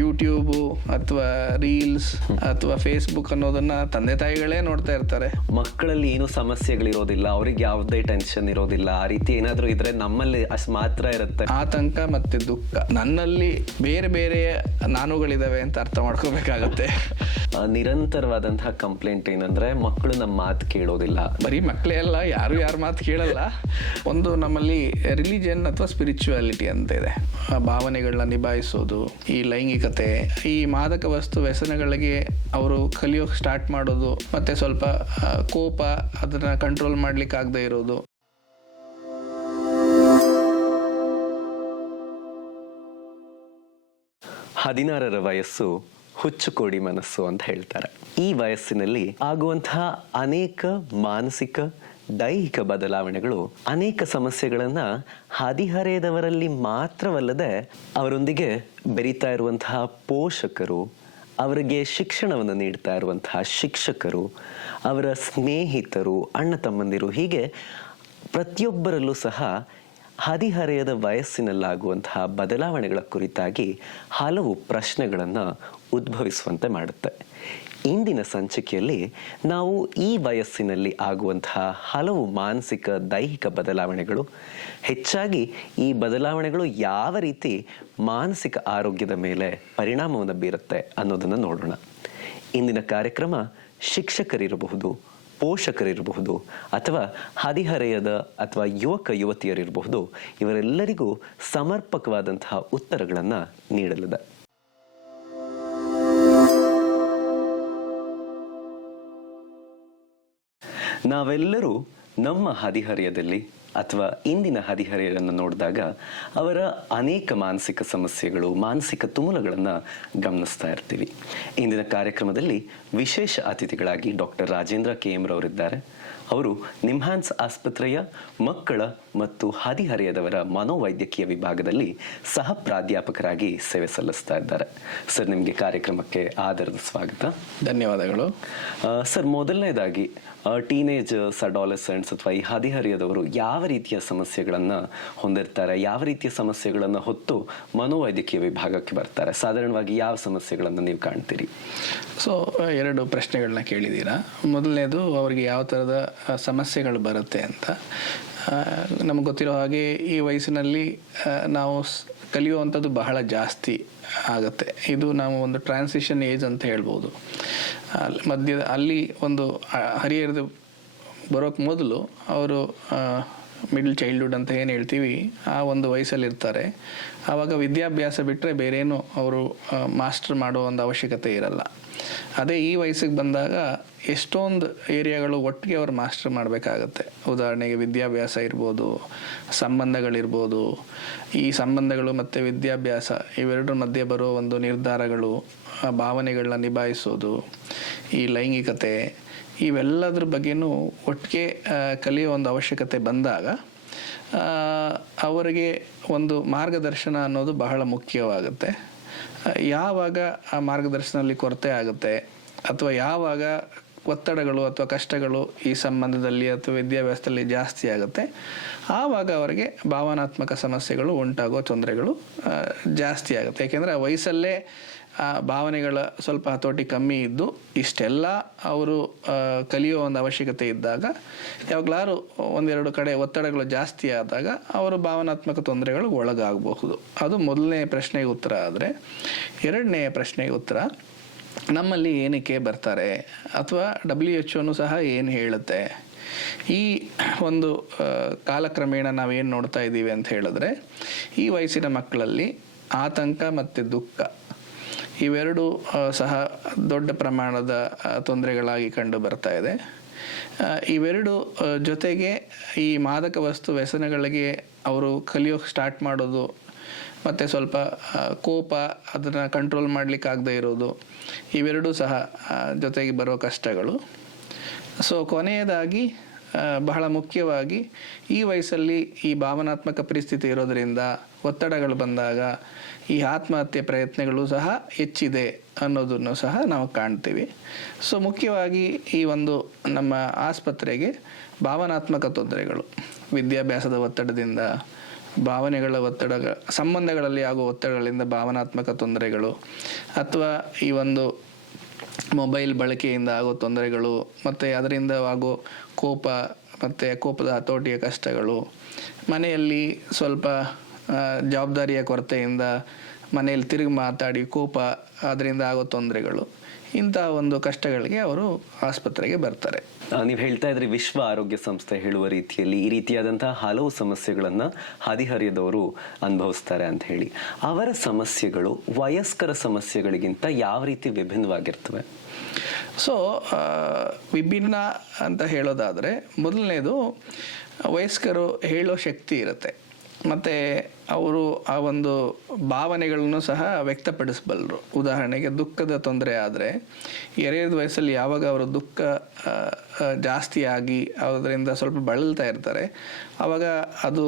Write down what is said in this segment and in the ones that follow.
YouTube ಅಥವಾ reels ಅಥವಾ Facebook ಅನ್ನೋದನ್ನ ತಂದೆ ತಾಯಿಗಳೇ ನೋಡ್ತಾ ಇರ್ತಾರೆ. ಮಕ್ಕಳಲ್ಲಿ ಏನು ಸಮಸ್ಯೆಗಳಿರೋದಿಲ್ಲ, ಅವ್ರಿಗೆ ಯಾವುದೇ ಟೆನ್ಷನ್ ಇರೋದಿಲ್ಲ. ಆ ರೀತಿ ಏನಾದರೂ ಇದ್ರೆ ನಮ್ಮಲ್ಲಿ ಅಷ್ಟು ಮಾತ್ರ ಇರುತ್ತೆ ಆತಂಕ ಮತ್ತೆ ದುಃಖ. ನನ್ನಲ್ಲಿ ಬೇರೆ ಬೇರೆ ನಾನುಗಳಿದಾವೆ ಅಂತ ಅರ್ಥ ಮಾಡ್ಕೋಬೇಕಾಗತ್ತೆ. ನಿರಂತರವಾದಂತಹ ಕಂಪ್ಲೇಂಟ್ ಏನಂದ್ರೆ ಮಕ್ಕಳು ನಮ್ಮ ಮಾತು ಕೇಳೋದಿಲ್ಲ. ಬರೀ ಮಕ್ಕಳೇ ಅಲ್ಲ, ಯಾರ ಮಾತು ಕೇಳಲ್ಲ. ಒಂದು ನಮ್ಮಲ್ಲಿ ರಿಲಿಜನ್ ಅಥವಾ ಸ್ಪಿರಿಚುವಾಲಿಟಿ ಅಂತ ಇದೆ. ಭಾವನೆಗಳನ್ನ ನಿಭಾಯಿಸೋದು, ಈ ಲೈಂಗಿಕತೆ, ಈ ಮಾದಕ ವಸ್ತು ವ್ಯಸನಗಳಿಗೆ ಅವರು ಕಲಿಯೋಕೆ ಸ್ಟಾರ್ಟ್ ಮಾಡೋದು, ಮತ್ತೆ ಸ್ವಲ್ಪ ಕೋಪ, ಅದನ್ನ ಕಂಟ್ರೋಲ್ ಮಾಡ್ಲಿಕ್ಕೆ ಆಗದೆ ಇರೋದು. ಹದಿನಾರರ ವಯಸ್ಸು ಹುಚ್ಚು ಕೋಡಿ ಮನಸ್ಸು ಅಂತ ಹೇಳ್ತಾರೆ. ಈ ವಯಸ್ಸಿನಲ್ಲಿ ಆಗುವಂತಹ ಅನೇಕ ಮಾನಸಿಕ ದೈಹಿಕ ಬದಲಾವಣೆಗಳು ಅನೇಕ ಸಮಸ್ಯೆಗಳನ್ನ ಹದಿಹರೆಯದವರಲ್ಲಿ ಮಾತ್ರವಲ್ಲದೆ ಅವರೊಂದಿಗೆ ಬೆರೀತಾ ಇರುವಂತಹ ಪೋಷಕರು, ಅವರಿಗೆ ಶಿಕ್ಷಣವನ್ನು ನೀಡ್ತಾ ಇರುವಂತಹ ಶಿಕ್ಷಕರು, ಅವರ ಸ್ನೇಹಿತರು, ಅಣ್ಣ ತಮ್ಮಂದಿರು, ಹೀಗೆ ಪ್ರತಿಯೊಬ್ಬರಲ್ಲೂ ಸಹ ಹದಿಹರೆಯದ ವಯಸ್ಸಿನಲ್ಲಾಗುವಂತಹ ಬದಲಾವಣೆಗಳ ಕುರಿತಾಗಿ ಹಲವು ಪ್ರಶ್ನೆಗಳನ್ನು ಉದ್ಭವಿಸುವಂತೆ ಮಾಡುತ್ತೆ. ಇಂದಿನ ಸಂಚಿಕೆಯಲ್ಲಿ ನಾವು ಈ ವಯಸ್ಸಿನಲ್ಲಿ ಆಗುವಂತಹ ಹಲವು ಮಾನಸಿಕ ದೈಹಿಕ ಬದಲಾವಣೆಗಳು, ಹೆಚ್ಚಾಗಿ ಈ ಬದಲಾವಣೆಗಳು ಯಾವ ರೀತಿ ಮಾನಸಿಕ ಆರೋಗ್ಯದ ಮೇಲೆ ಪರಿಣಾಮವನ್ನು ಬೀರುತ್ತೆ ಅನ್ನೋದನ್ನು ನೋಡೋಣ. ಇಂದಿನ ಕಾರ್ಯಕ್ರಮ ಶಿಕ್ಷಕರಿರಬಹುದು, ಪೋಷಕರಿರಬಹುದು, ಅಥವಾ ಹದಿಹರೆಯದ ಅಥವಾ ಯುವಕ ಯುವತಿಯರಿರಬಹುದು, ಇವರೆಲ್ಲರಿಗೂ ಸಮರ್ಪಕವಾದಂತಹ ಉತ್ತರಗಳನ್ನು ನೀಡಲಿದೆ. ನಾವೆಲ್ಲರೂ ನಮ್ಮ ಹದಿಹರೆಯದಲ್ಲಿ ಅಥವಾ ಇಂದಿನ ಹದಿಹರೆಯರನ್ನು ನೋಡಿದಾಗ ಅವರ ಅನೇಕ ಮಾನಸಿಕ ಸಮಸ್ಯೆಗಳು, ಮಾನಸಿಕ ತುಮುಲಗಳನ್ನು ಗಮನಿಸ್ತಾ ಇರ್ತೀವಿ. ಇಂದಿನ ಕಾರ್ಯಕ್ರಮದಲ್ಲಿ ವಿಶೇಷ ಅತಿಥಿಗಳಾಗಿ ಡಾಕ್ಟರ್ ರಾಜೇಂದ್ರ KM ರವರಿದ್ದಾರೆ. ಅವರು ನಿಮ್ಹಾನ್ಸ್ ಆಸ್ಪತ್ರೆಯ ಮಕ್ಕಳ ಮತ್ತು ಹದಿಹರೆಯದವರ ಮನೋವೈದ್ಯಕೀಯ ವಿಭಾಗದಲ್ಲಿ ಸಹ ಪ್ರಾಧ್ಯಾಪಕರಾಗಿ ಸೇವೆ ಸಲ್ಲಿಸ್ತಾ ಇದ್ದಾರೆ. ಸರ್, ನಿಮಗೆ ಕಾರ್ಯಕ್ರಮಕ್ಕೆ ಆದರದ ಸ್ವಾಗತ. ಧನ್ಯವಾದಗಳು. ಸರ್, ಮೊದಲನೇದಾಗಿ ಟೀನೇಜರ್ಸ್, ಅಡಾಲೆಸೆಂಟ್ಸ್ ಅಥವಾ ಈ ಹದಿಹರೆಯದವರು ಯಾವ ರೀತಿಯ ಸಮಸ್ಯೆಗಳನ್ನು ಹೊಂದಿರ್ತಾರೆ, ಯಾವ ರೀತಿಯ ಸಮಸ್ಯೆಗಳನ್ನು ಹೊತ್ತು ಮನೋವೈದ್ಯಕೀಯ ವಿಭಾಗಕ್ಕೆ ಬರ್ತಾರೆ? ಸಾಧಾರಣವಾಗಿ ಯಾವ ಸಮಸ್ಯೆಗಳನ್ನು ನೀವು ಕಾಣ್ತೀರಿ? ಸೊ, ಎರಡು ಪ್ರಶ್ನೆಗಳನ್ನ ಕೇಳಿದ್ದೀರಾ. ಮೊದಲನೇದು, ಅವ್ರಿಗೆ ಯಾವ ಥರದ ಸಮಸ್ಯೆಗಳು ಬರುತ್ತೆ ಅಂತ. ನಮ್ಗೆ ಗೊತ್ತಿರೋ ಹಾಗೆ ಈ ವಯಸ್ಸಿನಲ್ಲಿ ನಾವು ಕಲಿಯುವಂಥದ್ದು ಬಹಳ ಜಾಸ್ತಿ ಆಗುತ್ತೆ. ಇದು ನಾವು ಒಂದು ಟ್ರಾನ್ಸಿಷನ್ ಏಜ್ ಅಂತ ಹೇಳ್ಬೋದು. ಮಧ್ಯದ ಅಲ್ಲಿ ಒಂದು ಹರಿಹರಿದು ಬರೋಕ್ಕೆ ಮೊದಲು ಅವರು ಮಿಡ್ಲ್ ಚೈಲ್ಡ್ಹುಡ್ ಅಂತ ಏನು ಹೇಳ್ತೀವಿ, ಆ ಒಂದು ವಯಸ್ಸಲ್ಲಿರ್ತಾರೆ. ಆವಾಗ ವಿದ್ಯಾಭ್ಯಾಸ ಬಿಟ್ಟರೆ ಬೇರೇನು ಅವರು ಮಾಸ್ಟರ್ ಮಾಡೋ ಒಂದು ಅವಶ್ಯಕತೆ ಇರಲ್ಲ. ಅದೇ ಈ ವಯಸ್ಸಿಗೆ ಬಂದಾಗ ಎಷ್ಟೊಂದು ಏರಿಯಾಗಳು ಒಟ್ಟಿಗೆ ಅವ್ರು ಮಾಸ್ಟರ್ ಮಾಡಬೇಕಾಗತ್ತೆ. ಉದಾಹರಣೆಗೆ ವಿದ್ಯಾಭ್ಯಾಸ ಇರ್ಬೋದು, ಸಂಬಂಧಗಳಿರ್ಬೋದು. ಈ ಸಂಬಂಧಗಳು ಮತ್ತು ವಿದ್ಯಾಭ್ಯಾಸ ಇವೆರಡರ ಮಧ್ಯೆ ಬರೋ ಒಂದು ನಿರ್ಧಾರಗಳು, ಭಾವನೆಗಳನ್ನ ನಿಭಾಯಿಸೋದು, ಈ ಲೈಂಗಿಕತೆ, ಇವೆಲ್ಲದ್ರ ಬಗ್ಗೆನೂ ಒಟ್ಟಿಗೆ ಕಲಿಯೋ ಒಂದು ಅವಶ್ಯಕತೆ ಬಂದಾಗ ಅವರಿಗೆ ಒಂದು ಮಾರ್ಗದರ್ಶನ ಅನ್ನೋದು ಬಹಳ ಮುಖ್ಯವಾಗುತ್ತೆ. ಯಾವಾಗ ಆ ಮಾರ್ಗದರ್ಶನದಲ್ಲಿ ಕೊರತೆ ಆಗುತ್ತೆ ಅಥವಾ ಯಾವಾಗ ಒತ್ತಡಗಳು ಅಥವಾ ಕಷ್ಟಗಳು ಈ ಸಂಬಂಧದಲ್ಲಿ ಅಥವಾ ವಿದ್ಯಾಭ್ಯಾಸದಲ್ಲಿ ಜಾಸ್ತಿ ಆಗುತ್ತೆ, ಆವಾಗ ಅವರಿಗೆ ಭಾವನಾತ್ಮಕ ಸಮಸ್ಯೆಗಳು ಉಂಟಾಗೋ ತೊಂದರೆಗಳು ಜಾಸ್ತಿ ಆಗುತ್ತೆ. ಏಕೆಂದರೆ ಆ ವಯಸ್ಸಲ್ಲೇ ಆ ಭಾವನೆಗಳ ಸ್ವಲ್ಪ ಹತೋಟಿ ಕಮ್ಮಿ ಇದ್ದು ಇಷ್ಟೆಲ್ಲ ಅವರು ಕಲಿಯೋ ಒಂದು ಅವಶ್ಯಕತೆ ಇದ್ದಾಗ ಯಾವಾಗಲಾರು ಒಂದೆರಡು ಕಡೆ ಒತ್ತಡಗಳು ಜಾಸ್ತಿ ಆದಾಗ ಅವರು ಭಾವನಾತ್ಮಕ ತೊಂದರೆಗಳು ಒಳಗಾಗಬಹುದು. ಅದು ಮೊದಲನೇ ಪ್ರಶ್ನೆಗೆ ಉತ್ತರ. ಆದರೆ ಎರಡನೇ ಪ್ರಶ್ನೆಗೆ ಉತ್ತರ, ನಮ್ಮಲ್ಲಿ ಏನಕ್ಕೆ ಬರ್ತಾರೆ ಅಥವಾ WHO ಸಹ ಏನು ಹೇಳುತ್ತೆ? ಈ ಒಂದು ಕಾಲಕ್ರಮೇಣ ನಾವೇನು ನೋಡ್ತಾ ಇದ್ದೀವಿ ಅಂತ ಹೇಳಿದ್ರೆ, ಈ ವಯಸ್ಸಿನ ಮಕ್ಕಳಲ್ಲಿ ಆತಂಕ ಮತ್ತು ದುಃಖ ಇವೆರಡು ಸಹ ದೊಡ್ಡ ಪ್ರಮಾಣದ ತೊಂದರೆಗಳಾಗಿ ಕಂಡು ಬರ್ತಾ ಇದೆ. ಇವೆರಡು ಜೊತೆಗೆ ಈ ಮಾದಕ ವಸ್ತು ವ್ಯಸನಗಳಿಗೆ ಅವರು ಕಲಿಯೋಕೆ ಸ್ಟಾರ್ಟ್ ಮಾಡೋದು, ಮತ್ತು ಸ್ವಲ್ಪ ಕೋಪ, ಅದನ್ನು ಕಂಟ್ರೋಲ್ ಮಾಡಲಿಕ್ಕೆ ಆಗದೆ ಇರೋದು, ಇವೆರಡೂ ಸಹ ಜೊತೆಗೆ ಬರೋ ಕಷ್ಟಗಳು. ಸೊ ಕೊನೆಯದಾಗಿ ಬಹಳ ಮುಖ್ಯವಾಗಿ ಈ ವಯಸ್ಸಲ್ಲಿ ಈ ಭಾವನಾತ್ಮಕ ಪರಿಸ್ಥಿತಿ ಇರೋದರಿಂದ ಒತ್ತಡಗಳು ಬಂದಾಗ ಈ ಆತ್ಮಹತ್ಯೆ ಪ್ರಯತ್ನಗಳು ಸಹ ಹೆಚ್ಚಿದೆ ಅನ್ನೋದನ್ನು ಸಹ ನಾವು ಕಾಣ್ತೀವಿ. ಸೊ ಮುಖ್ಯವಾಗಿ ಈ ಒಂದು ನಮ್ಮ ಆಸ್ಪತ್ರೆಗೆ ಭಾವನಾತ್ಮಕ ತೊಂದರೆಗಳು, ವಿದ್ಯಾಭ್ಯಾಸದ ಒತ್ತಡದಿಂದ, ಭಾವನೆಗಳ ಒತ್ತಡ, ಸಂಬಂಧಗಳಲ್ಲಿ ಆಗುವ ಒತ್ತಡಗಳಿಂದ ಭಾವನಾತ್ಮಕ ತೊಂದರೆಗಳು, ಅಥವಾ ಈ ಒಂದು ಮೊಬೈಲ್ ಬಳಕೆಯಿಂದ ಆಗೋ ತೊಂದರೆಗಳು, ಮತ್ತು ಅದರಿಂದ ಆಗೋ ಕೋಪ ಮತ್ತು ಕೋಪದ ಹತೋಟಿಯ ಕಷ್ಟಗಳು, ಮನೆಯಲ್ಲಿ ಸ್ವಲ್ಪ ಜವಾಬ್ದಾರಿಯ ಕೊರತೆಯಿಂದ ಮನೆಯಲ್ಲಿ ತಿರುಗಿ ಮಾತಾಡಿ ಕೋಪ, ಅದರಿಂದ ಆಗೋ ತೊಂದರೆಗಳು, ಇಂತಹ ಒಂದು ಕಷ್ಟಗಳಿಗೆ ಅವರು ಆಸ್ಪತ್ರೆಗೆ ಬರ್ತಾರೆ. ನೀವು ಹೇಳ್ತಾ ಇದ್ರಿ ವಿಶ್ವ ಆರೋಗ್ಯ ಸಂಸ್ಥೆ ಹೇಳುವ ರೀತಿಯಲ್ಲಿ ಈ ರೀತಿಯಾದಂತಹ ಹಲವು ಸಮಸ್ಯೆಗಳನ್ನ ಹದಿಹರಿಯದವರು ಅನುಭವಿಸ್ತಾರೆ ಅಂತ ಹೇಳಿ. ಅವರ ಸಮಸ್ಯೆಗಳು ವಯಸ್ಕರ ಸಮಸ್ಯೆಗಳಿಗಿಂತ ಯಾವ ರೀತಿ ವಿಭಿನ್ನವಾಗಿರ್ತವೆ? ಸೊ ವಿಭಿನ್ನ ಅಂತ ಹೇಳೋದಾದರೆ, ಮೊದಲನೇದು ವಯಸ್ಕರು ಹೇಳೋ ಶಕ್ತಿ ಇರುತ್ತೆ, ಮತ್ತು ಅವರು ಆ ಒಂದು ಭಾವನೆಗಳನ್ನು ಸಹ ವ್ಯಕ್ತಪಡಿಸಬಲ್ಲರು. ಉದಾಹರಣೆಗೆ ದುಃಖದ ತೊಂದರೆ ಆದರೆ ಎರೆಯದ ವಯಸ್ಸಲ್ಲಿ ಯಾವಾಗ ಅವರು ದುಃಖ ಜಾಸ್ತಿಯಾಗಿ ಅದರಿಂದ ಸ್ವಲ್ಪ ಬಳಲ್ತಾ ಇರ್ತಾರೆ, ಆವಾಗ ಅದು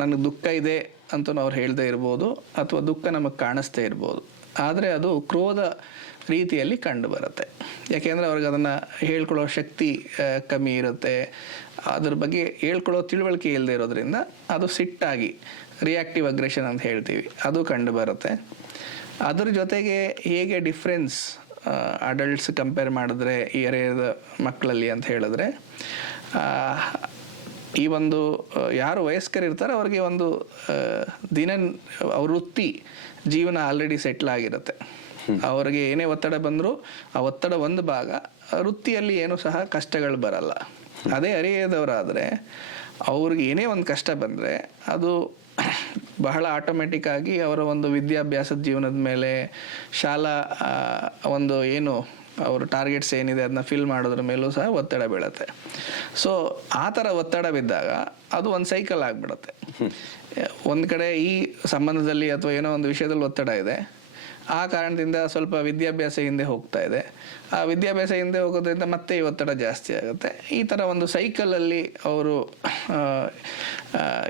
ನನಗೆ ದುಃಖ ಇದೆ ಅಂತಲೂ ಅವ್ರು ಹೇಳದೇ ಇರ್ಬೋದು, ಅಥವಾ ದುಃಖ ನಮಗೆ ಕಾಣಿಸ್ತೇ ಇರ್ಬೋದು. ಆದರೆ ಅದು ಕ್ರೋಧ ರೀತಿಯಲ್ಲಿ ಕಂಡು ಬರುತ್ತೆ. ಯಾಕೆಂದರೆ ಅವ್ರಿಗೆ ಅದನ್ನು ಹೇಳ್ಕೊಳ್ಳೋ ಶಕ್ತಿ ಕಮ್ಮಿ ಇರುತ್ತೆ, ಅದ್ರ ಬಗ್ಗೆ ಹೇಳ್ಕೊಳ್ಳೋ ತಿಳುವಳಿಕೆ ಇಲ್ಲದೆ ಇರೋದ್ರಿಂದ ಅದು ಸಿಟ್ಟಾಗಿ ರಿಯಾಕ್ಟಿವ್ ಅಗ್ರೆಷನ್ ಅಂತ ಹೇಳ್ತೀವಿ, ಅದು ಕಂಡು ಬರುತ್ತೆ. ಅದ್ರ ಜೊತೆಗೆ ಹೇಗೆ ಡಿಫ್ರೆನ್ಸ್ ಅಡಲ್ಟ್ಸ್ ಕಂಪೇರ್ ಮಾಡಿದ್ರೆ ಈ ಎರೆಯದ ಮಕ್ಕಳಲ್ಲಿ ಅಂತ ಹೇಳಿದ್ರೆ, ಈ ಒಂದು ಯಾರು ವಯಸ್ಕರಿರ್ತಾರೆ ಅವ್ರಿಗೆ ಒಂದು ಅವ್ರ ವೃತ್ತಿ ಜೀವನ ಆಲ್ರೆಡಿ ಸೆಟ್ಲ್ ಆಗಿರುತ್ತೆ. ಅವ್ರಿಗೆ ಏನೇ ಒತ್ತಡ ಬಂದರೂ ಆ ಒತ್ತಡ ಒಂದು ಭಾಗ, ವೃತ್ತಿಯಲ್ಲಿ ಏನೂ ಸಹ ಕಷ್ಟಗಳು ಬರಲ್ಲ. ಅದೇ ಅರಿಯದವರಾದರೆ ಅವ್ರಿಗೆ ಏನೇ ಒಂದು ಕಷ್ಟ ಬಂದರೆ ಅದು ಬಹಳ ಆಟೋಮೆಟಿಕ್ ಆಗಿ ಅವರ ಒಂದು ವಿದ್ಯಾಭ್ಯಾಸದ ಜೀವನದ ಮೇಲೆ, ಶಾಲಾ ಒಂದು ಏನು ಅವ್ರ ಟಾರ್ಗೆಟ್ಸ್ ಏನಿದೆ ಅದನ್ನ ಫಿಲ್ ಮಾಡೋದ್ರ ಮೇಲೂ ಸಹ ಒತ್ತಡ ಬೀಳುತ್ತೆ. ಸೊ ಆ ಥರ ಒತ್ತಡ ಬಿದ್ದಾಗ ಅದು ಒಂದು ಸೈಕಲ್ ಆಗಿಬಿಡುತ್ತೆ. ಒಂದು ಕಡೆ ಈ ಸಂಬಂಧದಲ್ಲಿ ಅಥವಾ ಏನೋ ಒಂದು ವಿಷಯದಲ್ಲಿ ಒತ್ತಡ ಇದೆ, ಆ ಕಾರಣದಿಂದ ಸ್ವಲ್ಪ ವಿದ್ಯಾಭ್ಯಾಸ ಹಿಂದೆ ಹೋಗ್ತಾ ಇದೆ, ಆ ವಿದ್ಯಾಭ್ಯಾಸ ಹಿಂದೆ ಹೋಗೋದ್ರಿಂದ ಮತ್ತೆ ಈ ಒತ್ತಡ ಜಾಸ್ತಿ ಆಗುತ್ತೆ. ಈ ಥರ ಒಂದು ಸೈಕಲಲ್ಲಿ ಅವರು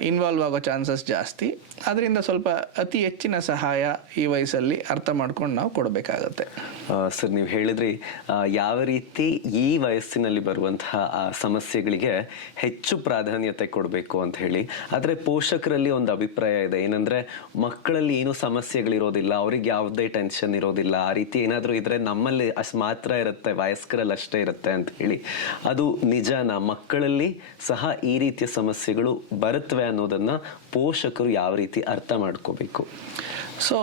ಇನ್ವಾಲ್ವ್ ಆಗೋ ಚಾನ್ಸಸ್ ಜಾಸ್ತಿ. ಅದರಿಂದ ಸ್ವಲ್ಪ ಅತಿ ಹೆಚ್ಚಿನ ಸಹಾಯ ಈ ವಯಸ್ಸಲ್ಲಿ ಅರ್ಥ ಮಾಡ್ಕೊಂಡು ನಾವು ಕೊಡಬೇಕಾಗತ್ತೆ. ಸರ್, ನೀವು ಹೇಳಿದ್ರಿ ಯಾವ ರೀತಿ ಈ ವಯಸ್ಸಿನಲ್ಲಿ ಬರುವಂತಹ ಸಮಸ್ಯೆಗಳಿಗೆ ಹೆಚ್ಚು ಪ್ರಾಧಾನ್ಯತೆ ಕೊಡಬೇಕು ಅಂತ ಹೇಳಿ. ಆದರೆ ಪೋಷಕರಲ್ಲಿ ಒಂದು ಅಭಿಪ್ರಾಯ ಇದೆ, ಏನಂದ್ರೆ ಮಕ್ಕಳಲ್ಲಿ ಏನು ಸಮಸ್ಯೆಗಳಿರೋದಿಲ್ಲ, ಅವ್ರಿಗೆ ಯಾವುದೇ ಟೆನ್ಷನ್ ಇರೋದಿಲ್ಲ, ಆ ರೀತಿ ಏನಾದರೂ ಇದ್ರೆ ನಮ್ಮಲ್ಲಿ ಅಷ್ಟು ಮಾತ್ರ ಇರುತ್ತೆ, ವಯಸ್ಕರಲ್ಲಿ ಅಷ್ಟೇ ಇರುತ್ತೆ ಅಂತ ಹೇಳಿ. ಅದು ನಿಜಾನ? ಮಕ್ಕಳಲ್ಲಿ ಸಹ ಈ ರೀತಿಯ ಸಮಸ್ಯೆಗಳು ಬರುತ್ತವೆ ಅನ್ನೋದನ್ನ ಪೋಷಕರು ಯಾವ ರೀತಿ ಅರ್ಥ ಮಾಡ್ಕೋಬೇಕು? ಸೊ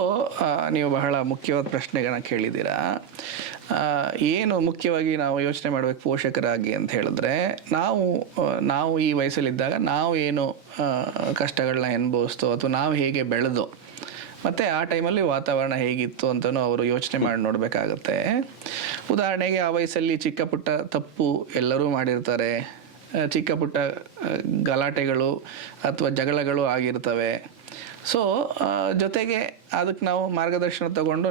ನೀವು ಬಹಳ ಮುಖ್ಯವಾದ ಪ್ರಶ್ನೆಗಳನ್ನ ಕೇಳಿದ್ದೀರಾ. ಏನು ಮುಖ್ಯವಾಗಿ ನಾವು ಯೋಚನೆ ಮಾಡಬೇಕು ಪೋಷಕರಾಗಿ ಅಂತ ಹೇಳಿದ್ರೆ, ನಾವು ಈ ವಯಸ್ಸಲ್ಲಿದ್ದಾಗ ನಾವು ಏನು ಕಷ್ಟಗಳನ್ನ ಅನುಭವಿಸ್ತೋ ಅಥವಾ ನಾವು ಹೇಗೆ ಬೆಳೆದೋ, ಮತ್ತು ಆ ಟೈಮಲ್ಲಿ ವಾತಾವರಣ ಹೇಗಿತ್ತು ಅಂತಲೂ ಅವರು ಯೋಚನೆ ಮಾಡಿ ನೋಡಬೇಕಾಗತ್ತೆ. ಉದಾಹರಣೆಗೆ ಆ ವಯಸ್ಸಲ್ಲಿ ಚಿಕ್ಕ ಪುಟ್ಟ ತಪ್ಪು ಎಲ್ಲರೂ ಮಾಡಿರ್ತಾರೆ, ಚಿಕ್ಕ ಪುಟ್ಟ ಗಲಾಟೆಗಳು ಅಥವಾ ಜಗಳಗಳು ಆಗಿರ್ತವೆ. ಸೊ ಜೊತೆಗೆ ಅದಕ್ಕೆ ನಾವು ಮಾರ್ಗದರ್ಶನ ತಗೊಂಡು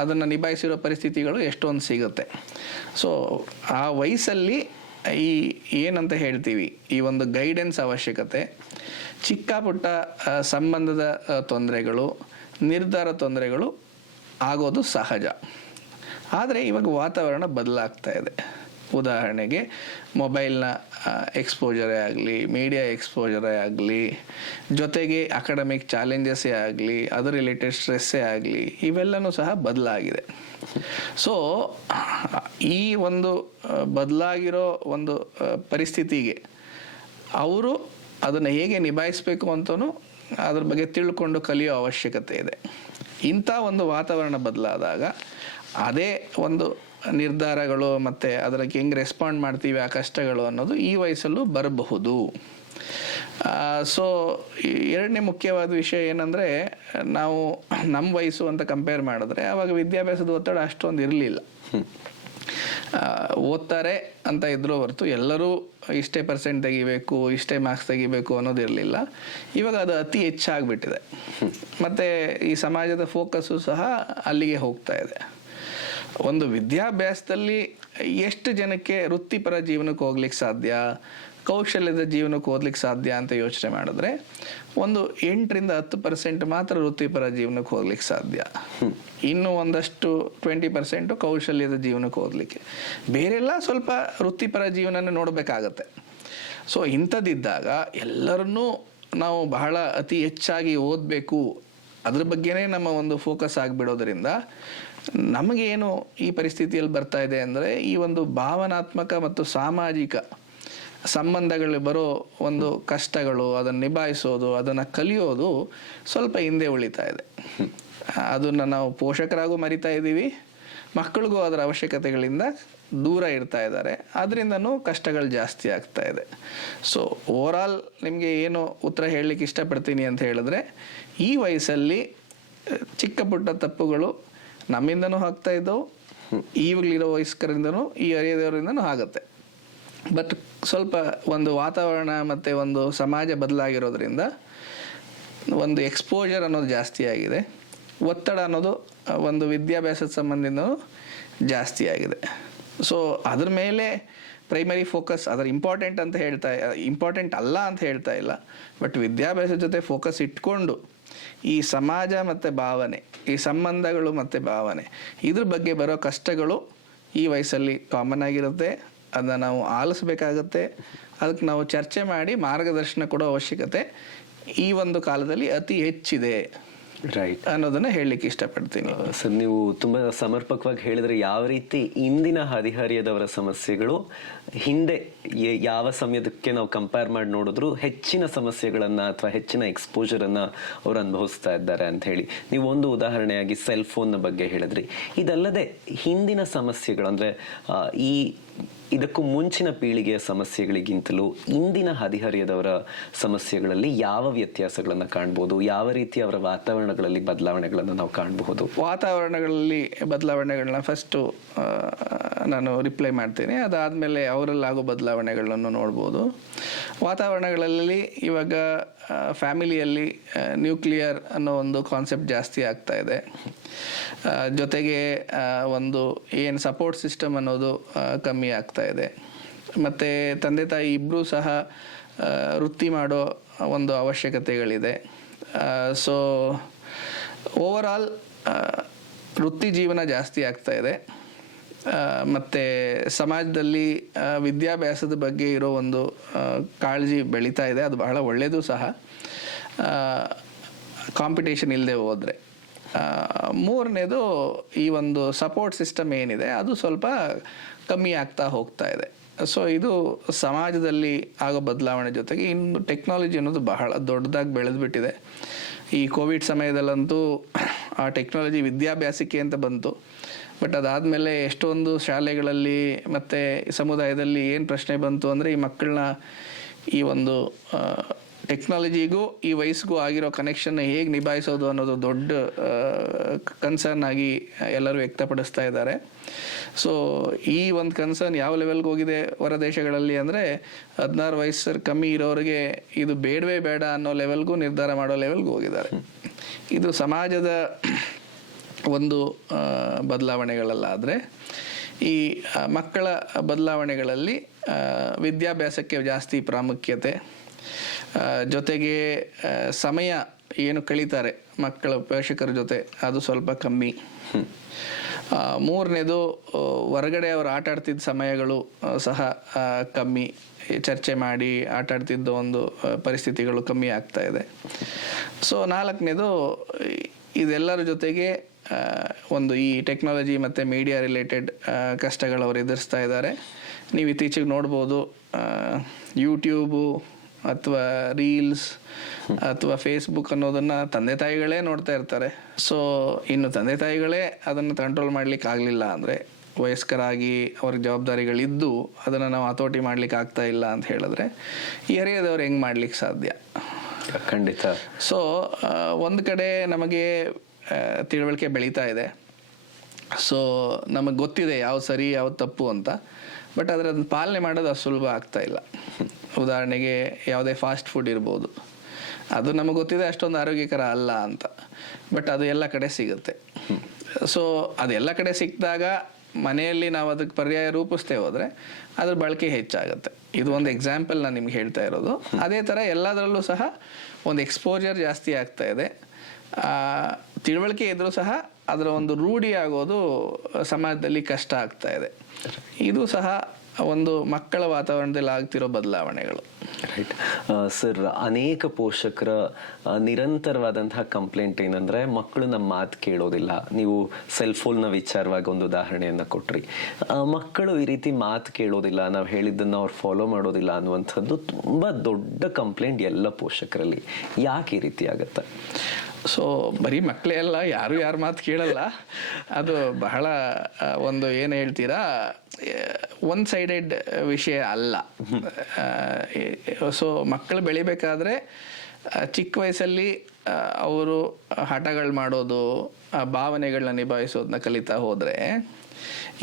ಅದನ್ನು ನಿಭಾಯಿಸಿರೋ ಪರಿಸ್ಥಿತಿಗಳು ಎಷ್ಟೊಂದು ಸಿಗುತ್ತೆ. ಸೊ ಆ ವಯಸ್ಸಲ್ಲಿ ಏನಂತ ಹೇಳ್ತೀವಿ, ಈ ಒಂದು ಗೈಡೆನ್ಸ್ ಅವಶ್ಯಕತೆ, ಚಿಕ್ಕ ಪುಟ್ಟ ಸಂಬಂಧದ ತೊಂದರೆಗಳು, ನಿರ್ಧಾರ ತೊಂದರೆಗಳು ಆಗೋದು ಸಹಜ. ಆದರೆ ಇವಾಗ ವಾತಾವರಣ ಬದಲಾಗ್ತಾ ಇದೆ. ಉದಾಹರಣೆಗೆ ಮೊಬೈಲ್ನ ಎಕ್ಸ್ಪೋಜರೇ ಆಗಲಿ, ಮೀಡಿಯಾ ಎಕ್ಸ್ಪೋಜರೇ ಆಗಲಿ, ಜೊತೆಗೆ ಅಕಾಡೆಮಿಕ್ ಚಾಲೆಂಜಸ್ಸೇ ಆಗಲಿ, ಅದರ್ ರಿಲೇಟೆಡ್ ಸ್ಟ್ರೆಸ್ಸೇ ಆಗಲಿ, ಇವೆಲ್ಲನೂ ಸಹ ಬದಲಾಗಿದೆ. ಸೊ ಈ ಒಂದು ಬದಲಾಗಿರೋ ಒಂದು ಪರಿಸ್ಥಿತಿಗೆ ಅವರು ಅದನ್ನು ಹೇಗೆ ನಿಭಾಯಿಸಬೇಕು ಅಂತಲೂ ಅದ್ರ ಬಗ್ಗೆ ತಿಳ್ಕೊಂಡು ಕಲಿಯೋ ಅವಶ್ಯಕತೆ ಇದೆ. ಇಂಥ ಒಂದು ವಾತಾವರಣ ಬದಲಾದಾಗ ಅದೇ ಒಂದು ನಿರ್ಧಾರಗಳು ಮತ್ತು ಅದಕ್ಕೆ ಹೆಂಗೆ ರೆಸ್ಪಾಂಡ್ ಮಾಡ್ತೀವಿ ಆ ಕಷ್ಟಗಳು ಅನ್ನೋದು ಈ ವಯಸ್ಸಲ್ಲೂ ಬರಬಹುದು. ಸೊ ಎರಡನೇ ಮುಖ್ಯವಾದ ವಿಷಯ ಏನಂದರೆ, ನಾವು ನಮ್ಮ ವಯಸ್ಸು ಅಂತ ಕಂಪೇರ್ ಮಾಡಿದ್ರೆ ಆವಾಗ ವಿದ್ಯಾಭ್ಯಾಸದ ಒತ್ತಡ ಅಷ್ಟೊಂದು ಇರಲಿಲ್ಲ. ಓದ್ತಾರೆ ಅಂತ ಇದ್ರೂ ಹೊರತು ಎಲ್ಲರೂ ಇಷ್ಟೇ ಪರ್ಸೆಂಟ್ ತೆಗಿಬೇಕು, ಇಷ್ಟೇ ಮಾರ್ಕ್ಸ್ ತೆಗಿಬೇಕು ಅನ್ನೋದಿರಲಿಲ್ಲ. ಇವಾಗ ಅದು ಅತಿ ಹೆಚ್ಚಾಗ್ಬಿಟ್ಟಿದೆ. ಮತ್ತು ಈ ಸಮಾಜದ ಫೋಕಸ್ಸು ಸಹ ಅಲ್ಲಿಗೆ ಹೋಗ್ತಾ ಇದೆ. ಒಂದು ವಿದ್ಯಾಭ್ಯಾಸದಲ್ಲಿ ಎಷ್ಟು ಜನಕ್ಕೆ ವೃತ್ತಿಪರ ಜೀವನಕ್ಕೆ ಹೋಗ್ಲಿಕ್ಕೆ ಸಾಧ್ಯ, ಕೌಶಲ್ಯದ ಜೀವನಕ್ಕೆ ಓದ್ಲಿಕ್ಕೆ ಸಾಧ್ಯ ಅಂತ ಯೋಚನೆ ಮಾಡಿದ್ರೆ ಒಂದು 8-10% ಮಾತ್ರ ವೃತ್ತಿಪರ ಜೀವನಕ್ಕೆ ಹೋಗ್ಲಿಕ್ಕೆ ಸಾಧ್ಯ. ಇನ್ನು ಒಂದಷ್ಟು 20% ಕೌಶಲ್ಯದ ಜೀವನಕ್ಕೆ ಓದಲಿಕ್ಕೆ, ಬೇರೆಲ್ಲ ಸ್ವಲ್ಪ ವೃತ್ತಿಪರ ಜೀವನನ ನೋಡಬೇಕಾಗತ್ತೆ. ಸೊ ಇಂಥದ್ದಿದ್ದಾಗ ಎಲ್ಲರನ್ನೂ ನಾವು ಬಹಳ ಅತಿ ಹೆಚ್ಚಾಗಿ ಓದಬೇಕು ಅದ್ರ ಬಗ್ಗೆನೇ ನಮ್ಮ ಒಂದು ಫೋಕಸ್ ಆಗಿಬಿಡೋದ್ರಿಂದ ನಮಗೇನು ಈ ಪರಿಸ್ಥಿತಿಯಲ್ಲಿ ಬರ್ತಾ ಇದೆ ಅಂದರೆ ಈ ಒಂದು ಭಾವನಾತ್ಮಕ ಮತ್ತು ಸಾಮಾಜಿಕ ಸಂಬಂಧಗಳು ಬರೋ ಒಂದು ಕಷ್ಟಗಳು, ಅದನ್ನು ನಿಭಾಯಿಸೋದು, ಅದನ್ನು ಕಲಿಯೋದು ಸ್ವಲ್ಪ ಹಿಂದೆ ಉಳಿತಾ ಇದೆ. ಅದನ್ನು ನಾವು ಪೋಷಕರಾಗೂ ಮರಿತಾ ಇದ್ದೀವಿ, ಮಕ್ಕಳಿಗೂ ಅದರ ಅವಶ್ಯಕತೆಗಳಿಂದ ದೂರ ಇರ್ತಾ ಇದ್ದಾರೆ, ಅದರಿಂದನೂ ಕಷ್ಟಗಳು ಜಾಸ್ತಿ ಆಗ್ತಾ ಇದೆ. ಸೊ ಓವರಾಲ್ ನಿಮಗೆ ಏನು ಉತ್ತರ ಹೇಳಲಿಕ್ಕೆ ಇಷ್ಟಪಡ್ತೀನಿ ಅಂತ ಹೇಳಿದ್ರೆ, ಈ ವಯಸ್ಸಲ್ಲಿ ಚಿಕ್ಕ ಪುಟ್ಟ ತಪ್ಪುಗಳು ನಮ್ಮಿಂದನೂ ಆಗ್ತಾ ಇದ್ದವು, ಈಗಲಿರೋ ವಯಸ್ಕರಿಂದನೂ ಈ ಹರಿಯದವರಿಂದನೂ ಆಗುತ್ತೆ. ಬಟ್ ಸ್ವಲ್ಪ ಒಂದು ವಾತಾವರಣ ಮತ್ತು ಒಂದು ಸಮಾಜ ಬದಲಾಗಿರೋದ್ರಿಂದ ಒಂದು ಎಕ್ಸ್ಪೋಜರ್ ಅನ್ನೋದು ಜಾಸ್ತಿ ಆಗಿದೆ, ಒತ್ತಡ ಅನ್ನೋದು ಒಂದು ವಿದ್ಯಾಭ್ಯಾಸದ ಸಂಬಂಧಿನೂ ಜಾಸ್ತಿ ಆಗಿದೆ. ಸೊ ಅದ್ರ ಮೇಲೆ ಪ್ರೈಮರಿ ಫೋಕಸ್, ಅದರ ಇಂಪಾರ್ಟೆಂಟ್ ಅಲ್ಲ ಅಂತ ಹೇಳ್ತಾ ಇಲ್ಲ, ಬಟ್ ವಿದ್ಯಾಭ್ಯಾಸದ ಜೊತೆ ಫೋಕಸ್ ಇಟ್ಕೊಂಡು ಈ ಸಮಾಜ ಮತ್ತು ಭಾವನೆ, ಈ ಸಂಬಂಧಗಳು ಮತ್ತು ಭಾವನೆ, ಇದ್ರ ಬಗ್ಗೆ ಬರೋ ಕಷ್ಟಗಳು ಈ ವಯಸ್ಸಲ್ಲಿ ಕಾಮನ್ ಆಗಿರುತ್ತೆ. ಅದನ್ನು ನಾವು ಆಲಿಸ್ಬೇಕಾಗತ್ತೆ, ಅದಕ್ಕೆ ನಾವು ಚರ್ಚೆ ಮಾಡಿ ಮಾರ್ಗದರ್ಶನ ಕೊಡೋ ಅವಶ್ಯಕತೆ ಈ ಒಂದು ಕಾಲದಲ್ಲಿ ಅತಿ ಹೆಚ್ಚಿದೆ, ರೈಟ್ ಅನ್ನೋದನ್ನ ಹೇಳಲಿಕ್ಕೆ ಇಷ್ಟಪಡ್ತೀನಿ. ಸರ್, ನೀವು ತುಂಬಾ ಸಮರ್ಪಕವಾಗಿ ಹೇಳಿದ್ರೆ ಯಾವ ರೀತಿ ಇಂದಿನ ಹದಿಹರಿಯದವರ ಸಮಸ್ಯೆಗಳು ಹಿಂದೆ ಯಾವ ಸಮಯದಕ್ಕೆ ನಾವು ಕಂಪೇರ್ ಮಾಡಿ ನೋಡಿದ್ರು ಹೆಚ್ಚಿನ ಸಮಸ್ಯೆಗಳನ್ನ ಅಥವಾ ಹೆಚ್ಚಿನ ಎಕ್ಸ್ಪೋಜರ್ ಅನ್ನ ಅವ್ರು ಅನುಭವಿಸ್ತಾ ಇದ್ದಾರೆ ಅಂತ ಹೇಳಿ ನೀವು ಒಂದು ಉದಾಹರಣೆಯಾಗಿ ಸೆಲ್ ಫೋನ್ ಬಗ್ಗೆ ಹೇಳಿದ್ರಿ. ಇದಲ್ಲದೆ ಹಿಂದಿನ ಸಮಸ್ಯೆಗಳು ಅಂದ್ರೆ ಇದಕ್ಕೂ ಮುಂಚಿನ ಪೀಳಿಗೆಯ ಸಮಸ್ಯೆಗಳಿಗಿಂತಲೂ ಇಂದಿನ ಹದಿಹರಿಯದವರ ಸಮಸ್ಯೆಗಳಲ್ಲಿ ಯಾವ ವ್ಯತ್ಯಾಸಗಳನ್ನು ಕಾಣ್ಬೋದು, ಯಾವ ರೀತಿ ಅವರ ವಾತಾವರಣಗಳಲ್ಲಿ ಬದಲಾವಣೆಗಳನ್ನು ನಾವು ಕಾಣಬಹುದು? ವಾತಾವರಣಗಳಲ್ಲಿ ಬದಲಾವಣೆಗಳನ್ನ ಫಸ್ಟು ನಾನು ರಿಪ್ಲೈ ಮಾಡ್ತೀನಿ, ಅದಾದಮೇಲೆ ಅವರಲ್ಲಾಗೋ ಬದಲಾವಣೆಗಳನ್ನು ನೋಡ್ಬೋದು. ವಾತಾವರಣಗಳಲ್ಲಿ ಇವಾಗ ಫ್ಯಾಮಿಲಿಯಲ್ಲಿ ನ್ಯೂಕ್ಲಿಯರ್ ಅನ್ನೋ ಒಂದು ಕಾನ್ಸೆಪ್ಟ್ ಜಾಸ್ತಿ ಆಗ್ತಾ ಇದೆ. ಜೊತೆಗೆ ಒಂದು ಏನು ಸಪೋರ್ಟ್ ಸಿಸ್ಟಮ್ ಅನ್ನೋದು ಕಮ್ಮಿ ಆಗ್ತಾ ಇದೆ. ಮತ್ತು ತಂದೆ ತಾಯಿ ಇಬ್ಬರೂ ಸಹ ವೃತ್ತಿ ಮಾಡೋ ಒಂದು ಅವಶ್ಯಕತೆಗಳಿದೆ. ಸೊ ಓವರಾಲ್ ವೃತ್ತಿ ಜೀವನ ಜಾಸ್ತಿ ಆಗ್ತಾ ಇದೆ. ಮತ್ತು ಸಮಾಜದಲ್ಲಿ ವಿದ್ಯಾಭ್ಯಾಸದ ಬಗ್ಗೆ ಇರೋ ಒಂದು ಕಾಳಜಿ ಬೆಳೀತಾ ಇದೆ, ಅದು ಬಹಳ ಒಳ್ಳೆಯದು ಸಹ, ಕಾಂಪಿಟೇಷನ್ ಇಲ್ಲದೆ ಹೋದರೆ. ಮೂರನೇದು ಈ ಒಂದು ಸಪೋರ್ಟ್ ಸಿಸ್ಟಮ್ ಏನಿದೆ ಅದು ಸ್ವಲ್ಪ ಕಮ್ಮಿ ಆಗ್ತಾ ಹೋಗ್ತಾ ಇದೆ. ಸೊ ಇದು ಸಮಾಜದಲ್ಲಿ ಆಗೋ ಬದಲಾವಣೆ ಜೊತೆಗೆ ಇನ್ನು ಟೆಕ್ನಾಲಜಿ ಅನ್ನೋದು ಬಹಳ ದೊಡ್ಡದಾಗಿ ಬೆಳೆದ್ಬಿಟ್ಟಿದೆ. ಈ ಕೋವಿಡ್ ಸಮಯದಲ್ಲಂತೂ ಆ ಟೆಕ್ನಾಲಜಿ ವಿದ್ಯಾಭ್ಯಾಸಕ್ಕೆ ಅಂತ ಬಂತು, ಬಟ್ ಅದಾದಮೇಲೆ ಎಷ್ಟೊಂದು ಶಾಲೆಗಳಲ್ಲಿ ಮತ್ತು ಸಮುದಾಯದಲ್ಲಿ ಏನು ಪ್ರಶ್ನೆ ಬಂತು ಅಂದರೆ, ಈ ಮಕ್ಕಳನ್ನ ಈ ಒಂದು ಟೆಕ್ನಾಲಜಿಗೂ ಈ ವಯಸ್ಸಿಗೂ ಆಗಿರೋ ಕನೆಕ್ಷನ್ನ ಹೇಗೆ ನಿಭಾಯಿಸೋದು ಅನ್ನೋದು ದೊಡ್ಡ ಕನ್ಸರ್ನ್ ಆಗಿ ಎಲ್ಲರೂ ವ್ಯಕ್ತಪಡಿಸ್ತಾ ಇದ್ದಾರೆ. ಸೊ ಈ ಒಂದು ಕನ್ಸರ್ನ್ ಯಾವ ಲೆವೆಲ್ಗೆ ಹೋಗಿದೆ ಹೊರ ದೇಶಗಳಲ್ಲಿ ಅಂದರೆ, 16 ವಯಸ್ಸು ಕಮ್ಮಿ ಇರೋರಿಗೆ ಇದು ಬೇಡವೇ ಬೇಡ ಅನ್ನೋ ಲೆವೆಲ್ಗೂ ನಿರ್ಧಾರ ಮಾಡೋ ಲೆವೆಲ್ಗೆ ಹೋಗಿದ್ದಾರೆ. ಇದು ಸಮಾಜದ ಒಂದು ಬದಲಾವಣೆಗಳಲ್ಲಾದರೆ, ಈ ಮಕ್ಕಳ ಬದಲಾವಣೆಗಳಲ್ಲಿ ವಿದ್ಯಾಭ್ಯಾಸಕ್ಕೆ ಜಾಸ್ತಿ ಪ್ರಾಮುಖ್ಯತೆ, ಜೊತೆಗೆ ಸಮಯ ಏನು ಕಳೀತಾರೆ ಮಕ್ಕಳ ಪೋಷಕರ ಜೊತೆ ಅದು ಸ್ವಲ್ಪ ಕಮ್ಮಿ. ಮೂರನೇದು ಹೊರಗಡೆ ಅವರು ಆಟ ಆಡ್ತಿದ್ದ ಸಮಯಗಳು ಸಹ ಕಮ್ಮಿ, ಚರ್ಚೆ ಮಾಡಿ ಆಟ ಆಡ್ತಿದ್ದ ಒಂದು ಪರಿಸ್ಥಿತಿಗಳು ಕಮ್ಮಿ ಆಗ್ತಾ ಇದೆ. ಸೊ ನಾಲ್ಕನೇದು ಇದೆಲ್ಲರ ಜೊತೆಗೆ ಒಂದು ಈ ಟೆಕ್ನಾಲಜಿ ಮತ್ತು ಮೀಡಿಯಾ ರಿಲೇಟೆಡ್ ಕಷ್ಟಗಳು ಅವರು ಎದುರಿಸ್ತಾ ಇದ್ದಾರೆ. ನೀವು ಇತ್ತೀಚೆಗೆ ನೋಡ್ಬೋದು, ಯೂಟ್ಯೂಬು ಅಥವಾ ರೀಲ್ಸ್ ಅಥವಾ ಫೇಸ್ಬುಕ್ ಅನ್ನೋದನ್ನು ತಂದೆ ತಾಯಿಗಳೇ ನೋಡ್ತಾ ಇರ್ತಾರೆ. ಸೊ ಇನ್ನು ತಂದೆ ತಾಯಿಗಳೇ ಅದನ್ನು ಕಂಟ್ರೋಲ್ ಮಾಡಲಿಕ್ಕೆ ಆಗಲಿಲ್ಲ ಅಂದರೆ, ವಯಸ್ಕರಾಗಿ ಅವ್ರಿಗೆ ಜವಾಬ್ದಾರಿಗಳಿದ್ದು ಅದನ್ನು ನಾವು ಹತೋಟಿ ಮಾಡ್ಲಿಕ್ಕೆ ಆಗ್ತಾ ಇಲ್ಲ ಅಂತ ಹೇಳಿದ್ರೆ, ಈ ಹರಿಯದವ್ರು ಹೆಂಗೆ ಮಾಡ್ಲಿಕ್ಕೆ ಸಾಧ್ಯ? ಖಂಡಿತ. ಸೊ ಒಂದು ಕಡೆ ನಮಗೆ ತಿಳುವಳಿಕೆ ಬೆಳೀತಾ ಇದೆ, ಸೊ ನಮಗೆ ಗೊತ್ತಿದೆ ಯಾವ ಸರಿ ಯಾವ ತಪ್ಪು ಅಂತ, ಬಟ್ ಅದನ್ನು ಪಾಲನೆ ಮಾಡೋದು ಅಷ್ಟು ಸುಲಭ ಆಗ್ತಾ ಇಲ್ಲ. ಉದಾಹರಣೆಗೆ ಯಾವುದೇ ಫಾಸ್ಟ್ ಫುಡ್ ಇರ್ಬೋದು, ಅದು ನಮಗೆ ಗೊತ್ತಿದೆ ಅಷ್ಟೊಂದು ಆರೋಗ್ಯಕರ ಅಲ್ಲ ಅಂತ, ಬಟ್ ಅದು ಎಲ್ಲ ಕಡೆ ಸಿಗುತ್ತೆ. ಸೊ ಅದೆಲ್ಲ ಕಡೆ ಸಿಕ್ಕಿದಾಗ ಮನೆಯಲ್ಲಿ ನಾವು ಅದಕ್ಕೆ ಪರ್ಯಾಯ ರೂಪಿಸ್ತೇ ಹೋದರೆ ಅದ್ರ ಬಳಕೆ ಹೆಚ್ಚಾಗುತ್ತೆ. ಇದು ಒಂದು ಎಕ್ಸಾಂಪಲ್ ನಾನು ನಿಮ್ಗೆ ಹೇಳ್ತಾ ಇರೋದು. ಅದೇ ಥರ ಎಲ್ಲದರಲ್ಲೂ ಸಹ ಒಂದು ಎಕ್ಸ್ಪೋಜರ್ ಜಾಸ್ತಿ ಆಗ್ತಾ ಇದೆ. ತಿಳುವಳಿಕೆ ಇದ್ರೂ ಸಹ ಅದರ ಒಂದು ರೂಢಿ ಆಗೋದು ಸಮಾಜದಲ್ಲಿ ಕಷ್ಟ ಆಗ್ತಾ ಇದೆ. ಇದು ಸಹ ಒಂದು ಮಕ್ಕಳ ವಾತಾವರಣದಲ್ಲಿ ಆಗ್ತಿರೋ ಬದಲಾವಣೆಗಳು. ರೈಟ್ ಸರ್, ಅನೇಕ ಪೋಷಕರ ನಿರಂತರವಾದಂತಹ ಕಂಪ್ಲೇಂಟ್ ಏನಂದ್ರೆ ಮಕ್ಕಳು ನಮ್ಮ ಮಾತು ಕೇಳೋದಿಲ್ಲ. ನೀವು ಸೆಲ್ ಫೋನ್ನ ವಿಚಾರವಾಗಿ ಒಂದು ಉದಾಹರಣೆಯನ್ನ ಕೊಟ್ರಿ. ಮಕ್ಕಳು ಈ ರೀತಿ ಮಾತು ಕೇಳೋದಿಲ್ಲ, ನಾವು ಹೇಳಿದ್ದನ್ನ ಅವ್ರು ಫಾಲೋ ಮಾಡೋದಿಲ್ಲ ಅನ್ನುವಂಥದ್ದು ತುಂಬಾ ದೊಡ್ಡ ಕಂಪ್ಲೇಂಟ್ ಎಲ್ಲ ಪೋಷಕರಲ್ಲಿ. ಯಾಕೆ ಈ ರೀತಿ ಆಗತ್ತೆ? ಸೊ ಬರೀ ಮಕ್ಕಳೇ ಅಲ್ಲ, ಯಾರು ಮಾತು ಕೇಳಲ್ಲ. ಅದು ಬಹಳ ಒಂದು ಏನು ಹೇಳ್ತೀರಾ, ಒನ್ ಸೈಡೆಡ್ ವಿಷಯ ಅಲ್ಲ. ಸೊ ಮಕ್ಕಳು ಬೆಳಿಬೇಕಾದ್ರೆ ಚಿಕ್ಕ ವಯಸ್ಸಲ್ಲಿ ಅವರು ಹಠಗಳು ಮಾಡೋದು, ಭಾವನೆಗಳನ್ನ ನಿಭಾಯಿಸೋದನ್ನ ಕಲಿತಾ ಹೋದರೆ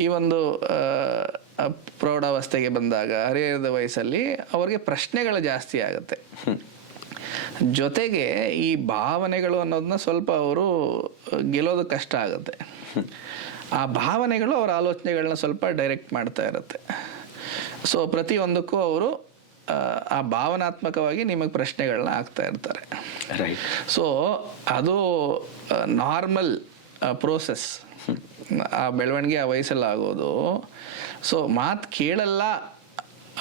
ಈ ಒಂದು ಪ್ರೌಢಾವಸ್ಥೆಗೆ ಬಂದಾಗ, ಹರಿಹರದ ವಯಸ್ಸಲ್ಲಿ ಅವ್ರಿಗೆ ಪ್ರಶ್ನೆಗಳು ಜಾಸ್ತಿ ಆಗುತ್ತೆ. ಜೊತೆಗೆ ಈ ಭಾವನೆಗಳು ಅನ್ನೋದನ್ನ ಸ್ವಲ್ಪ ಅವರು ಗೆಲ್ಲೋದು ಕಷ್ಟ ಆಗುತ್ತೆ. ಆ ಭಾವನೆಗಳು ಅವರ ಆಲೋಚನೆಗಳನ್ನ ಸ್ವಲ್ಪ ಡೈರೆಕ್ಟ್ ಮಾಡ್ತಾ ಇರುತ್ತೆ. ಸೊ ಪ್ರತಿಯೊಂದಕ್ಕೂ ಅವರು ಆ ಭಾವನಾತ್ಮಕವಾಗಿ ನಿಮಗೆ ಪ್ರಶ್ನೆಗಳನ್ನ ಹಾಕ್ತಾ ಇರ್ತಾರೆ. ರೈಟ್. ಸೊ ಅದು ನಾರ್ಮಲ್ ಪ್ರೋಸೆಸ್, ಆ ಬೆಳವಣಿಗೆ ಆ ವಯಸ್ಸಲ್ಲಿ ಆಗೋದು. ಸೊ ಮಾತು ಕೇಳಲ್ಲ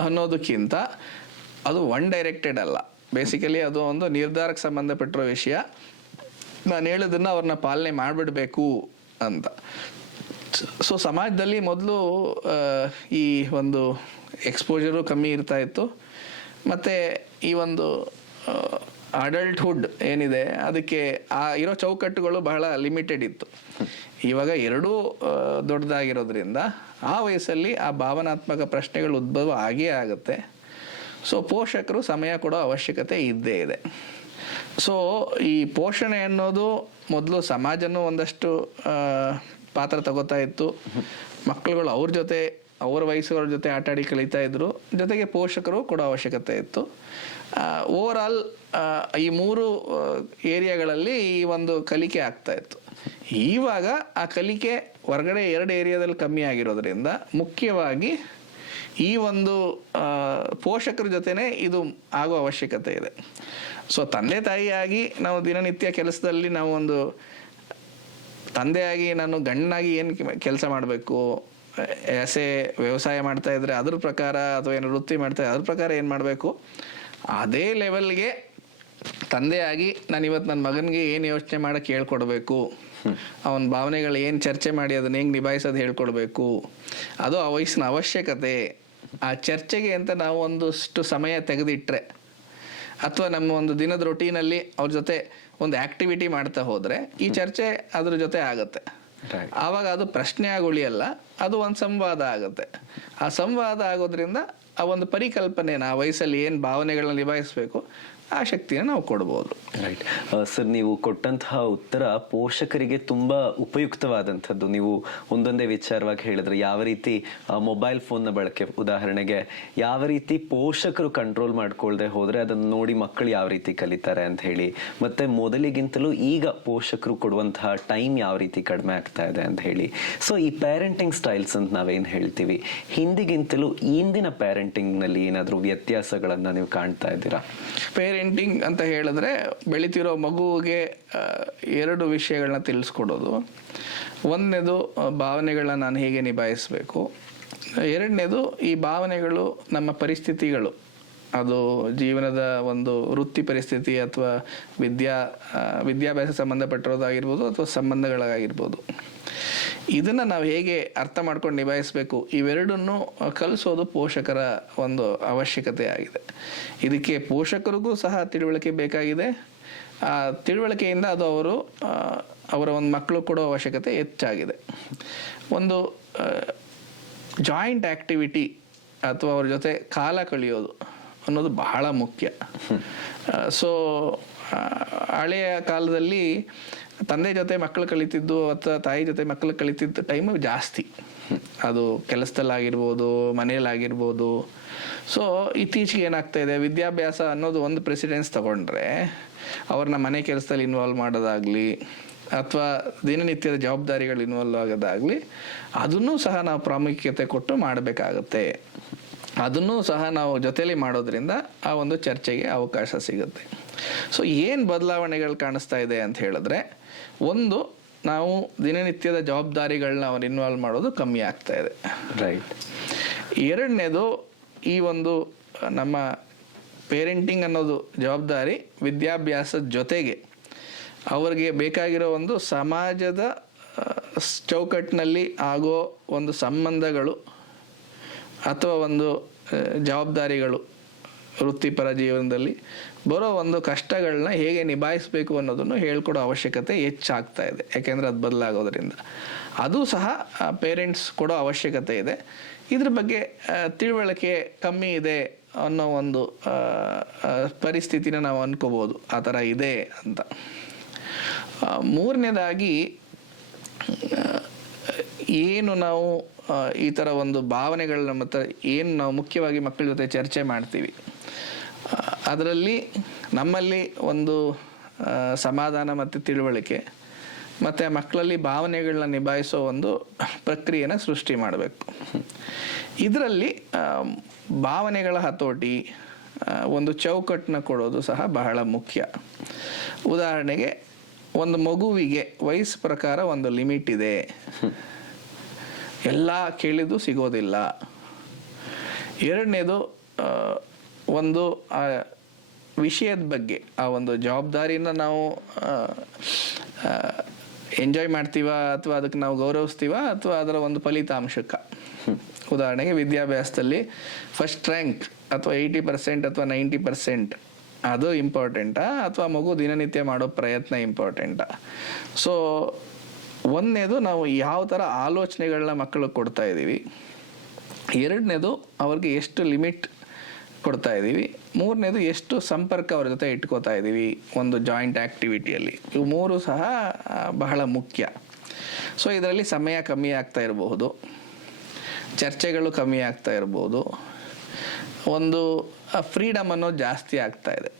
ಅನ್ನೋದಕ್ಕಿಂತ ಅದು ಒನ್ ಡೈರೆಕ್ಟೆಡ್ ಅಲ್ಲ. ಬೇಸಿಕಲಿ ಅದು ಒಂದು ನಿರ್ಧಾರಕ್ಕೆ ಸಂಬಂಧಪಟ್ಟಿರೋ ವಿಷಯ. ನಾನು ಹೇಳೋದನ್ನ ಅವ್ರನ್ನ ಪಾಲನೆ ಮಾಡಿಬಿಡ್ಬೇಕು ಅಂತ. ಸೊ ಸಮಾಜದಲ್ಲಿ ಮೊದಲು ಈ ಒಂದು ಎಕ್ಸ್ಪೋಜರು ಕಮ್ಮಿ ಇರ್ತಾ ಇತ್ತು, ಮತ್ತು ಈ ಒಂದು ಅಡಲ್ಟ್ಹುಡ್ ಏನಿದೆ ಅದಕ್ಕೆ ಆ ಇರೋ ಚೌಕಟ್ಟುಗಳು ಬಹಳ ಲಿಮಿಟೆಡ್ ಇತ್ತು. ಇವಾಗ ಎರಡೂ ದೊಡ್ಡದಾಗಿರೋದ್ರಿಂದ ಆ ವಯಸ್ಸಲ್ಲಿ ಆ ಭಾವನಾತ್ಮಕ ಪ್ರಶ್ನೆಗಳು ಉದ್ಭವ ಆಗೇ ಆಗುತ್ತೆ. ಸೊ ಪೋಷಕರು ಸಮಯ ಕೊಡೋ ಅವಶ್ಯಕತೆ ಇದ್ದೇ ಇದೆ. ಸೊ ಈ ಪೋಷಣೆ ಅನ್ನೋದು ಮೊದಲು ಸಮಾಜನೂ ಒಂದಷ್ಟು ಪಾತ್ರ ತಗೋತಾ ಇತ್ತು. ಮಕ್ಕಳುಗಳು ಅವ್ರ ಜೊತೆ, ಅವ್ರ ವಯಸ್ಸುಗಳ ಜೊತೆ ಆಟ ಆಡಿ ಕಳೀತಾ ಇದ್ರು. ಜೊತೆಗೆ ಪೋಷಕರು ಕೊಡೋ ಅವಶ್ಯಕತೆ ಇತ್ತು. ಓವರ್ ಆಲ್ ಈ ಮೂರು ಏರಿಯಾಗಳಲ್ಲಿ ಈ ಒಂದು ಕಲಿಕೆ ಆಗ್ತಾ ಇತ್ತು. ಇವಾಗ ಆ ಕಲಿಕೆ ಹೊರಗಡೆ ಎರಡು ಏರಿಯಾದಲ್ಲಿ ಕಮ್ಮಿ ಆಗಿರೋದ್ರಿಂದ ಮುಖ್ಯವಾಗಿ ಈ ಒಂದು ಪೋಷಕರ ಜೊತೆನೇ ಇದು ಆಗೋ ಅವಶ್ಯಕತೆ ಇದೆ. ಸೊ ತಂದೆ ತಾಯಿಯಾಗಿ ನಾವು ದಿನನಿತ್ಯ ಕೆಲಸದಲ್ಲಿ ನಾವು ಒಂದು ತಂದೆಯಾಗಿ ನಾನು ಗಂಡನಾಗಿ ಏನು ಕೆಲಸ ಮಾಡಬೇಕು, ಎಸೆ ವ್ಯವಸಾಯ ಮಾಡ್ತಾ ಇದ್ರೆ ಅದ್ರ ಪ್ರಕಾರ, ಅಥವಾ ಏನು ವೃತ್ತಿ ಮಾಡ್ತಾ ಇದ್ರೆ ಅದ್ರ ಪ್ರಕಾರ ಏನು ಮಾಡಬೇಕು, ಅದೇ ಲೆವೆಲ್ಗೆ ತಂದೆಯಾಗಿ ನಾನು ಇವತ್ತು ನನ್ನ ಮಗನಿಗೆ ಏನು ಯೋಚನೆ ಮಾಡೋಕ್ಕೆ ಹೇಳ್ಕೊಡ್ಬೇಕು, ಅವನ ಭಾವನೆಗಳು ಏನು ಚರ್ಚೆ ಮಾಡಿ ಅದನ್ನ ಹೆಂಗೆ ನಿಭಾಯಿಸೋದು ಹೇಳ್ಕೊಡ್ಬೇಕು, ಅದು ಆ ವಯಸ್ಸಿನ ಅವಶ್ಯಕತೆ. ಆ ಚರ್ಚೆಗೆ ಅಂತ ನಾವು ಒಂದಷ್ಟು ಸಮಯ ತೆಗೆದಿಟ್ರೆ, ಅಥವಾ ನಮ್ಮ ಒಂದು ದಿನದ ರೊಟೀನಲ್ಲಿ ಅವ್ರ ಜೊತೆ ಒಂದು ಆ್ಯಕ್ಟಿವಿಟಿ ಮಾಡ್ತಾ ಹೋದರೆ ಈ ಚರ್ಚೆ ಅದ್ರ ಜೊತೆ ಆಗುತ್ತೆ. ಆವಾಗ ಅದು ಪ್ರಶ್ನೆ ಆಗುಳಿಯಲ್ಲ, ಅದು ಒಂದು ಸಂವಾದ ಆಗುತ್ತೆ. ಆ ಸಂವಾದ ಆಗೋದ್ರಿಂದ ಆ ಒಂದು ಪರಿಕಲ್ಪನೆನ ಆ ವಯಸ್ಸಲ್ಲಿ ಏನು ಭಾವನೆಗಳನ್ನ ನಿಭಾಯಿಸಬೇಕು ಆ ಶಕ್ತಿನ ನಾವು ಕೊಡ್ಬೋದು. ರೈಟ್ ಸರ್, ನೀವು ಕೊಟ್ಟಂತಹ ಉತ್ತರ ಪೋಷಕರಿಗೆ ತುಂಬಾ ಉಪಯುಕ್ತವಾದಂಥದ್ದು. ನೀವು ಒಂದೊಂದೇ ವಿಚಾರವಾಗಿ ಹೇಳಿದ್ರೆ, ಯಾವ ರೀತಿ ಮೊಬೈಲ್ ಫೋನ್ನ ಬಳಕೆ, ಉದಾಹರಣೆಗೆ ಯಾವ ರೀತಿ ಪೋಷಕರು ಕಂಟ್ರೋಲ್ ಮಾಡ್ಕೊಳ್ದೆ ಹೋದ್ರೆ ಅದನ್ನು ನೋಡಿ ಮಕ್ಕಳು ಯಾವ ರೀತಿ ಕಲಿತಾರೆ ಅಂತ ಹೇಳಿ, ಮತ್ತೆ ಮೊದಲಿಗಿಂತಲೂ ಈಗ ಪೋಷಕರು ಕೊಡುವಂತಹ ಟೈಮ್ ಯಾವ ರೀತಿ ಕಡಿಮೆ ಆಗ್ತಾ ಇದೆ ಅಂತ ಹೇಳಿ. ಸೊ ಈ ಪ್ಯಾರೆಂಟಿಂಗ್ ಸ್ಟೈಲ್ಸ್ ಅಂತ ನಾವೇನು ಹೇಳ್ತೀವಿ, ಹಿಂದಿಗಿಂತಲೂ ಇಂದಿನ ಪ್ಯಾರೆಂಟಿಂಗ್ ನಲ್ಲಿ ಏನಾದರೂ ವ್ಯತ್ಯಾಸಗಳನ್ನ ನೀವು ಕಾಣ್ತಾ ಇದ್ದೀರಾ? ಪೇರೆಂಟಿಂಗ್ ಅಂತ ಹೇಳಿದ್ರೆ ಬೆಳಿತಿರೋ ಮಗುವಿಗೆ ಎರಡು ವಿಷಯಗಳನ್ನ ತಿಳಿಸ್ಕೊಡೋದು. ಒಂದನೇದು ಭಾವನೆಗಳನ್ನ ನಾನು ಹೇಗೆ ನಿಭಾಯಿಸಬೇಕು, ಎರಡನೇದು ಈ ಭಾವನೆಗಳು ನಮ್ಮ ಪರಿಸ್ಥಿತಿಗಳು, ಅದು ಜೀವನದ ಒಂದು ವೃತ್ತಿ ಪರಿಸ್ಥಿತಿ ಅಥವಾ ವಿದ್ಯಾಭ್ಯಾಸ ಸಂಬಂಧಪಟ್ಟಿರೋದಾಗಿರ್ಬೋದು ಅಥವಾ ಸಂಬಂಧಗಳಾಗಿರ್ಬೋದು, ಇದನ್ನು ನಾವು ಹೇಗೆ ಅರ್ಥ ಮಾಡ್ಕೊಂಡು ನಿಭಾಯಿಸಬೇಕು, ಇವೆರಡನ್ನು ಕಲಿಸೋದು ಪೋಷಕರ ಒಂದು ಅವಶ್ಯಕತೆ ಆಗಿದೆ. ಇದಕ್ಕೆ ಪೋಷಕರಿಗೂ ಸಹ ತಿಳುವಳಿಕೆ ಬೇಕಾಗಿದೆ. ಆ ತಿಳುವಳಿಕೆಯಿಂದ ಅದು ಅವರ ಒಂದು ಮಕ್ಕಳು ಕೊಡೋ ಅವಶ್ಯಕತೆ ಹೆಚ್ಚಾಗಿದೆ. ಒಂದು ಜಾಯಿಂಟ್ ಆ್ಯಕ್ಟಿವಿಟಿ ಅಥವಾ ಅವ್ರ ಜೊತೆ ಕಾಲ ಕಳೆಯೋದು ಅನ್ನೋದು ಬಹಳ ಮುಖ್ಯ. ಸೊ ಹಳೆಯ ಕಾಲದಲ್ಲಿ ತಂದೆ ಜೊತೆ ಮಕ್ಕಳು ಕಲಿತಿದ್ದು ಅಥವಾ ತಾಯಿ ಜೊತೆ ಮಕ್ಕಳು ಕಲಿತಿದ್ದ ಟೈಮು ಜಾಸ್ತಿ, ಅದು ಕೆಲಸದಲ್ಲಾಗಿರ್ಬೋದು, ಮನೆಯಲ್ಲಾಗಿರ್ಬೋದು. ಸೊ ಇತ್ತೀಚೆಗೆ ಏನಾಗ್ತಾ ಇದೆ, ವಿದ್ಯಾಭ್ಯಾಸ ಅನ್ನೋದು ಒಂದು ಪ್ರೆಸಿಡೆನ್ಸ್ ತಗೊಂಡ್ರೆ ಅವ್ರನ್ನ ಮನೆ ಕೆಲಸದಲ್ಲಿ ಇನ್ವಾಲ್ವ್ ಮಾಡೋದಾಗಲಿ ಅಥವಾ ದಿನನಿತ್ಯದ ಜವಾಬ್ದಾರಿಗಳು ಇನ್ವಾಲ್ವ್ ಆಗೋದಾಗಲಿ, ಅದನ್ನೂ ಸಹ ನಾವು ಪ್ರಾಮುಖ್ಯತೆ ಕೊಟ್ಟು ಮಾಡಬೇಕಾಗತ್ತೆ. ಅದನ್ನೂ ಸಹ ನಾವು ಜೊತೆಯಲ್ಲಿ ಮಾಡೋದ್ರಿಂದ ಆ ಒಂದು ಚರ್ಚೆಗೆ ಅವಕಾಶ ಸಿಗುತ್ತೆ. ಸೊ ಏನು ಬದಲಾವಣೆಗಳು ಕಾಣಿಸ್ತಾ ಇದೆ ಅಂತ ಹೇಳಿದ್ರೆ, ಒಂದು ನಾವು ದಿನನಿತ್ಯದ ಜವಾಬ್ದಾರಿಗಳನ್ನ ಅವ್ರು ಇನ್ವಾಲ್ವ್ ಮಾಡೋದು ಕಮ್ಮಿ ಆಗ್ತಾ ಇದೆ. ರೈಟ್. ಎರಡನೇದು, ಈ ಒಂದು ನಮ್ಮ ಪೇರೆಂಟಿಂಗ್ ಅನ್ನೋದು ಜವಾಬ್ದಾರಿ ವಿದ್ಯಾಭ್ಯಾಸದ ಜೊತೆಗೆ ಅವ್ರಿಗೆ ಬೇಕಾಗಿರೋ ಒಂದು ಸಮಾಜದ ಚೌಕಟ್ಟಿನಲ್ಲಿ ಆಗೋ ಒಂದು ಸಂಬಂಧಗಳು ಅಥವಾ ಒಂದು ಜವಾಬ್ದಾರಿಗಳು, ವೃತ್ತಿಪರ ಜೀವನದಲ್ಲಿ ಬರೋ ಒಂದು ಕಷ್ಟಗಳನ್ನ ಹೇಗೆ ನಿಭಾಯಿಸಬೇಕು ಅನ್ನೋದನ್ನು ಹೇಳ್ಕೊಡೋ ಅವಶ್ಯಕತೆ ಹೆಚ್ಚಾಗ್ತಾ ಇದೆ. ಯಾಕೆಂದರೆ ಅದು ಬದಲಾಗೋದ್ರಿಂದ ಅದು ಸಹ ಪೇರೆಂಟ್ಸ್ ಕೊಡೋ ಅವಶ್ಯಕತೆ ಇದೆ. ಇದ್ರ ಬಗ್ಗೆ ತಿಳುವಳಿಕೆ ಕಮ್ಮಿ ಇದೆ ಅನ್ನೋ ಒಂದು ಪರಿಸ್ಥಿತಿನ ನಾವು ಅನ್ಕೋಬೋದು, ಆ ಥರ ಇದೆ ಅಂತ. ಮೂರನೇದಾಗಿ, ಏನು ನಾವು ಈ ಥರ ಒಂದು ಭಾವನೆಗಳನ್ನ ಮತ್ತು ಏನು ನಾವು ಮುಖ್ಯವಾಗಿ ಮಕ್ಕಳ ಜೊತೆ ಚರ್ಚೆ ಮಾಡ್ತೀವಿ, ಅದರಲ್ಲಿ ನಮ್ಮಲ್ಲಿ ಒಂದು ಸಮಾಧಾನ ಮತ್ತು ತಿಳುವಳಿಕೆ ಮತ್ತು ಮಕ್ಕಳಲ್ಲಿ ಭಾವನೆಗಳನ್ನ ನಿಭಾಯಿಸೋ ಒಂದು ಪ್ರಕ್ರಿಯೆನ ಸೃಷ್ಟಿ ಮಾಡಬೇಕು. ಇದರಲ್ಲಿ ಭಾವನೆಗಳ ಹತೋಟಿ, ಒಂದು ಚೌಕಟ್ಟನ್ನ ಕೊಡೋದು ಸಹ ಬಹಳ ಮುಖ್ಯ. ಉದಾಹರಣೆಗೆ, ಒಂದು ಮಗುವಿಗೆ ವಯಸ್ಸು ಪ್ರಕಾರ ಒಂದು ಲಿಮಿಟ್ ಇದೆ, ಎಲ್ಲ ಕೇಳಿದ್ದು ಸಿಗೋದಿಲ್ಲ. ಎರಡನೇದು, ಒಂದು ವಿಷಯದ ಬಗ್ಗೆ ಆ ಒಂದು ಜವಾಬ್ದಾರಿನ ನಾವು ಎಂಜಾಯ್ ಮಾಡ್ತೀವ ಅಥವಾ ಅದಕ್ಕೆ ನಾವು ಗೌರವಿಸ್ತೀವ ಅಥವಾ ಅದರ ಒಂದು ಫಲಿತಾಂಶಕ್ಕ. ಉದಾಹರಣೆಗೆ, ವಿದ್ಯಾಭ್ಯಾಸದಲ್ಲಿ ಫಸ್ಟ್ ರ್ಯಾಂಕ್ ಅಥವಾ 80% ಅಥವಾ 90% ಅದು ಇಂಪಾರ್ಟೆಂಟಾ ಅಥವಾ ಮಗು ದಿನನಿತ್ಯ ಮಾಡೋ ಪ್ರಯತ್ನ ಇಂಪಾರ್ಟೆಂಟಾ? ಸೊ ಒಂದನೇದು, ನಾವು ಯಾವ ಥರ ಆಲೋಚನೆಗಳನ್ನ ಮಕ್ಕಳಿಗೆ ಕೊಡ್ತಾ ಇದ್ದೀವಿ. ಎರಡನೇದು, ಅವ್ರಿಗೆ ಎಷ್ಟು ಲಿಮಿಟ್ ಕೊಡ್ತಾ ಇದ್ದೀವಿ. ಮೂರನೇದು, ಎಷ್ಟು ಸಂಪರ್ಕ ಅವ್ರ ಜೊತೆ ಇಟ್ಕೋತಾ ಇದ್ದೀವಿ ಒಂದು ಜಾಯಿಂಟ್ ಆ್ಯಕ್ಟಿವಿಟಿಯಲ್ಲಿ. ಇವು ಮೂರು ಸಹ ಬಹಳ ಮುಖ್ಯ. ಸೊ ಇದರಲ್ಲಿ ಸಮಯ ಕಮ್ಮಿ ಆಗ್ತಾ ಇರಬಹುದು, ಚರ್ಚೆಗಳು ಕಮ್ಮಿ ಆಗ್ತಾ ಇರ್ಬೋದು, ಒಂದು ಫ್ರೀಡಮ್ ಅನ್ನೋದು ಜಾಸ್ತಿ ಆಗ್ತಾ ಇದೆ,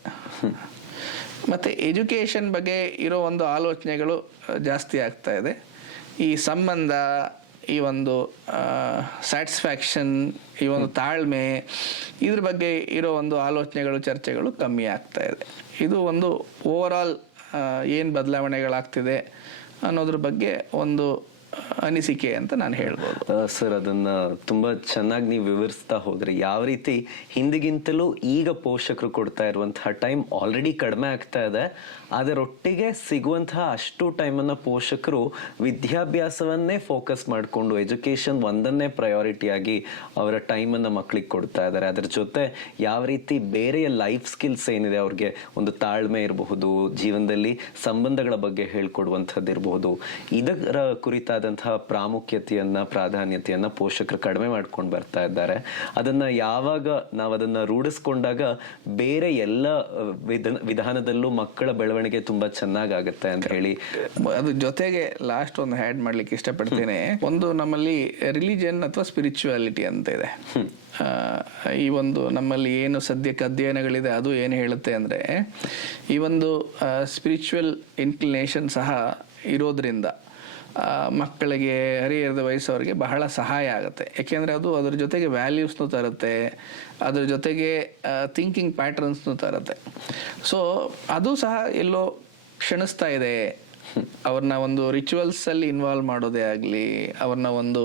ಮತ್ತು ಎಜುಕೇಷನ್ ಬಗ್ಗೆ ಇರೋ ಒಂದು ಆಲೋಚನೆಗಳು ಜಾಸ್ತಿ ಆಗ್ತಾ ಇದೆ. ಈ ಸಂಬಂಧ, ಈ ಒಂದು ಸ್ಯಾಟಿಸ್ಫ್ಯಾಕ್ಷನ್, ಈ ಒಂದು ತಾಳ್ಮೆ, ಇದ್ರ ಬಗ್ಗೆ ಇರೋ ಒಂದು ಆಲೋಚನೆಗಳು, ಚರ್ಚೆಗಳು ಕಮ್ಮಿ ಆಗ್ತಾ ಇದೆ. ಇದು ಒಂದು ಓವರಾಲ್ ಏನು ಬದಲಾವಣೆಗಳಾಗ್ತಿದೆ ಅನ್ನೋದ್ರ ಬಗ್ಗೆ ಒಂದು ಅನಿಸಿಕೆ ಅಂತ ನಾನು ಹೇಳ್ಬೋದು. ಸರ್, ಅದನ್ನ ತುಂಬಾ ಚೆನ್ನಾಗಿ ನೀವು ವಿವರಿಸ್ತಾ ಹೋದ್ರಿ. ಯಾವ ರೀತಿ ಹಿಂದಿಗಿಂತಲೂ ಈಗ ಪೋಷಕರು ಕೊಡ್ತಾ ಇರುವಂತಹ ಟೈಮ್ ಆಲ್ರೆಡಿ ಕಡಿಮೆ ಆಗ್ತಾ ಇದೆ, ಅದರೊಟ್ಟಿಗೆ ಸಿಗುವಂತಹ ಅಷ್ಟು ಟೈಮನ್ನು ಪೋಷಕರು ವಿದ್ಯಾಭ್ಯಾಸವನ್ನೇ ಫೋಕಸ್ ಮಾಡಿಕೊಂಡು ಎಜುಕೇಶನ್ ಒಂದನ್ನೇ ಪ್ರಯಾರಿಟಿಯಾಗಿ ಅವರ ಟೈಮನ್ನು ಮಕ್ಕಳಿಗೆ ಕೊಡ್ತಾ ಇದ್ದಾರೆ. ಅದರ ಜೊತೆ ಯಾವ ರೀತಿ ಬೇರೆಯ ಲೈಫ್ ಸ್ಕಿಲ್ಸ್ ಏನಿದೆ, ಅವ್ರಿಗೆ ಒಂದು ತಾಳ್ಮೆ ಇರಬಹುದು, ಜೀವನದಲ್ಲಿ ಸಂಬಂಧಗಳ ಬಗ್ಗೆ ಹೇಳ್ಕೊಡುವಂಥದ್ದು ಇರಬಹುದು, ಇದರ ಕುರಿತಾದಂತಹ ಪ್ರಾಮುಖ್ಯತೆಯನ್ನ, ಪ್ರಾಧಾನ್ಯತೆಯನ್ನ ಪೋಷಕರು ಕಡಿಮೆ ಮಾಡ್ಕೊಂಡು ಬರ್ತಾ ಇದ್ದಾರೆ. ಅದನ್ನ ಯಾವಾಗ ನಾವು ಅದನ್ನ ರೂಢಿಸ್ಕೊಂಡಾಗ ಬೇರೆ ಎಲ್ಲ ವಿಧಾನದಲ್ಲೂ ಮಕ್ಕಳ ಬೆಳವಣಿಗೆ ತುಂಬಾ ಚೆನ್ನಾಗಾಗತ್ತೆ ಅಂತ ಹೇಳಿ. ಅದ್ರ ಜೊತೆಗೆ ಲಾಸ್ಟ್ ಒಂದು ಹ್ಯಾಡ್ ಮಾಡ್ಲಿಕ್ಕೆ ಇಷ್ಟಪಡ್ತೇನೆ. ಒಂದು ನಮ್ಮಲ್ಲಿ ರಿಲಿಜನ್ ಅಥವಾ ಸ್ಪಿರಿಚುವಾಲಿಟಿ ಅಂತ ಇದೆ. ಈ ಒಂದು ನಮ್ಮಲ್ಲಿ ಏನು ಸದ್ಯಕ್ಕೆ ಅಧ್ಯಯನಗಳಿದೆ ಅದು ಏನು ಹೇಳುತ್ತೆ ಅಂದರೆ, ಈ ಒಂದು ಸ್ಪಿರಿಚುವಲ್ ಇನ್ಕ್ಲಿನೇಷನ್ ಸಹ ಇರೋದ್ರಿಂದ ಮಕ್ಕಳಿಗೆ, ಹರಿಹರದ ವಯಸ್ಸವರಿಗೆ ಬಹಳ ಸಹಾಯ ಆಗುತ್ತೆ. ಯಾಕೆಂದರೆ ಅದು ಅದ್ರ ಜೊತೆಗೆ ವ್ಯಾಲ್ಯೂಸ್ನು ತರುತ್ತೆ, ಅದ್ರ ಜೊತೆಗೆ ಥಿಂಕಿಂಗ್ ಪ್ಯಾಟರ್ನ್ಸ್ನು ತರುತ್ತೆ. ಸೊ ಅದು ಸಹ ಎಲ್ಲೋ ಕ್ಷಣಿಸ್ತಾ ಇದೆ. ಅವ್ರನ್ನ ಒಂದು ರಿಚುವಲ್ಸಲ್ಲಿ ಇನ್ವಾಲ್ವ್ ಮಾಡೋದೇ ಆಗಲಿ, ಅವ್ರನ್ನ ಒಂದು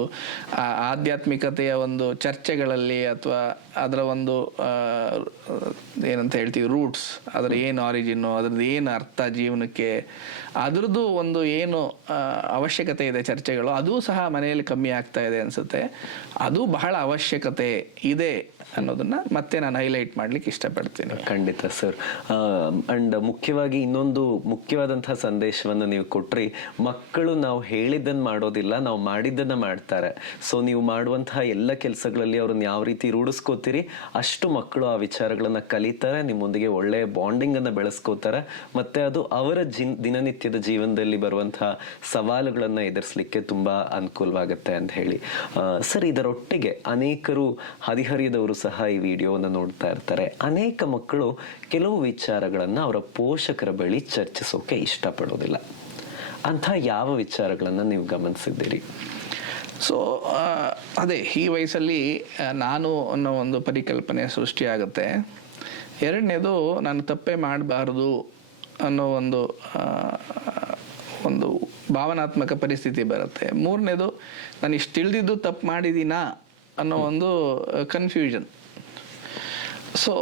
ಆಧ್ಯಾತ್ಮಿಕತೆಯ ಒಂದು ಚರ್ಚೆಗಳಲ್ಲಿ ಅಥವಾ ಅದರ ಒಂದು ಏನಂತ ಹೇಳ್ತೀವಿ ರೂಟ್ಸ್, ಅದರ ಏನು ಆರಿಜಿನ್ನು, ಅದ್ರದ್ದು ಏನು ಅರ್ಥ ಜೀವನಕ್ಕೆ, ಅದ್ರದ್ದು ಒಂದು ಏನು ಅವಶ್ಯಕತೆ ಇದೆ ಚರ್ಚೆಗಳು, ಅದು ಸಹ ಮನೆಯಲ್ಲಿ ಕಮ್ಮಿ ಆಗ್ತಾ ಇದೆ ಅನಿಸುತ್ತೆ. ಅದು ಬಹಳ ಅವಶ್ಯಕತೆ ಇದೆ ಅನ್ನೋದನ್ನ ಮತ್ತೆ ನಾನು ಹೈಲೈಟ್ ಮಾಡ್ಲಿಕ್ಕೆ ಇಷ್ಟಪಡ್ತೀನಿ. ಖಂಡಿತ ಸರ್. ಅಂಡ್ ಮುಖ್ಯವಾಗಿ ಇನ್ನೊಂದು ಮುಖ್ಯವಾದಂತಹ ಸಂದೇಶವನ್ನು ನೀವು ಕೊಟ್ರಿ. ಮಕ್ಕಳು ನಾವು ಹೇಳಿದ್ದನ್ನು ಮಾಡೋದಿಲ್ಲ, ನಾವು ಮಾಡಿದ್ದನ್ನ ಮಾಡ್ತಾರೆ. ಸೊ ನೀವು ಮಾಡುವಂತಹ ಎಲ್ಲ ಕೆಲಸಗಳಲ್ಲಿ ಅವ್ರನ್ನ ಯಾವ ರೀತಿ ರೂಢಿಸ್ಕೋತೀರಿ, ಅಷ್ಟು ಮಕ್ಕಳು ಆ ವಿಚಾರಗಳನ್ನ ಕಲಿತಾರೆ, ನಿಮ್ಮೊಂದಿಗೆ ಒಳ್ಳೆಯ ಬಾಂಡಿಂಗ್ ಅನ್ನ ಬೆಳೆಸ್ಕೋತಾರೆ, ಮತ್ತೆ ಅದು ಅವರ ದಿನನಿತ್ಯದ ಜೀವನದಲ್ಲಿ ಬರುವಂತಹ ಸವಾಲುಗಳನ್ನ ಎದುರಿಸಲಿಕ್ಕೆ ತುಂಬಾ ಅನುಕೂಲವಾಗುತ್ತೆ ಅಂತ ಹೇಳಿ. ಸರ್, ಇದರೊಟ್ಟಿಗೆ ಅನೇಕರು ಹದಿಹರಿಯದವರು ಸಹ ಈ ವಿಡಿಯೋವನ್ನು ನೋಡ್ತಾ ಇರ್ತಾರೆ. ಅನೇಕ ಮಕ್ಕಳು ಕೆಲವು ವಿಚಾರಗಳನ್ನ ಅವರ ಪೋಷಕರ ಬಳಿ ಚರ್ಚಿಸೋಕೆ ಇಷ್ಟಪಡೋದಿಲ್ಲ. ಅಂಥ ಯಾವ ವಿಚಾರಗಳನ್ನ ನೀವು ಗಮನಿಸಿದ್ದೀರಿ? ಸೊ ಅದೇ ಈ ವಯಸ್ಸಲ್ಲಿ ನಾನು ಅನ್ನೋ ಒಂದು ಪರಿಕಲ್ಪನೆ ಸೃಷ್ಟಿಯಾಗುತ್ತೆ. ಎರಡನೇದು, ನಾನು ತಪ್ಪೇ ಮಾಡಬಾರ್ದು ಅನ್ನೋ ಒಂದು ಭಾವನಾತ್ಮಕ ಪರಿಸ್ಥಿತಿ ಬರುತ್ತೆ. ಮೂರನೇದು, ನಾನು ಇಷ್ಟು ತಿಳಿದಿದ್ದು ತಪ್ಪು ಮಾಡಿದ್ದೀನಾ ಅನ್ನೋ ಒಂದು ಕನ್ಫ್ಯೂಷನ್. ಸೊ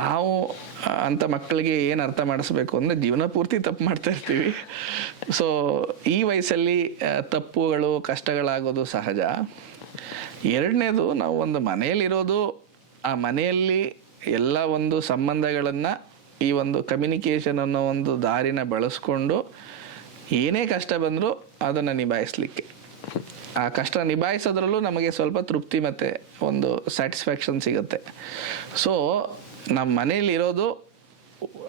ನಾವು ಅಂಥ ಮಕ್ಕಳಿಗೆ ಏನು ಅರ್ಥ ಮಾಡಿಸ್ಬೇಕು ಅಂದರೆ, ಜೀವನ ಪೂರ್ತಿ ತಪ್ಪು ಮಾಡ್ತಾ ಇರ್ತೀವಿ. ಸೊ ಈ ವಯಸ್ಸಲ್ಲಿ ತಪ್ಪುಗಳು ಕಷ್ಟಗಳಾಗೋದು ಸಹಜ. ಎರಡನೇದು, ನಾವು ಒಂದು ಮನೆಯಲ್ಲಿರೋದು, ಆ ಮನೆಯಲ್ಲಿ ಎಲ್ಲ ಒಂದು ಸಂಬಂಧಗಳನ್ನು ಈ ಒಂದು ಕಮ್ಯುನಿಕೇಷನ್ ಅನ್ನೋ ಒಂದು ದಾರಿನ ಬಳಸ್ಕೊಂಡು ಏನೇ ಕಷ್ಟ ಬಂದರೂ ಅದನ್ನು ನಿಭಾಯಿಸಲಿಕ್ಕೆ, ಆ ಕಷ್ಟ ನಿಭಾಯಿಸೋದ್ರಲ್ಲೂ ನಮಗೆ ಸ್ವಲ್ಪ ತೃಪ್ತಿ ಮತ್ತು ಒಂದು ಸ್ಯಾಟಿಸ್ಫ್ಯಾಕ್ಷನ್ ಸಿಗುತ್ತೆ. ಸೊ ನಮ್ಮ ಮನೆಯಲ್ಲಿರೋದು,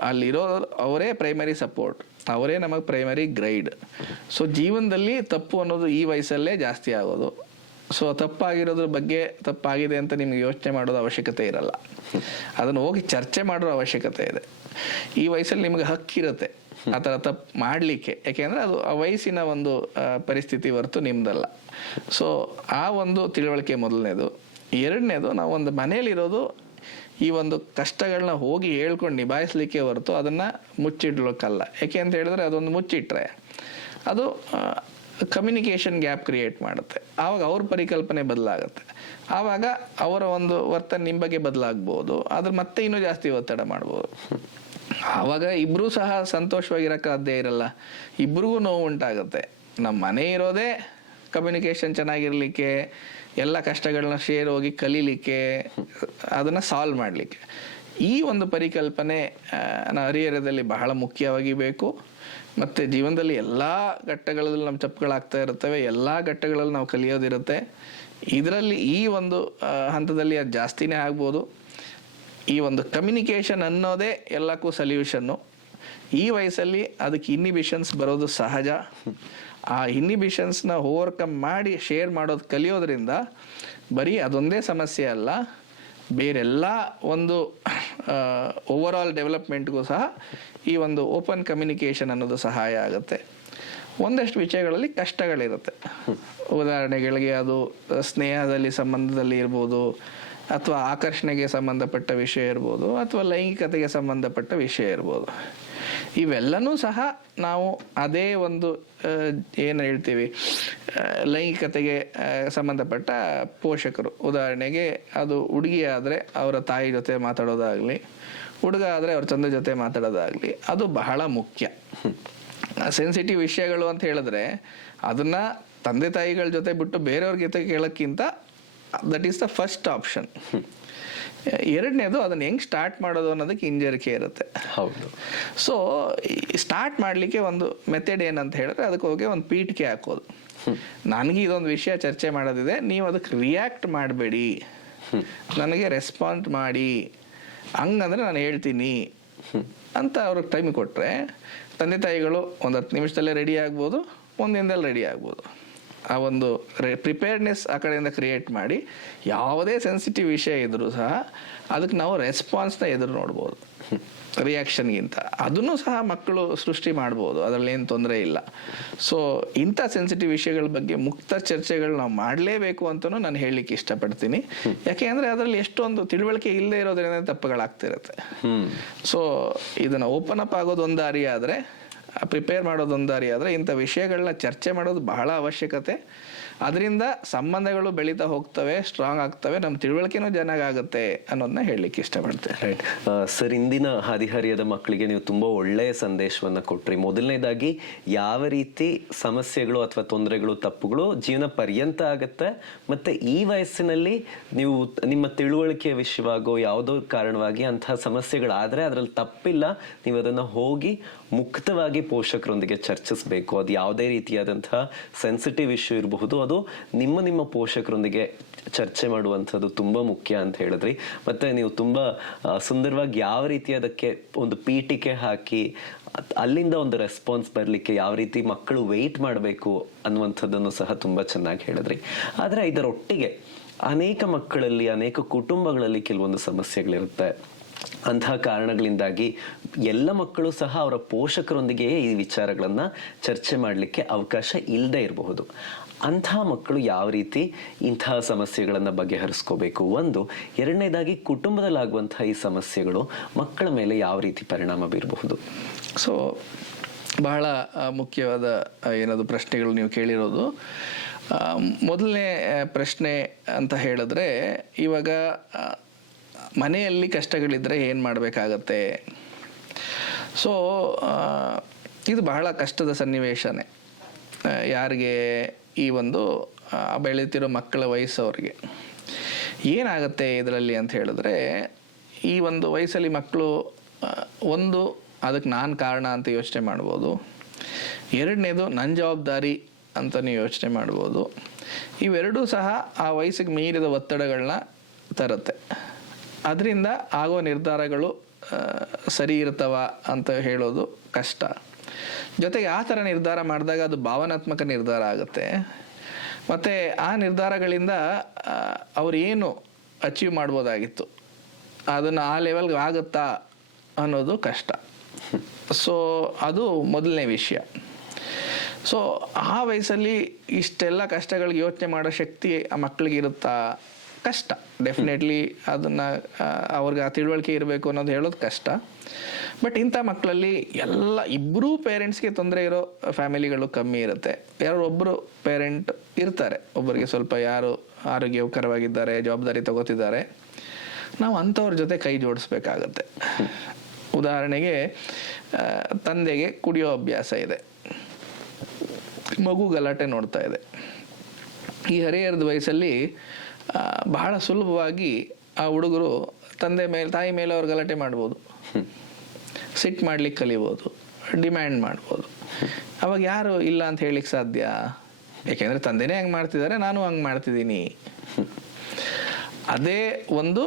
ಅಲ್ಲಿರೋ ಅವರೇ ಪ್ರೈಮರಿ ಸಪೋರ್ಟ್, ಅವರೇ ನಮಗೆ ಪ್ರೈಮರಿ ಗೈಡ್. ಸೊ ಜೀವನದಲ್ಲಿ ತಪ್ಪು ಅನ್ನೋದು ಈ ವಯಸ್ಸಲ್ಲೇ ಜಾಸ್ತಿ ಆಗೋದು. ಸೊ ತಪ್ಪಾಗಿರೋದ್ರ ಬಗ್ಗೆ, ತಪ್ಪಾಗಿದೆ ಅಂತ ನಿಮ್ಗೆ ಯೋಚನೆ ಮಾಡೋದು ಅವಶ್ಯಕತೆ ಇರಲ್ಲ, ಅದನ್ನು ಹೋಗಿ ಚರ್ಚೆ ಮಾಡೋ ಅವಶ್ಯಕತೆ ಇದೆ. ಈ ವಯಸ್ಸಲ್ಲಿ ನಿಮಗೆ ಹಕ್ಕಿರುತ್ತೆ ಆ ಥರ ತಪ್ಪು ಮಾಡಲಿಕ್ಕೆ, ಯಾಕೆಂದರೆ ಅದು ಆ ವಯಸ್ಸಿನ ಒಂದು ಪರಿಸ್ಥಿತಿ ಹೊರತು ನಿಮ್ದಲ್ಲ. ಸೊ ಆ ಒಂದು ತಿಳುವಳಿಕೆ ಮೊದಲನೇದು. ಎರಡನೇದು, ನಾವು ಒಂದು ಮನೇಲಿರೋದು ಈ ಒಂದು ಕಷ್ಟಗಳನ್ನ ಹೋಗಿ ಹೇಳ್ಕೊಂಡು ನಿಭಾಯಿಸಲಿಕ್ಕೆ ಹೊರತು ಅದನ್ನು ಮುಚ್ಚಿಡ್ಲಿಕ್ಕಲ್ಲ. ಯಾಕೆ ಅಂತ ಹೇಳಿದ್ರೆ, ಅದೊಂದು ಮುಚ್ಚಿಟ್ರೆ ಅದು ಕಮ್ಯುನಿಕೇಷನ್ ಗ್ಯಾಪ್ ಕ್ರಿಯೇಟ್ ಮಾಡುತ್ತೆ. ಆವಾಗ ಅವ್ರ ಪರಿಕಲ್ಪನೆ ಬದಲಾಗುತ್ತೆ, ಆವಾಗ ಅವರ ಒಂದು ವರ್ತನೆ ನಿಮ್ಮ ಬಗ್ಗೆ ಬದಲಾಗ್ಬೋದು, ಅದ್ರ ಮತ್ತೆ ಇನ್ನೂ ಜಾಸ್ತಿ ಒತ್ತಡ ಮಾಡ್ಬೋದು. ಆವಾಗ ಇಬ್ಬರೂ ಸಹ ಸಂತೋಷವಾಗಿರೋಕ್ಕೆ ಸಾಧ್ಯ ಇರಲ್ಲ, ಇಬ್ರಿಗೂ ನೋವು ಉಂಟಾಗುತ್ತೆ. ನಮ್ಮ ಮನೆ ಇರೋದೇ ಕಮ್ಯುನಿಕೇಷನ್ ಚೆನ್ನಾಗಿರಲಿಕ್ಕೆ, ಎಲ್ಲ ಕಷ್ಟಗಳನ್ನ ಶೇರ್ ಹೋಗಿ ಕಲೀಲಿಕ್ಕೆ, ಅದನ್ನು ಸಾಲ್ವ್ ಮಾಡಲಿಕ್ಕೆ. ಈ ಒಂದು ಪರಿಕಲ್ಪನೆ ಹರಿಹರದಲ್ಲಿ ಬಹಳ ಮುಖ್ಯವಾಗಿ ಬೇಕು. ಮತ್ತು ಜೀವನದಲ್ಲಿ ಎಲ್ಲ ಘಟ್ಟಗಳಲ್ಲಿ ನಮ್ಮ ತಪ್ಪುಗಳಾಗ್ತಾ ಇರ್ತವೆ, ಎಲ್ಲ ಘಟ್ಟಗಳಲ್ಲಿ ನಾವು ಕಲಿಯೋದಿರುತ್ತೆ. ಇದರಲ್ಲಿ ಈ ಒಂದು ಹಂತದಲ್ಲಿ ಅದು ಜಾಸ್ತಿನೇ ಆಗ್ಬೋದು. ಈ ಒಂದು ಕಮ್ಯುನಿಕೇಷನ್ ಅನ್ನೋದೇ ಎಲ್ಲಕ್ಕೂ ಸೊಲ್ಯೂಷನ್ನು. ಈ ವಯಸ್ಸಲ್ಲಿ ಅದಕ್ಕೆ ಇನ್ಹಿಬಿಷನ್ಸ್ ಬರೋದು ಸಹಜ. ಆ ಇನ್ಹಿಬಿಷನ್ಸ್ನ ಓವರ್ಕಮ್ ಮಾಡಿ ಶೇರ್ ಮಾಡೋದು ಕಲಿಯೋದ್ರಿಂದ ಬರೀ ಅದೊಂದೇ ಸಮಸ್ಯೆ ಅಲ್ಲ, ಬೇರೆಲ್ಲ ಒಂದು ಓವರಾಲ್ ಡೆವಲಪ್ಮೆಂಟ್ಗೂ ಸಹ ಈ ಒಂದು ಓಪನ್ ಕಮ್ಯುನಿಕೇಷನ್ ಅನ್ನೋದು ಸಹಾಯ ಆಗುತ್ತೆ. ಒಂದಷ್ಟು ವಿಷಯಗಳಲ್ಲಿ ಕಷ್ಟಗಳಿರುತ್ತೆ. ಉದಾಹರಣೆಗಳಿಗೆ, ಅದು ಸ್ನೇಹದಲ್ಲಿ ಸಂಬಂಧದಲ್ಲಿ ಇರ್ಬೋದು, ಅಥವಾ ಆಕರ್ಷಣೆಗೆ ಸಂಬಂಧಪಟ್ಟ ವಿಷಯ ಇರ್ಬೋದು, ಅಥವಾ ಲೈಂಗಿಕತೆಗೆ ಸಂಬಂಧಪಟ್ಟ ವಿಷಯ ಇರ್ಬೋದು. ಇವೆಲ್ಲನೂ ಸಹ ನಾವು ಅದೇ ಒಂದು ಏನು ಹೇಳ್ತೀವಿ, ಲೈಂಗಿಕತೆಗೆ ಸಂಬಂಧಪಟ್ಟ ಪೋಷಕರು, ಉದಾಹರಣೆಗೆ ಅದು ಹುಡುಗಿ ಆದರೆ ಅವರ ತಾಯಿ ಜೊತೆ ಮಾತಾಡೋದಾಗಲಿ, ಹುಡುಗ ಆದರೆ ಅವ್ರ ತಂದೆ ಜೊತೆ ಮಾತಾಡೋದಾಗಲಿ, ಅದು ಬಹಳ ಮುಖ್ಯ. ಸೆನ್ಸಿಟಿವ್ ವಿಷಯಗಳು ಅಂತ ಹೇಳಿದ್ರೆ ಅದನ್ನು ತಂದೆ ತಾಯಿಗಳ ಜೊತೆ ಬಿಟ್ಟು ಬೇರೆಯವ್ರ ಜೊತೆ ಕೇಳೋಕ್ಕಿಂತ that is the first option. ಎರಡನೇದು, ಅದನ್ನು ಹೆಂಗೆ ಸ್ಟಾರ್ಟ್ ಮಾಡೋದು ಅನ್ನೋದಕ್ಕೆ ಹಿಂಜರಿಕೆ ಇರುತ್ತೆ. ಹೌದು. ಸೊ ಸ್ಟಾರ್ಟ್ ಮಾಡಲಿಕ್ಕೆ ಒಂದು ಮೆಥಡ್ ಏನಂತ ಹೇಳಿದ್ರೆ, ಅದಕ್ಕೆ ಹೋಗಿ ಒಂದು ಪೀಠಿಕೆ ಹಾಕೋದು. ನನಗೆ ಇದೊಂದು ವಿಷಯ ಚರ್ಚೆ ಮಾಡೋದಿದೆ, ನೀವು ಅದಕ್ಕೆ ರಿಯಾಕ್ಟ್ ಮಾಡಬೇಡಿ, ನನಗೆ ರೆಸ್ಪಾಂಡ್ ಮಾಡಿ, ಹಂಗಂದ್ರೆ ನಾನು ಹೇಳ್ತೀನಿ ಅಂತ ಅವ್ರಿಗೆ ಟೈಮ್ ಕೊಟ್ಟರೆ ತಂದೆ ತಾಯಿಗಳು ಒಂದು 10 ನಿಮಿಷದಲ್ಲೇ ರೆಡಿ ಆಗ್ಬೋದು, ಒಂದಿನದಲ್ಲಿ ರೆಡಿ ಆಗ್ಬೋದು. ಆ ಒಂದು ಪ್ರಿಪೇರ್ಡ್ನೆಸ್ ಆ ಕಡೆಯಿಂದ ಕ್ರಿಯೇಟ್ ಮಾಡಿ, ಯಾವುದೇ ಸೆನ್ಸಿಟಿವ್ ವಿಷಯ ಇದ್ರೂ ಸಹ ಅದಕ್ಕೆ ನಾವು ರೆಸ್ಪಾನ್ಸ್ನ ಎದುರು ನೋಡ್ಬೋದು, ರಿಯಾಕ್ಷನ್ಗಿಂತ. ಅದನ್ನು ಸಹ ಮಕ್ಕಳು ಸೃಷ್ಟಿ ಮಾಡ್ಬೋದು, ಅದರಲ್ಲಿ ಏನು ತೊಂದರೆ ಇಲ್ಲ. ಸೊ ಇಂಥ ಸೆನ್ಸಿಟಿವ್ ವಿಷಯಗಳ ಬಗ್ಗೆ ಮುಕ್ತ ಚರ್ಚೆಗಳು ನಾವು ಮಾಡಲೇಬೇಕು ಅಂತಲೂ ನಾನು ಹೇಳಲಿಕ್ಕೆ ಇಷ್ಟಪಡ್ತೀನಿ. ಯಾಕೆ ಅಂದರೆ ಅದರಲ್ಲಿ ಎಷ್ಟೊಂದು ತಿಳುವಳಿಕೆ ಇಲ್ಲದೆ ಇರೋದ್ರಿಂದ ತಪ್ಪುಗಳಾಗ್ತಿರುತ್ತೆ. ಸೊ ಇದನ್ನು ಓಪನ್ ಅಪ್ ಆಗೋದೊಂದು ದಾರಿ ಆದರೆ, ಪ್ರಿಪೇರ್ ಮಾಡೋದೊಂದು ದಾರಿ ಆದರೆ, ಇಂಥ ವಿಷಯಗಳನ್ನ ಚರ್ಚೆ ಮಾಡೋದು ಬಹಳ ಅವಶ್ಯಕತೆ. ಅದರಿಂದ ಸಂಬಂಧಗಳು ಬೆಳೀತಾ ಹೋಗ್ತವೆ, ಸ್ಟ್ರಾಂಗ್ ಆಗ್ತವೆ, ನಮ್ಮ ತಿಳುವಳಿಕೆನೂ ಚೆನ್ನಾಗಾಗುತ್ತೆ ಅನ್ನೋದನ್ನ ಹೇಳಲಿಕ್ಕೆ ಇಷ್ಟಪಡ್ತೇನೆ. ರೈಟ್ ಸರ್, ಇಂದಿನ ಹದಿಹರಿಯದ ಮಕ್ಕಳಿಗೆ ನೀವು ತುಂಬ ಒಳ್ಳೆಯ ಸಂದೇಶವನ್ನು ಕೊಟ್ರಿ. ಮೊದಲನೇದಾಗಿ, ಯಾವ ರೀತಿ ಸಮಸ್ಯೆಗಳು ಅಥವಾ ತೊಂದರೆಗಳು, ತಪ್ಪುಗಳು ಜೀವನ ಪರ್ಯಂತ ಆಗುತ್ತೆ, ಮತ್ತು ಈ ವಯಸ್ಸಿನಲ್ಲಿ ನೀವು ನಿಮ್ಮ ತಿಳುವಳಿಕೆಯ ವಿಷಯವಾಗೋ ಯಾವುದೋ ಕಾರಣವಾಗಿ ಅಂತಹ ಸಮಸ್ಯೆಗಳಾದರೆ ಅದರಲ್ಲಿ ತಪ್ಪಿಲ್ಲ, ನೀವು ಅದನ್ನು ಹೋಗಿ ಮುಕ್ತವಾಗಿ ಪೋಷಕರೊಂದಿಗೆ ಚರ್ಚಿಸಬೇಕು. ಅದು ಯಾವುದೇ ರೀತಿಯಾದಂತಹ ಸೆನ್ಸಿಟಿವ್ ಇಶ್ಯೂ ಇರಬಹುದು, ಅದು ನಿಮ್ಮ ಪೋಷಕರೊಂದಿಗೆ ಚರ್ಚೆ ಮಾಡುವಂಥದ್ದು ತುಂಬ ಮುಖ್ಯ ಅಂತ ಹೇಳಿದ್ರಿ. ಮತ್ತೆ ನೀವು ತುಂಬ ಸುಂದರವಾಗಿ ಯಾವ ರೀತಿ ಅದಕ್ಕೆ ಒಂದು ಪೀಠಿಕೆ ಹಾಕಿ ಅಲ್ಲಿಂದ ಒಂದು ರೆಸ್ಪಾನ್ಸ್ ಬರಲಿಕ್ಕೆ ಯಾವ ರೀತಿ ಮಕ್ಕಳು ವೆಯ್ಟ್ ಮಾಡಬೇಕು ಅನ್ನುವಂಥದ್ದನ್ನು ಸಹ ತುಂಬ ಚೆನ್ನಾಗಿ ಹೇಳಿದ್ರಿ. ಆದರೆ ಇದರೊಟ್ಟಿಗೆ ಅನೇಕ ಮಕ್ಕಳಲ್ಲಿ, ಅನೇಕ ಕುಟುಂಬಗಳಲ್ಲಿ ಕೆಲವೊಂದು ಸಮಸ್ಯೆಗಳಿರುತ್ತೆ. ಅಂತಹ ಕಾರಣಗಳಿಂದಾಗಿ ಎಲ್ಲ ಮಕ್ಕಳು ಸಹ ಅವರ ಪೋಷಕರೊಂದಿಗೆ ಈ ವಿಚಾರಗಳನ್ನು ಚರ್ಚೆ ಮಾಡಲಿಕ್ಕೆ ಅವಕಾಶ ಇಲ್ಲದೆ ಇರಬಹುದು. ಅಂತಹ ಮಕ್ಕಳು ಯಾವ ರೀತಿ ಇಂತಹ ಸಮಸ್ಯೆಗಳನ್ನು ಬಗೆಹರಿಸ್ಕೋಬೇಕು, ಒಂದು. ಎರಡನೇದಾಗಿ, ಕುಟುಂಬದಲ್ಲಾಗುವಂತಹ ಈ ಸಮಸ್ಯೆಗಳು ಮಕ್ಕಳ ಮೇಲೆ ಯಾವ ರೀತಿ ಪರಿಣಾಮ ಬೀರಬಹುದು? ಸೊ ಬಹಳ ಮುಖ್ಯವಾದ ಏನದು ಪ್ರಶ್ನೆಗಳು ನೀವು ಕೇಳಿರೋದು. ಮೊದಲನೇ ಪ್ರಶ್ನೆ ಅಂತ ಹೇಳಿದ್ರೆ, ಇವಾಗ ಮನೆಯಲ್ಲಿ ಕಷ್ಟಗಳಿದ್ದರೆ ಏನು ಮಾಡಬೇಕಾಗತ್ತೆ? ಸೊ ಇದು ಬಹಳ ಕಷ್ಟದ ಸನ್ನಿವೇಶನೇ. ಯಾರಿಗೆ ಈ ಒಂದು ಬೆಳೀತಿರೋ ಮಕ್ಕಳ ವಯಸ್ಸವ್ರಿಗೆ ಏನಾಗುತ್ತೆ ಇದರಲ್ಲಿ ಅಂತ ಹೇಳಿದ್ರೆ, ಈ ಒಂದು ವಯಸ್ಸಲ್ಲಿ ಮಕ್ಕಳು ಒಂದು ಅದಕ್ಕೆ ನಾನು ಕಾರಣ ಅಂತ ಯೋಚನೆ ಮಾಡ್ಬೋದು. ಎರಡನೇದು ನನ್ನ ಜವಾಬ್ದಾರಿ ಅಂತ ನೀವು ಯೋಚನೆ ಮಾಡ್ಬೋದು. ಇವೆರಡೂ ಸಹ ಆ ವಯಸ್ಸಿಗೆ ಮೀರಿದ ಒತ್ತಡಗಳನ್ನ ತರುತ್ತೆ. ಅದರಿಂದ ಆಗೋ ನಿರ್ಧಾರಗಳು ಸರಿ ಇರ್ತವ ಅಂತ ಹೇಳೋದು ಕಷ್ಟ. ಜೊತೆಗೆ ಆ ಥರ ನಿರ್ಧಾರ ಮಾಡಿದಾಗ ಅದು ಭಾವನಾತ್ಮಕ ನಿರ್ಧಾರ ಆಗುತ್ತೆ. ಮತ್ತು ಆ ನಿರ್ಧಾರಗಳಿಂದ ಅವ್ರು ಏನು ಅಚೀವ್ ಮಾಡ್ಬೋದಾಗಿತ್ತು ಅದನ್ನು ಆ ಲೆವೆಲ್ಗೆ ಆಗುತ್ತಾ ಅನ್ನೋದು ಕಷ್ಟ. ಸೊ ಅದು ಮೊದಲನೇ ವಿಷಯ. ಸೊ ಆ ವಯಸ್ಸಲ್ಲಿ ಇಷ್ಟೆಲ್ಲ ಕಷ್ಟಗಳಿಗೆ ಯೋಚನೆ ಮಾಡೋ ಶಕ್ತಿ ಆ ಮಕ್ಕಳಿಗೆ ಇರುತ್ತಾ? ಕಷ್ಟ. ಡೆಫಿನೆಟ್ಲಿ ಅದನ್ನು ಅವ್ರಿಗೆ ಆ ತಿಳುವಳಿಕೆ ಇರಬೇಕು ಅನ್ನೋದು ಹೇಳೋದು ಕಷ್ಟ. ಬಟ್ ಇಂಥ ಮಕ್ಕಳಲ್ಲಿ ಎಲ್ಲ ಇಬ್ಬರೂ ಪೇರೆಂಟ್ಸ್ಗೆ ತೊಂದರೆ ಇರೋ ಫ್ಯಾಮಿಲಿಗಳು ಕಮ್ಮಿ ಇರುತ್ತೆ. ಯಾರೋ ಒಬ್ಬರು ಪೇರೆಂಟ್ ಇರ್ತಾರೆ, ಒಬ್ಬರಿಗೆ ಸ್ವಲ್ಪ ಯಾರು ಆರೋಗ್ಯಕರವಾಗಿದ್ದಾರೆ, ಜವಾಬ್ದಾರಿ ತಗೋತಿದ್ದಾರೆ, ನಾವು ಅಂಥವ್ರ ಜೊತೆ ಕೈ ಜೋಡಿಸ್ಬೇಕಾಗತ್ತೆ. ಉದಾಹರಣೆಗೆ ತಂದೆಗೆ ಕುಡಿಯೋ ಅಭ್ಯಾಸ ಇದೆ, ಮಗು ಗಲಾಟೆ ನೋಡ್ತಾ ಇದೆ. ಈ ಹರಿಹರದ ವಯಸ್ಸಲ್ಲಿ ಬಹಳ ಸುಲಭವಾಗಿ ಆ ಹುಡುಗರು ತಾಯಿ ಮೇಲೆ ಅವ್ರು ಗಲಾಟೆ ಮಾಡ್ಬೋದು, ಸಿಟ್ ಮಾಡ್ಲಿಕ್ಕೆ ಕಲಿಬೋದು, ಡಿಮ್ಯಾಂಡ್ ಮಾಡ್ಬೋದು. ಅವಾಗ ಯಾರು ಇಲ್ಲ ಅಂತ ಹೇಳಿಕ್ಕೆ ಸಾಧ್ಯ? ಯಾಕೆಂದರೆ ತಂದೆನೇ ಹಂಗೆ ಮಾಡ್ತಿದ್ದಾರೆ, ನಾನು ಹಂಗೆ ಮಾಡ್ತಿದ್ದೀನಿ. ಅದೇ ಒಂದು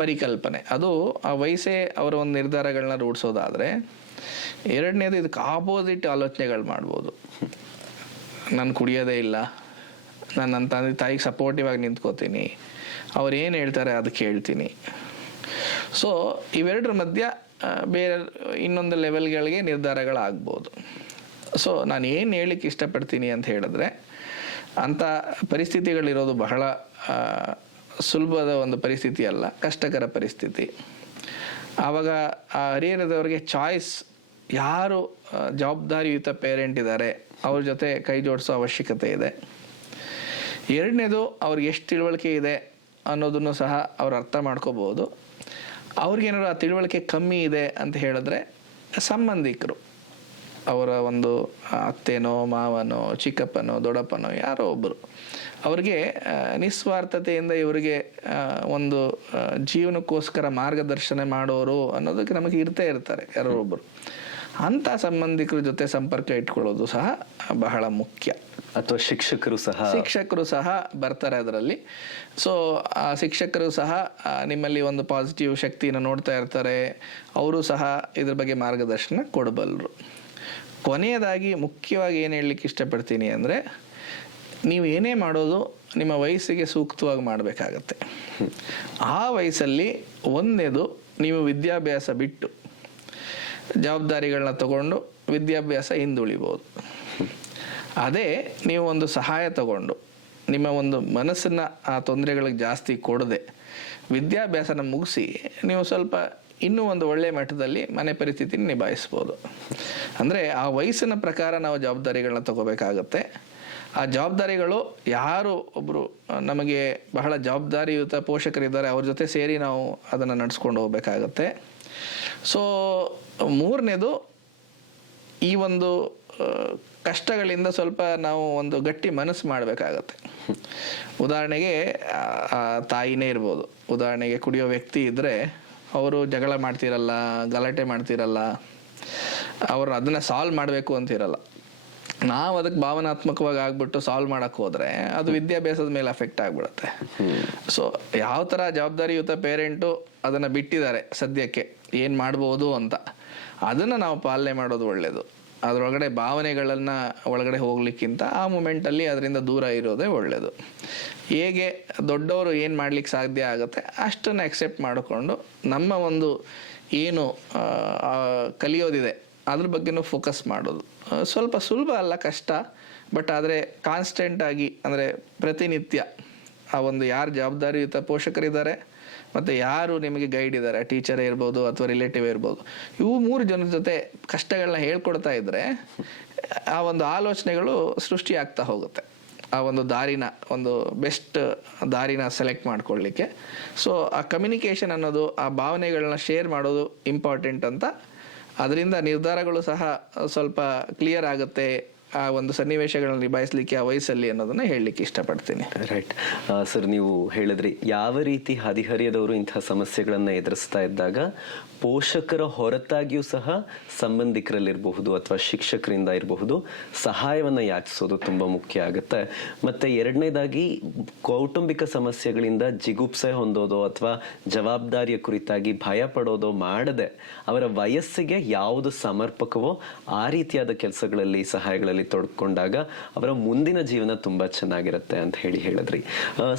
ಪರಿಕಲ್ಪನೆ. ಅದು ಆ ವಯಸ್ಸೇ ಅವರ ಒಂದು ನಿರ್ಧಾರಗಳನ್ನ ರೂಢಿಸೋದಾದರೆ. ಎರಡನೇದು, ಇದಕ್ಕೆ ಆಪೋಸಿಟ್ ಆಲೋಚನೆಗಳು ಮಾಡ್ಬೋದು. ನಾನು ಕುಡಿಯೋದೇ ಇಲ್ಲ, ನಾನು ನನ್ನ ತಂದೆ ತಾಯಿಗೆ ಸಪೋರ್ಟಿವ್ ಆಗಿ ನಿಂತ್ಕೋತೀನಿ, ಅವ್ರು ಏನು ಹೇಳ್ತಾರೆ ಅದು ಕೇಳ್ತೀನಿ. ಸೊ ಇವೆರಡರ ಮಧ್ಯ ಬೇರೆ ಇನ್ನೊಂದು ಲೆವೆಲ್ಗಳಿಗೆ ನಿರ್ಧಾರಗಳಾಗ್ಬೋದು. ಸೊ ನಾನು ಏನು ಹೇಳಲಿಕ್ಕೆ ಇಷ್ಟಪಡ್ತೀನಿ ಅಂತ ಹೇಳಿದ್ರೆ, ಅಂಥ ಪರಿಸ್ಥಿತಿಗಳಿರೋದು ಬಹಳ ಸುಲಭದ ಒಂದು ಪರಿಸ್ಥಿತಿ ಅಲ್ಲ, ಕಷ್ಟಕರ ಪರಿಸ್ಥಿತಿ. ಆವಾಗ ಆ ಹರಿಹರದವ್ರಿಗೆ ಚಾಯ್ಸ್, ಯಾರು ಜವಾಬ್ದಾರಿಯುತ ಪೇರೆಂಟ್ ಇದ್ದಾರೆ ಅವ್ರ ಜೊತೆ ಕೈ ಜೋಡಿಸೋ ಅವಶ್ಯಕತೆ ಇದೆ. ಎರಡನೇದು, ಅವ್ರಿಗೆ ಎಷ್ಟು ತಿಳುವಳಿಕೆ ಇದೆ ಅನ್ನೋದನ್ನು ಸಹ ಅವ್ರು ಅರ್ಥ ಮಾಡ್ಕೋಬೋದು. ಅವ್ರಿಗೇನಾದ್ರು ಆ ತಿಳುವಳಿಕೆ ಕಮ್ಮಿ ಇದೆ ಅಂತ ಹೇಳಿದ್ರೆ ಸಂಬಂಧಿಕರು, ಅವರ ಒಂದು ಅತ್ತೆನೋ ಮಾವನೋ ಚಿಕ್ಕಪ್ಪನೋ ದೊಡ್ಡಪ್ಪನೋ ಯಾರೋ ಒಬ್ಬರು ಅವ್ರಿಗೆ ನಿಸ್ವಾರ್ಥತೆಯಿಂದ ಇವರಿಗೆ ಒಂದು ಜೀವನಕ್ಕೋಸ್ಕರ ಮಾರ್ಗದರ್ಶನ ಮಾಡೋರು ಅನ್ನೋದಕ್ಕೆ ನಮಗೆ ಇರ್ತೇ ಇರ್ತಾರೆ ಯಾರೋ ಒಬ್ಬರು. ಅಂಥ ಸಂಬಂಧಿಕರ ಜೊತೆ ಸಂಪರ್ಕ ಇಟ್ಕೊಳ್ಳೋದು ಸಹ ಬಹಳ ಮುಖ್ಯ. ಅಥವಾ ಶಿಕ್ಷಕರು ಸಹ ಬರ್ತಾರೆ ಅದರಲ್ಲಿ. ಸೊ ಆ ಶಿಕ್ಷಕರು ಸಹ ನಿಮ್ಮಲ್ಲಿ ಒಂದು ಪಾಸಿಟಿವ್ ಶಕ್ತಿಯನ್ನು ನೋಡ್ತಾ ಇರ್ತಾರೆ, ಅವರು ಸಹ ಇದ್ರ ಬಗ್ಗೆ ಮಾರ್ಗದರ್ಶನ ಕೊಡಬಲ್ಲರು. ಕೊನೆಯದಾಗಿ ಮುಖ್ಯವಾಗಿ ಏನು ಹೇಳಲಿಕ್ಕೆ ಇಷ್ಟಪಡ್ತೀನಿ ಅಂದರೆ, ನೀವು ಏನೇ ಮಾಡೋದು ನಿಮ್ಮ ವಯಸ್ಸಿಗೆ ಸೂಕ್ತವಾಗಿ ಮಾಡಬೇಕಾಗತ್ತೆ. ಆ ವಯಸ್ಸಲ್ಲಿ ಒಂದೇದು, ನೀವು ವಿದ್ಯಾಭ್ಯಾಸ ಬಿಟ್ಟು ಜವಾಬ್ದಾರಿಗಳನ್ನ ತಗೊಂಡು ವಿದ್ಯಾಭ್ಯಾಸ ಹಿಂದುಳಿಬೋದು. ಅದೇ ನೀವು ಒಂದು ಸಹಾಯ ತಗೊಂಡು ನಿಮ್ಮ ಒಂದು ಮನಸ್ಸನ್ನು ಆ ತೊಂದರೆಗಳಿಗೆ ಜಾಸ್ತಿ ಕೊಡದೆ ವಿದ್ಯಾಭ್ಯಾಸನ ಮುಗಿಸಿ ನೀವು ಸ್ವಲ್ಪ ಇನ್ನೂ ಒಂದು ಒಳ್ಳೆಯ ಮಟ್ಟದಲ್ಲಿ ಮನೆ ಪರಿಸ್ಥಿತಿನ ನಿಭಾಯಿಸ್ಬೋದು. ಅಂದರೆ ಆ ವಯಸ್ಸಿನ ಪ್ರಕಾರ ನಾವು ಜವಾಬ್ದಾರಿಗಳನ್ನ ತಗೋಬೇಕಾಗತ್ತೆ. ಆ ಜವಾಬ್ದಾರಿಗಳು ಯಾರು ಒಬ್ಬರು ನಮಗೆ ಬಹಳ ಜವಾಬ್ದಾರಿಯುತ ಪೋಷಕರಿದ್ದಾರೆ ಅವ್ರ ಜೊತೆ ಸೇರಿ ನಾವು ಅದನ್ನು ನಡೆಸ್ಕೊಂಡು ಹೋಗ್ಬೇಕಾಗತ್ತೆ. ಸೊ ಮೂರನೇದು, ಈ ಒಂದು ಕಷ್ಟಗಳಿಂದ ಸ್ವಲ್ಪ ನಾವು ಒಂದು ಗಟ್ಟಿ ಮನಸ್ಸು ಮಾಡಬೇಕಾಗತ್ತೆ. ಉದಾಹರಣೆಗೆ ತಾಯಿನೇ ಇರ್ಬೋದು. ಉದಾಹರಣೆಗೆ ಕುಡಿಯೋ ವ್ಯಕ್ತಿ ಇದ್ದರೆ ಅವರು ಜಗಳ ಮಾಡ್ತಿರಲ್ಲ, ಗಲಾಟೆ ಮಾಡ್ತಿರಲ್ಲ, ಅವರು ಅದನ್ನು ಸಾಲ್ವ್ ಮಾಡಬೇಕು ಅಂತಿರಲ್ಲ. ನಾವು ಅದಕ್ಕೆ ಭಾವನಾತ್ಮಕವಾಗಿ ಆಗ್ಬಿಟ್ಟು ಸಾಲ್ವ್ ಮಾಡೋಕ್ಕೆ ಹೋದರೆ ಅದು ವಿದ್ಯಾಭ್ಯಾಸದ ಮೇಲೆ ಅಫೆಕ್ಟ್ ಆಗಿಬಿಡುತ್ತೆ. ಸೊ ಯಾವ ಥರ ಜವಾಬ್ದಾರಿಯುತ ಪೇರೆಂಟು ಅದನ್ನು ಬಿಟ್ಟಿದ್ದಾರೆ ಸದ್ಯಕ್ಕೆ ಏನು ಮಾಡ್ಬೋದು ಅಂತ, ಅದನ್ನು ನಾವು ಪಾಲನೆ ಮಾಡೋದು ಒಳ್ಳೆಯದು. ಅದರೊಳಗಡೆ ಭಾವನೆಗಳನ್ನು ಒಳಗಡೆ ಹೋಗ್ಲಿಕ್ಕಿಂತ ಆ ಮೂಮೆಂಟಲ್ಲಿ ಅದರಿಂದ ದೂರ ಇರೋದೇ ಒಳ್ಳೆಯದು. ಹೇಗೆ ದೊಡ್ಡವರು ಏನು ಮಾಡ್ಲಿಕ್ಕೆ ಸಾಧ್ಯ ಆಗುತ್ತೆ ಅಷ್ಟನ್ನು ಎಕ್ಸೆಪ್ಟ್ ಮಾಡಿಕೊಂಡು ನಮ್ಮ ಒಂದು ಏನು ಕಲಿಯೋದಿದೆ ಅದ್ರ ಬಗ್ಗೆನೂ ಫೋಕಸ್ ಮಾಡೋದು ಸ್ವಲ್ಪ ಸುಲಭ ಅಲ್ಲ, ಕಷ್ಟ. ಬಟ್ ಆದರೆ ಕಾನ್ಸ್ಟೆಂಟಾಗಿ, ಅಂದರೆ ಪ್ರತಿನಿತ್ಯ ಆ ಒಂದು ಯಾರು ಜವಾಬ್ದಾರಿಯುತ ಪೋಷಕರಿದ್ದಾರೆ ಮತ್ತು ಯಾರು ನಿಮಗೆ ಗೈಡ್ ಇದ್ದಾರೆ, ಟೀಚರೇ ಇರ್ಬೋದು ಅಥವಾ ರಿಲೇಟಿವ್ ಇರ್ಬೋದು, ಇವು 3 ಜನರ ಜೊತೆ ಕಷ್ಟಗಳನ್ನ ಹೇಳ್ಕೊಡ್ತಾ ಇದ್ದರೆ ಆ ಒಂದು ಆಲೋಚನೆಗಳು ಸೃಷ್ಟಿ ಆಗ್ತಾ ಹೋಗುತ್ತೆ. ಆ ಒಂದು ದಾರಿನ, ಒಂದು ಬೆಸ್ಟ್ ದಾರಿನ ಸೆಲೆಕ್ಟ್ ಮಾಡ್ಕೊಳ್ಳಿಕ್ಕೆ. ಸೊ ಆ ಕಮ್ಯುನಿಕೇಷನ್ ಅನ್ನೋದು, ಆ ಭಾವನೆಗಳನ್ನ ಶೇರ್ ಮಾಡೋದು ಇಂಪಾರ್ಟೆಂಟ್ ಅಂತ. ಅದರಿಂದ ನಿರ್ಧಾರಗಳು ಸಹ ಸ್ವಲ್ಪ ಕ್ಲಿಯರ್ ಆಗುತ್ತೆ ಆ ಒಂದು ಸನ್ನಿವೇಶಗಳನ್ನು ನಿಭಾಯಿಸಲಿಕ್ಕೆ ಆ ವಯಸ್ಸಲ್ಲಿ ಅನ್ನೋದನ್ನ ಹೇಳಲಿಕ್ಕೆ ಇಷ್ಟಪಡ್ತೀನಿ. ರೈಟ್ ಸರ್, ನೀವು ಹೇಳಿದ್ರಿ ಯಾವ ರೀತಿ ಹದಿಹರಿಯದವರು ಇಂತಹ ಸಮಸ್ಯೆಗಳನ್ನ ಎದುರಿಸ್ತಾ ಇದ್ದಾಗ ಪೋಷಕರ ಹೊರತಾಗಿಯೂ ಸಹ ಸಂಬಂಧಿಕರಲ್ಲಿರಬಹುದು ಅಥವಾ ಶಿಕ್ಷಕರಿಂದ ಇರಬಹುದು ಸಹಾಯವನ್ನ ಯಾಚಿಸೋದು ತುಂಬಾ ಮುಖ್ಯ ಆಗುತ್ತೆ. ಮತ್ತೆ ಎರಡನೇದಾಗಿ ಕೌಟುಂಬಿಕ ಸಮಸ್ಯೆಗಳಿಂದ ಜಿಗುಪ್ಸೆ ಹೊಂದೋದು ಅಥವಾ ಜವಾಬ್ದಾರಿಯ ಕುರಿತಾಗಿ ಭಯ ಪಡೋದು ಮಾಡದೆ ಅವರ ವಯಸ್ಸಿಗೆ ಯಾವುದು ಸಮರ್ಪಕವೋ ಆ ರೀತಿಯಾದ ಕೆಲಸಗಳಲ್ಲಿ, ಸಹಾಯಗಳಲ್ಲಿ ತೊಡ್ಕೊಂಡಾಗ ಅವರ ಮುಂದಿನ ಜೀವನ ತುಂಬಾ ಚೆನ್ನಾಗಿರುತ್ತೆ ಅಂತ ಹೇಳಿದ್ರಿ.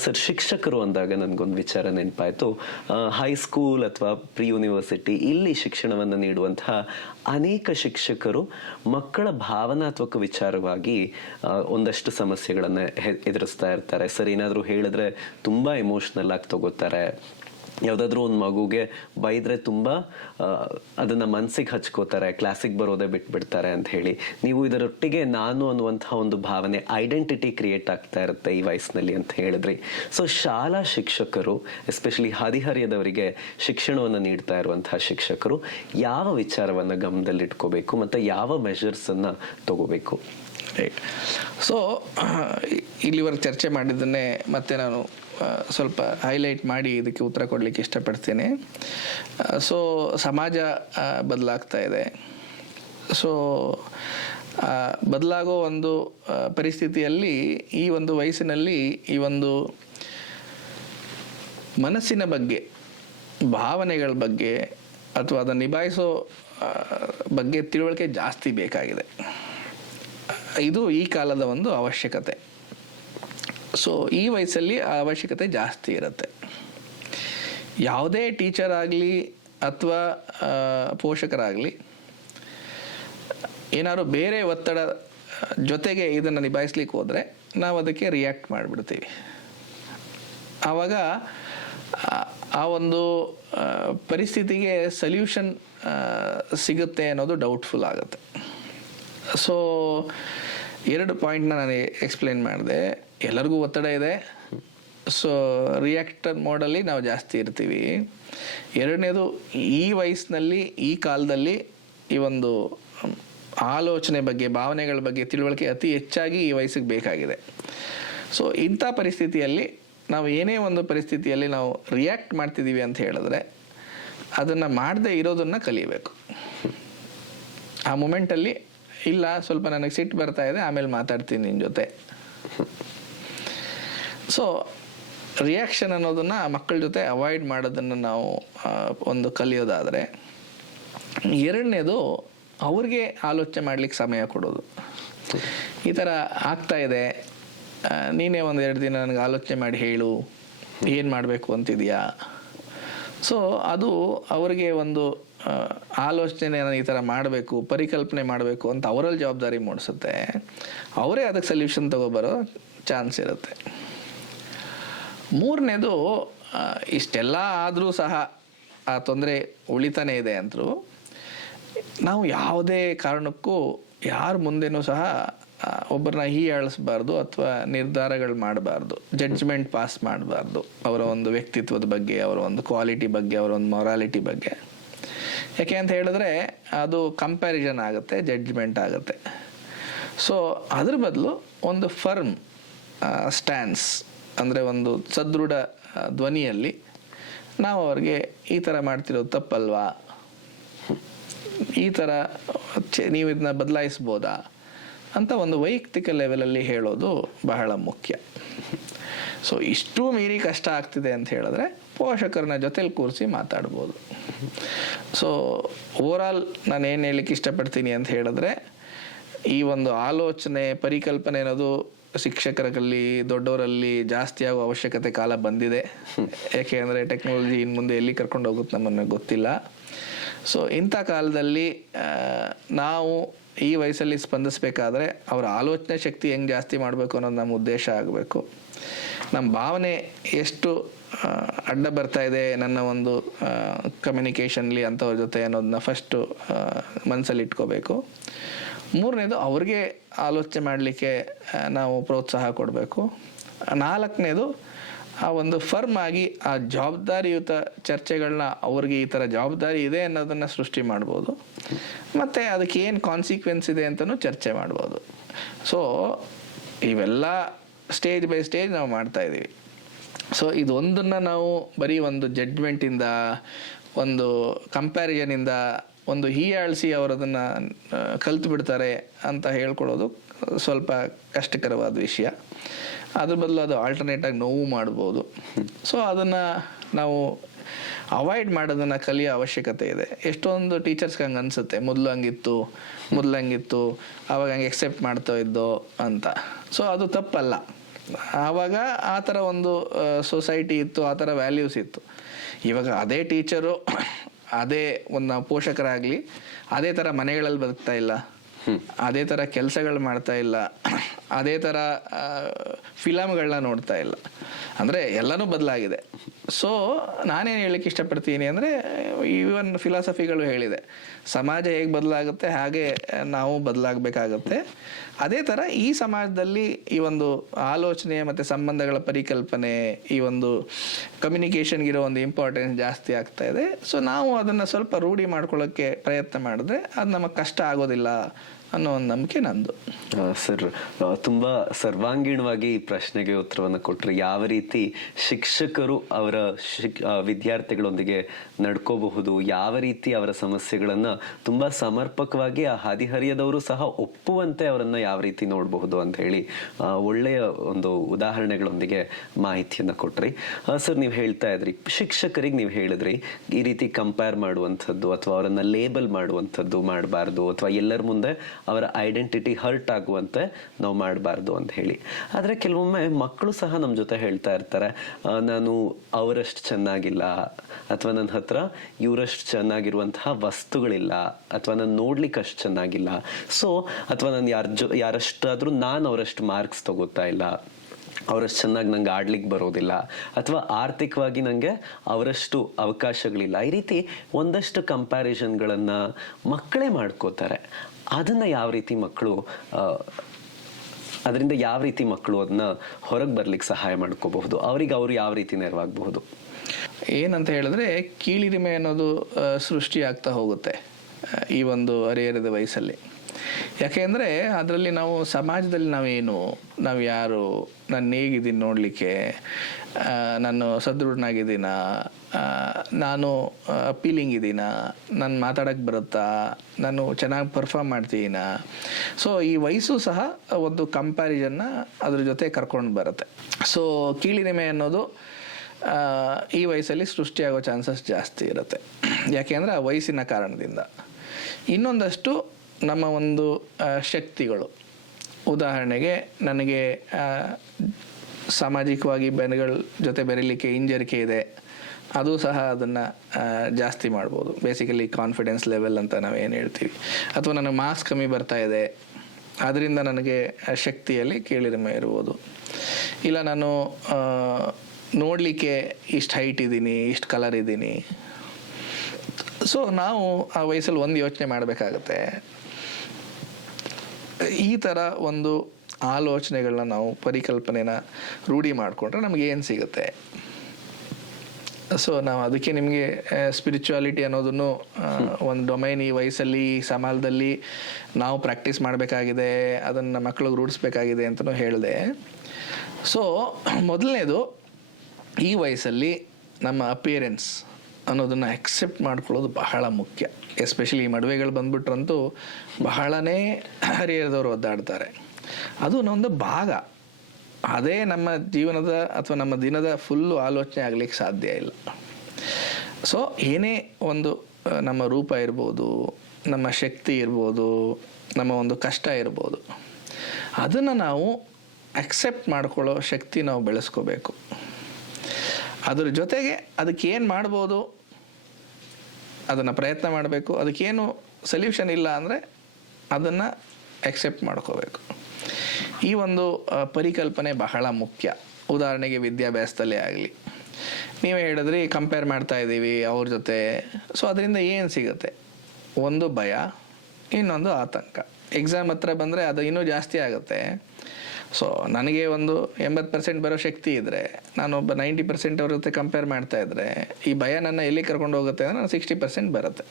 ಸರ್, ಶಿಕ್ಷಕರು ಅಂದಾಗ ನನ್ಗೊಂದು ವಿಚಾರ ನೆನಪಾಯ್ತು. ಹೈಸ್ಕೂಲ್ ಅಥವಾ ಪ್ರಿ ಯೂನಿವರ್ಸಿಟಿ ಇಲ್ಲಿ ಶಿಕ್ಷಣವನ್ನು ನೀಡುವಂತಹ ಅನೇಕ ಶಿಕ್ಷಕರು ಮಕ್ಕಳ ಭಾವನಾತ್ಮಕ ವಿಚಾರವಾಗಿ ಒಂದಷ್ಟು ಸಮಸ್ಯೆಗಳನ್ನ ಎದುರಿಸ್ತಾ ಇರ್ತಾರೆ. ಸರ್, ಏನಾದರೂ ಹೇಳಿದ್ರೆ ತುಂಬಾ ಎಮೋಷನಲ್ ಆಗಿ ತಗೋತಾರೆ. ಯಾವುದಾದ್ರೂ ಒಂದು ಮಗುಗೆ ಬೈದ್ರೆ ತುಂಬಾ ಅದನ್ನ ಮನ್ಸಿಗೆ ಹಚ್ಕೋತಾರೆ, ಕ್ಲಾಸಿಗೆ ಬರೋದೇ ಬಿಟ್ಬಿಡ್ತಾರೆ ಅಂತ ಹೇಳಿ. ನೀವು ಇದರೊಟ್ಟಿಗೆ ನಾನು ಅನ್ನುವಂತಹ ಒಂದು ಭಾವನೆ, ಐಡೆಂಟಿಟಿ ಕ್ರಿಯೇಟ್ ಆಗ್ತಾ ಇರುತ್ತೆ ಈ ವಯಸ್ಸಿನಲ್ಲಿ ಅಂತ ಹೇಳಿದ್ರಿ. ಸೊ ಶಾಲಾ ಶಿಕ್ಷಕರು, ಎಸ್ಪೆಷಲಿ ಹದಿಹರಿಯದವರಿಗೆ ಶಿಕ್ಷಣವನ್ನು ನೀಡ್ತಾ ಇರುವಂತಹ ಶಿಕ್ಷಕರು ಯಾವ ವಿಚಾರವನ್ನ ಗಮನದಲ್ಲಿಟ್ಕೋಬೇಕು ಮತ್ತೆ ಯಾವ ಮೆಷರ್ಸ್ ಅನ್ನ ತಗೋಬೇಕು? ರೈಟ್. ಸೊ ಇಲ್ಲಿವರೆಗೆ ಚರ್ಚೆ ಮಾಡಿದ್ದನ್ನೇ ಮತ್ತೆ ನಾನು ಸ್ವಲ್ಪ ಹೈಲೈಟ್ ಮಾಡಿ ಇದಕ್ಕೆ ಉತ್ತರ ಕೊಡಲಿಕ್ಕೆ ಇಷ್ಟಪಡ್ತೀನಿ. ಸೊ ಸಮಾಜ ಬದಲಾಗ್ತಾ ಇದೆ. ಸೊ ಬದಲಾಗೋ ಒಂದು ಪರಿಸ್ಥಿತಿಯಲ್ಲಿ ಈ ಒಂದು ವಯಸ್ಸಿನಲ್ಲಿ ಈ ಒಂದು ಮನಸ್ಸಿನ ಬಗ್ಗೆ, ಭಾವನೆಗಳ ಬಗ್ಗೆ ಅಥವಾ ಅದನ್ನು ನಿಭಾಯಿಸೋ ಬಗ್ಗೆ ತಿಳುವಳಿಕೆ ಜಾಸ್ತಿ ಬೇಕಾಗಿದೆ. ಇದು ಈ ಕಾಲದ ಒಂದು ಅವಶ್ಯಕತೆ. ಸೊ ಈ ವಯಸ್ಸಲ್ಲಿ ಆ ಅವಶ್ಯಕತೆ ಜಾಸ್ತಿ ಇರುತ್ತೆ. ಯಾವುದೇ ಟೀಚರ್ ಆಗಲಿ ಅಥವಾ ಪೋಷಕರಾಗಲಿ ಏನಾದ್ರು ಬೇರೆ ಒತ್ತಡ ಜೊತೆಗೆ ಇದನ್ನು ನಿಭಾಯಿಸ್ಲಿಕ್ಕೆ ಹೋದರೆ ನಾವು ಅದಕ್ಕೆ ರಿಯಾಕ್ಟ್ ಮಾಡಿಬಿಡ್ತೀವಿ. ಆವಾಗ ಆ ಒಂದು ಪರಿಸ್ಥಿತಿಗೆ ಸೊಲ್ಯೂಷನ್ ಸಿಗುತ್ತೆ ಅನ್ನೋದು ಡೌಟ್ಫುಲ್ ಆಗುತ್ತೆ. ಸೊ 2 ಪಾಯಿಂಟ್ನ ನಾನು ಎಕ್ಸ್ಪ್ಲೇನ್ ಮಾಡಿದೆ. ಎಲ್ಲರಿಗೂ ಒತ್ತಡ ಇದೆ. ಸೊ ರಿಯಾಕ್ಟರ್ ಮೋಡಲ್ಲಿ ನಾವು ಜಾಸ್ತಿ ಇರ್ತೀವಿ. ಎರಡನೇದು, ಈ ವಯಸ್ಸಿನಲ್ಲಿ, ಈ ಕಾಲದಲ್ಲಿ ಈ ಒಂದು ಆಲೋಚನೆ ಬಗ್ಗೆ, ಭಾವನೆಗಳ ಬಗ್ಗೆ ತಿಳುವಳಿಕೆ ಅತಿ ಹೆಚ್ಚಾಗಿ ಈ ವಯಸ್ಸಿಗೆ ಬೇಕಾಗಿದೆ. ಸೊ ಇಂಥ ಪರಿಸ್ಥಿತಿಯಲ್ಲಿ ನಾವು ಏನೇ ಒಂದು ಪರಿಸ್ಥಿತಿಯಲ್ಲಿ ನಾವು ರಿಯಾಕ್ಟ್ ಮಾಡ್ತಿದ್ದೀವಿ ಅಂತ ಹೇಳಿದ್ರೆ ಅದನ್ನು ಮಾಡದೇ ಇರೋದನ್ನು ಕಲಿಯಬೇಕು. ಆ ಮೂಮೆಂಟಲ್ಲಿ ಇಲ್ಲ, ಸ್ವಲ್ಪ ನನಗೆ ಸಿಟ್ಟು ಬರ್ತಾ ಇದೆ, ಆಮೇಲೆ ಮಾತಾಡ್ತೀನಿ ನಿನ್ನ ಜೊತೆ. ಸೊ ರಿಯಾಕ್ಷನ್ ಅನ್ನೋದನ್ನು ಮಕ್ಕಳ ಜೊತೆ ಅವಾಯ್ಡ್ ಮಾಡೋದನ್ನು ನಾವು ಒಂದು ಕಲಿಯೋದಾದರೆ, ಎರಡನೇದು ಅವ್ರಿಗೆ ಆಲೋಚನೆ ಮಾಡಲಿಕ್ಕೆ ಸಮಯ ಕೊಡೋದು. ಈ ಥರ ಆಗ್ತಾ ಇದೆ, ನೀನೇ ಒಂದು 2 ದಿನ ನನಗೆ ಆಲೋಚನೆ ಮಾಡಿ ಹೇಳು, ಏನು ಮಾಡಬೇಕು ಅಂತಿದೆಯಾ. ಸೊ ಅದು ಅವರಿಗೆ ಒಂದು ಆಲೋಚನೆ, ನಾನು ಈ ಥರ ಮಾಡಬೇಕು, ಪರಿಕಲ್ಪನೆ ಮಾಡಬೇಕು ಅಂತ ಅವರಲ್ಲಿ ಜವಾಬ್ದಾರಿ ಮೂಡಿಸುತ್ತೆ. ಅವರೇ ಅದಕ್ಕೆ ಸೊಲ್ಯೂಷನ್ ತಗೊಬರೋ ಚಾನ್ಸ್ ಇರುತ್ತೆ. ಮೂರನೇದು, ಇಷ್ಟೆಲ್ಲ ಆದರೂ ಸಹ ಆ ತೊಂದರೆ ಉಳಿತಾನೇ ಇದೆ ಅಂದರು, ನಾವು ಯಾವುದೇ ಕಾರಣಕ್ಕೂ ಯಾರ ಮುಂದೆನೂ ಸಹ ಒಬ್ಬರನ್ನ ಹೀಯಾಳಿಸ್ಬಾರ್ದು ಅಥವಾ ನಿರ್ಧಾರಗಳು ಮಾಡಬಾರ್ದು, ಜಡ್ಜ್ಮೆಂಟ್ ಪಾಸ್ ಮಾಡಬಾರ್ದು ಅವರ ಒಂದು ವ್ಯಕ್ತಿತ್ವದ ಬಗ್ಗೆ, ಅವರ ಒಂದು ಕ್ವಾಲಿಟಿ ಬಗ್ಗೆ, ಅವರ ಒಂದು ಮೊರಾಲಿಟಿ ಬಗ್ಗೆ. ಯಾಕೆ ಅಂತ ಹೇಳಿದ್ರೆ ಅದು ಕಂಪ್ಯಾರಿಸನ್ ಆಗುತ್ತೆ, ಜಡ್ಜ್ಮೆಂಟ್ ಆಗುತ್ತೆ. ಸೊ ಅದ್ರ ಬದಲು ಒಂದು ಫರ್ಮ್ ಸ್ಟ್ಯಾನ್ಸ್, ಅಂದರೆ ಒಂದು ಸದೃಢ ಧ್ವನಿಯಲ್ಲಿ ನಾವು ಅವ್ರಿಗೆ ಈ ಥರ ಮಾಡ್ತಿರೋದು ತಪ್ಪಲ್ವಾ, ಈ ಥರ ನೀವು ಇದನ್ನ ಬದಲಾಯಿಸ್ಬೋದಾ ಅಂತ ಒಂದು ವೈಯಕ್ತಿಕ ಲೆವೆಲಲ್ಲಿ ಹೇಳೋದು ಬಹಳ ಮುಖ್ಯ. ಸೊ ಇಷ್ಟೂ ಮೀರಿ ಕಷ್ಟ ಆಗ್ತಿದೆ ಅಂತ ಹೇಳಿದ್ರೆ ಪೋಷಕರನ್ನ ಜೊತೆಲಿ ಕೂರಿಸಿ ಮಾತಾಡ್ಬೋದು. ಸೊ ಓವರಾಲ್ ನಾನು ಏನು ಹೇಳಲಿಕ್ಕೆ ಇಷ್ಟಪಡ್ತೀನಿ ಅಂತ ಹೇಳಿದ್ರೆ, ಈ ಒಂದು ಆಲೋಚನೆ, ಪರಿಕಲ್ಪನೆ ಅನ್ನೋದು ಶಿಕ್ಷಕರಲ್ಲಿ, ದೊಡ್ಡವರಲ್ಲಿ ಜಾಸ್ತಿ ಆಗೋ ಅವಶ್ಯಕತೆ ಕಾಲ ಬಂದಿದೆ. ಯಾಕೆ ಅಂದರೆ ಟೆಕ್ನಾಲಜಿ ಇನ್ನು ಮುಂದೆ ಎಲ್ಲಿ ಕರ್ಕೊಂಡು ಹೋಗುತ್ತೆ ನಮ್ಮನ್ನು ಗೊತ್ತಿಲ್ಲ. ಸೊ ಇಂಥ ಕಾಲದಲ್ಲಿ ನಾವು ಈ ವಯಸ್ಸಲ್ಲಿ ಸ್ಪಂದಿಸಬೇಕಾದ್ರೆ ಅವರ ಆಲೋಚನೆ ಶಕ್ತಿ ಹೆಂಗೆ ಜಾಸ್ತಿ ಮಾಡಬೇಕು ಅನ್ನೋದು ನಮ್ಮ ಉದ್ದೇಶ ಆಗಬೇಕು. ನಮ್ಮ ಭಾವನೆ ಎಷ್ಟು ಅಡ್ಡ ಬರ್ತಾ ಇದೆ ನನ್ನ ಒಂದು ಕಮ್ಯುನಿಕೇಷನ್ಲಿ ಅಂಥವ್ರ ಜೊತೆ ಅನ್ನೋದನ್ನ ಫಸ್ಟು ಮನಸ್ಸಲ್ಲಿ ಇಟ್ಕೋಬೇಕು. ಮೂರನೇದು ಅವ್ರಿಗೆ ಆಲೋಚನೆ ಮಾಡಲಿಕ್ಕೆ ನಾವು ಪ್ರೋತ್ಸಾಹ ಕೊಡಬೇಕು. ನಾಲ್ಕನೇದು ಆ ಒಂದು ಫರ್ಮ್ ಆಗಿ ಆ ಜವಾಬ್ದಾರಿಯುತ ಚರ್ಚೆಗಳನ್ನ ಅವ್ರಿಗೆ ಈ ಥರ ಜವಾಬ್ದಾರಿ ಇದೆ ಅನ್ನೋದನ್ನು ಸೃಷ್ಟಿ ಮಾಡ್ಬೋದು. ಮತ್ತು ಅದಕ್ಕೆ ಏನು ಕಾನ್ಸಿಕ್ವೆನ್ಸ್ ಇದೆ ಅಂತಲೂ ಚರ್ಚೆ ಮಾಡ್ಬೋದು. ಸೊ ಇವೆಲ್ಲ ಸ್ಟೇಜ್ ಬೈ ಸ್ಟೇಜ್ ನಾವು ಮಾಡ್ತಾಯಿದ್ದೀವಿ. ಸೊ ಇದೊಂದನ್ನು ನಾವು ಬರೀ ಒಂದು ಜಡ್ಜ್ಮೆಂಟಿಂದ, ಒಂದು ಕಂಪ್ಯಾರಿಸನಿಂದ, ಒಂದು ಹೀಯಾಳಿಸಿ ಅವರದನ್ನು ಕಲ್ತು ಬಿಡ್ತಾರೆ ಅಂತ ಹೇಳ್ಕೊಳ್ಳೋದು ಸ್ವಲ್ಪ ಕಷ್ಟಕರವಾದ ವಿಷಯ. ಅದ್ರ ಬದಲು ಅದು ಆಲ್ಟರ್ನೇಟಾಗಿ ನೋವು ಮಾಡ್ಬೋದು. ಸೊ ಅದನ್ನು ನಾವು ಅವಾಯ್ಡ್ ಮಾಡೋದನ್ನು ಕಲಿಯೋ ಅವಶ್ಯಕತೆ ಇದೆ. ಎಷ್ಟೊಂದು ಟೀಚರ್ಸ್ಗೆ ಹಂಗೆ ಅನಿಸುತ್ತೆ, ಮೊದಲು ಹಂಗಿತ್ತು ಆವಾಗ ಹಂಗೆ ಎಕ್ಸೆಪ್ಟ್ ಮಾಡ್ತಾ ಇದ್ದೋ ಅಂತ. ಸೊ ಅದು ತಪ್ಪಲ್ಲ. ಆವಾಗ ಆ ಥರ ಒಂದು ಸೊಸೈಟಿ ಇತ್ತು, ಆ ಥರ ವ್ಯಾಲ್ಯೂಸ್ ಇತ್ತು. ಇವಾಗ ಅದೇ ಟೀಚರು, ಅದೇ ಒಂದು ಪೋಷಕರಾಗಲಿ ಅದೇ ಥರ ಮನೆಗಳಲ್ಲಿ ಬದುಕ್ತಾ ಇಲ್ಲ, ಅದೇ ಥರ ಕೆಲಸಗಳು ಮಾಡ್ತಾ ಇಲ್ಲ, ಅದೇ ಥರ ಫಿಲಮ್ಗಳನ್ನ ನೋಡ್ತಾ ಇಲ್ಲ. ಅಂದರೆ ಎಲ್ಲನೂ ಬದಲಾಗಿದೆ. ಸೊ ನಾನೇನು ಹೇಳಕ್ಕೆ ಇಷ್ಟಪಡ್ತೀನಿ ಅಂದರೆ, ಈವನ್ ಫಿಲಾಸಫಿಗಳು ಹೇಳಿದೆ, ಸಮಾಜ ಹೇಗೆ ಬದಲಾಗುತ್ತೆ ಹಾಗೆ ನಾವು ಬದಲಾಗಬೇಕಾಗತ್ತೆ. ಅದೇ ಥರ ಈ ಸಮಾಜದಲ್ಲಿ ಈ ಒಂದು ಆಲೋಚನೆ ಮತ್ತು ಸಂಬಂಧಗಳ ಪರಿಕಲ್ಪನೆ, ಈ ಒಂದು ಕಮ್ಯುನಿಕೇಷನ್ಗಿರೋ ಒಂದು ಇಂಪಾರ್ಟೆನ್ಸ್ ಜಾಸ್ತಿ ಆಗ್ತಾ ಇದೆ. ಸೊ ನಾವು ಅದನ್ನು ಸ್ವಲ್ಪ ರೂಢಿ ಮಾಡ್ಕೊಳ್ಳೋಕ್ಕೆ ಪ್ರಯತ್ನ ಮಾಡಿದ್ರೆ ಅದು ನಮಗೆ ಕಷ್ಟ ಆಗೋದಿಲ್ಲ ಅನ್ನೋ ಒಂದು ನಂಬಿಕೆ ನಂದು. ಸರ್, ತುಂಬಾ ಸರ್ವಾಂಗೀಣವಾಗಿ ಈ ಪ್ರಶ್ನೆಗೆ ಉತ್ತರವನ್ನು ಕೊಟ್ಟರು. ಯಾವ ರೀತಿ ಶಿಕ್ಷಕರು ಅವರ ವಿದ್ಯಾರ್ಥಿಗಳೊಂದಿಗೆ ನಡ್ಕೋಬಹುದು, ಯಾವ ರೀತಿ ಅವರ ಸಮಸ್ಯೆಗಳನ್ನ ತುಂಬಾ ಸಮರ್ಪಕವಾಗಿ ಆ ಹದಿಹರಿಯದವರು ಸಹ ಒಪ್ಪುವಂತೆ ಅವರನ್ನ ಯಾವ ರೀತಿ ನೋಡಬಹುದು ಅಂತ ಹೇಳಿ ಒಳ್ಳೆಯ ಒಂದು ಉದಾಹರಣೆಗಳೊಂದಿಗೆ ಮಾಹಿತಿಯನ್ನ ಕೊಟ್ರಿ. ಸರ್, ನೀವು ಹೇಳ್ತಾ ಇದ್ರಿ, ಶಿಕ್ಷಕರಿಗೆ ನೀವು ಹೇಳಿದ್ರಿ ಈ ರೀತಿ ಕಂಪೇರ್ ಮಾಡುವಂಥದ್ದು ಅಥವಾ ಅವರನ್ನ ಲೇಬಲ್ ಮಾಡುವಂಥದ್ದು ಮಾಡಬಾರ್ದು, ಅಥವಾ ಎಲ್ಲರ ಮುಂದೆ ಅವರ ಐಡೆಂಟಿಟಿ ಹರ್ಟ್ ಆಗುವಂತೆ ನಾವು ಮಾಡಬಾರ್ದು ಅಂತ ಹೇಳಿ. ಆದರೆ ಕೆಲವೊಮ್ಮೆ ಮಕ್ಕಳು ಸಹ ನಮ್ಮ ಜೊತೆ ಹೇಳ್ತಾ ಇರ್ತಾರೆ, ನಾನು ಅವರಷ್ಟು ಚೆನ್ನಾಗಿಲ್ಲ, ಅಥವಾ ನನ್ನ ಹತ್ರ ಇವರಷ್ಟು ಚೆನ್ನಾಗಿರುವಂತಹ ವಸ್ತುಗಳಿಲ್ಲ, ಅಥವಾ ನಾನು ನೋಡ್ಲಿಕ್ಕೆ ಅಷ್ಟು ಚೆನ್ನಾಗಿಲ್ಲ, ಸೊ ಅಥವಾ ನಾನು ಯಾರಷ್ಟಾದ್ರೂ ನಾನು ಅವರಷ್ಟು ಮಾರ್ಕ್ಸ್ ತಗೋತಾ ಇಲ್ಲ, ಅವರಷ್ಟು ಚೆನ್ನಾಗಿ ನಂಗೆ ಆಡ್ಲಿಕ್ಕೆ ಬರೋದಿಲ್ಲ, ಅಥವಾ ಆರ್ಥಿಕವಾಗಿ ನನಗೆ ಅವರಷ್ಟು ಅವಕಾಶಗಳಿಲ್ಲ. ಈ ರೀತಿ ಒಂದಷ್ಟು ಕಂಪ್ಯಾರಿಸನ್ಗಳನ್ನು ಮಕ್ಕಳೇ ಮಾಡ್ಕೋತಾರೆ. ಅದನ್ನು ಯಾವ ರೀತಿ ಮಕ್ಕಳು ಅದರಿಂದ ಯಾವ ರೀತಿ ಮಕ್ಕಳು ಅದನ್ನ ಹೊರಗೆ ಬರ್ಲಿಕ್ಕೆ ಸಹಾಯ ಮಾಡ್ಕೋಬಹುದು, ಅವ್ರು ಯಾವ ರೀತಿ ನೆರವಾಗಬಹುದು? ಏನಂತ ಹೇಳಿದ್ರೆ, ಕೀಳಿರಿಮೆ ಅನ್ನೋದು ಸೃಷ್ಟಿ ಆಗ್ತಾ ಹೋಗುತ್ತೆ ಈ ಒಂದು ಹರಿಹರದ ವಯಸ್ಸಲ್ಲಿ. ಯಾಕೆಂದರೆ ಅದರಲ್ಲಿ ನಾವು ಸಮಾಜದಲ್ಲಿ ನಾವು ಯಾರು, ನಾನು ಹೇಗಿದ್ದೀನಿ ನೋಡಲಿಕ್ಕೆ, ನಾನು ಸದೃಢನಾಗಿದ್ದೀನ, ನಾನು ಅಪೀಲಿಂಗ್ ಇದ್ದೀನ, ನಾನು ಮಾತಾಡೋಕ್ಕೆ ಬರುತ್ತಾ, ನಾನು ಚೆನ್ನಾಗಿ ಪರ್ಫಾರ್ಮ್ ಮಾಡ್ತೀನ. ಸೊ ಈ ವಯಸ್ಸು ಸಹ ಒಂದು ಕಂಪ್ಯಾರಿಸನ್ನ ಅದ್ರ ಜೊತೆ ಕರ್ಕೊಂಡು ಬರುತ್ತೆ. ಸೊ ಕೀಳಿರಿಮೆ ಅನ್ನೋದು ಈ ವಯಸ್ಸಲ್ಲಿ ಸೃಷ್ಟಿಯಾಗೋ ಚಾನ್ಸಸ್ ಜಾಸ್ತಿ ಇರುತ್ತೆ. ಯಾಕೆಂದರೆ ಆ ವಯಸ್ಸಿನ ಕಾರಣದಿಂದ. ಇನ್ನೊಂದಷ್ಟು ನಮ್ಮ ಒಂದು ಶಕ್ತಿಗಳು, ಉದಾಹರಣೆಗೆ ನನಗೆ ಸಾಮಾಜಿಕವಾಗಿ ಬೆನ್ಗಳ ಜೊತೆ ಬೆರೀಲಿಕ್ಕೆ ಹಿಂಜರಿಕೆ ಇದೆ, ಅದು ಸಹ ಅದನ್ನು ಜಾಸ್ತಿ ಮಾಡ್ಬೋದು. ಬೇಸಿಕಲಿ ಕಾನ್ಫಿಡೆನ್ಸ್ ಲೆವೆಲ್ ಅಂತ ನಾವೇನು ಹೇಳ್ತೀವಿ. ಅಥವಾ ನನಗೆ ಮಾರ್ಕ್ಸ್ ಕಮ್ಮಿ ಬರ್ತಾ ಇದೆ, ಅದರಿಂದ ನನಗೆ ಶಕ್ತಿಯಲ್ಲಿ ಕೀಳಿರಿಮೆ ಇರ್ಬೋದು. ಇಲ್ಲ ನಾನು ನೋಡಲಿಕ್ಕೆ ಇಷ್ಟು ಹೈಟ್ ಇದ್ದೀನಿ, ಇಷ್ಟು ಕಲರ್ ಇದ್ದೀನಿ. ಸೊ ನಾವು ಆ ವಯಸ್ಸಲ್ಲಿ ಒಂದು ಯೋಚನೆ ಮಾಡಬೇಕಾಗತ್ತೆ, ಈ ಥರ ಒಂದು ಆಲೋಚನೆಗಳನ್ನ ನಾವು ಪರಿಕಲ್ಪನೆನ ರೂಢಿ ಮಾಡಿಕೊಂಡ್ರೆ ನಮಗೆ ಏನು ಸಿಗುತ್ತೆ. ಸೊ ನಾವು ಅದಕ್ಕೆ ನಿಮಗೆ ಸ್ಪಿರಿಚುವಾಲಿಟಿ ಅನ್ನೋದನ್ನು ಒಂದು ಡೊಮೈನ್ ಈ ವಯಸ್ಸಲ್ಲಿ ಈ ಸಮಾಜದಲ್ಲಿ ನಾವು ಪ್ರಾಕ್ಟೀಸ್ ಮಾಡಬೇಕಾಗಿದೆ, ಅದನ್ನು ಮಕ್ಕಳಿಗೆ ರೂಢಿಸ್ಬೇಕಾಗಿದೆ ಅಂತಲೂ ಹೇಳಿದೆ. ಸೊ ಮೊದಲನೇದು, ಈ ವಯಸ್ಸಲ್ಲಿ ನಮ್ಮ ಅಪಿಯರೆನ್ಸ್ ಅನ್ನೋದನ್ನು ಎಕ್ಸೆಪ್ಟ್ ಮಾಡ್ಕೊಳ್ಳೋದು ಬಹಳ ಮುಖ್ಯ. ಎಸ್ಪೆಷಲಿ ಈ ಮದುವೆಗಳು ಬಂದ್ಬಿಟ್ರಂತೂ ಬಹಳನೇ ಹರಿಹರದವರು ಒದ್ದಾಡ್ತಾರೆ. ಅದು ಒಂದು ಭಾಗ, ಅದೇ ನಮ್ಮ ಜೀವನದ ಅಥವಾ ನಮ್ಮ ದಿನದ ಫುಲ್ಲು ಆಲೋಚನೆ ಆಗಲಿಕ್ಕೆ ಸಾಧ್ಯ ಇಲ್ಲ. ಸೊ ಏನೇ ಒಂದು ನಮ್ಮ ರೂಪ ಇರ್ಬೋದು, ನಮ್ಮ ಶಕ್ತಿ ಇರ್ಬೋದು, ನಮ್ಮ ಒಂದು ಕಷ್ಟ ಇರ್ಬೋದು, ಅದನ್ನು ನಾವು ಅಕ್ಸೆಪ್ಟ್ ಮಾಡ್ಕೊಳ್ಳೋ ಶಕ್ತಿ ನಾವು ಬೆಳೆಸ್ಕೋಬೇಕು. ಅದ್ರ ಜೊತೆಗೆ ಅದಕ್ಕೇನು ಮಾಡ್ಬೋದು ಅದನ್ನು ಪ್ರಯತ್ನ ಮಾಡಬೇಕು. ಅದಕ್ಕೇನು ಸೊಲ್ಯೂಷನ್ ಇಲ್ಲ ಅಂದರೆ ಅದನ್ನು ಎಕ್ಸೆಪ್ಟ್ ಮಾಡ್ಕೋಬೇಕು. ಈ ಒಂದು ಪರಿಕಲ್ಪನೆ ಬಹಳ ಮುಖ್ಯ. ಉದಾಹರಣೆಗೆ ವಿದ್ಯಾಭ್ಯಾಸದಲ್ಲೇ ಆಗಲಿ, ನೀವೇ ಹೇಳಿದ್ರಿ ಕಂಪೇರ್ ಮಾಡ್ತಾ ಇದ್ದೀವಿ ಅವ್ರ ಜೊತೆ. ಸೊ ಅದರಿಂದ ಏನು ಸಿಗುತ್ತೆ? ಒಂದು ಭಯ, ಇನ್ನೊಂದು ಆತಂಕ. ಎಕ್ಸಾಮ್ ಹತ್ರ ಬಂದರೆ ಅದು ಇನ್ನೂ ಜಾಸ್ತಿ ಆಗುತ್ತೆ. ಸೊ ನನಗೆ ಒಂದು 80% ಬರೋ ಶಕ್ತಿ ಇದ್ದರೆ, ನಾನೊಬ್ಬ 90% ಅವ್ರ ಜೊತೆ ಕಂಪೇರ್ ಮಾಡ್ತಾ ಇದ್ದರೆ, ಈ ಭಯ ನನ್ನ ಎಲ್ಲಿ ಕರ್ಕೊಂಡು ಹೋಗುತ್ತೆ ಅಂದರೆ ನಾನು 60% ಬರುತ್ತೆ.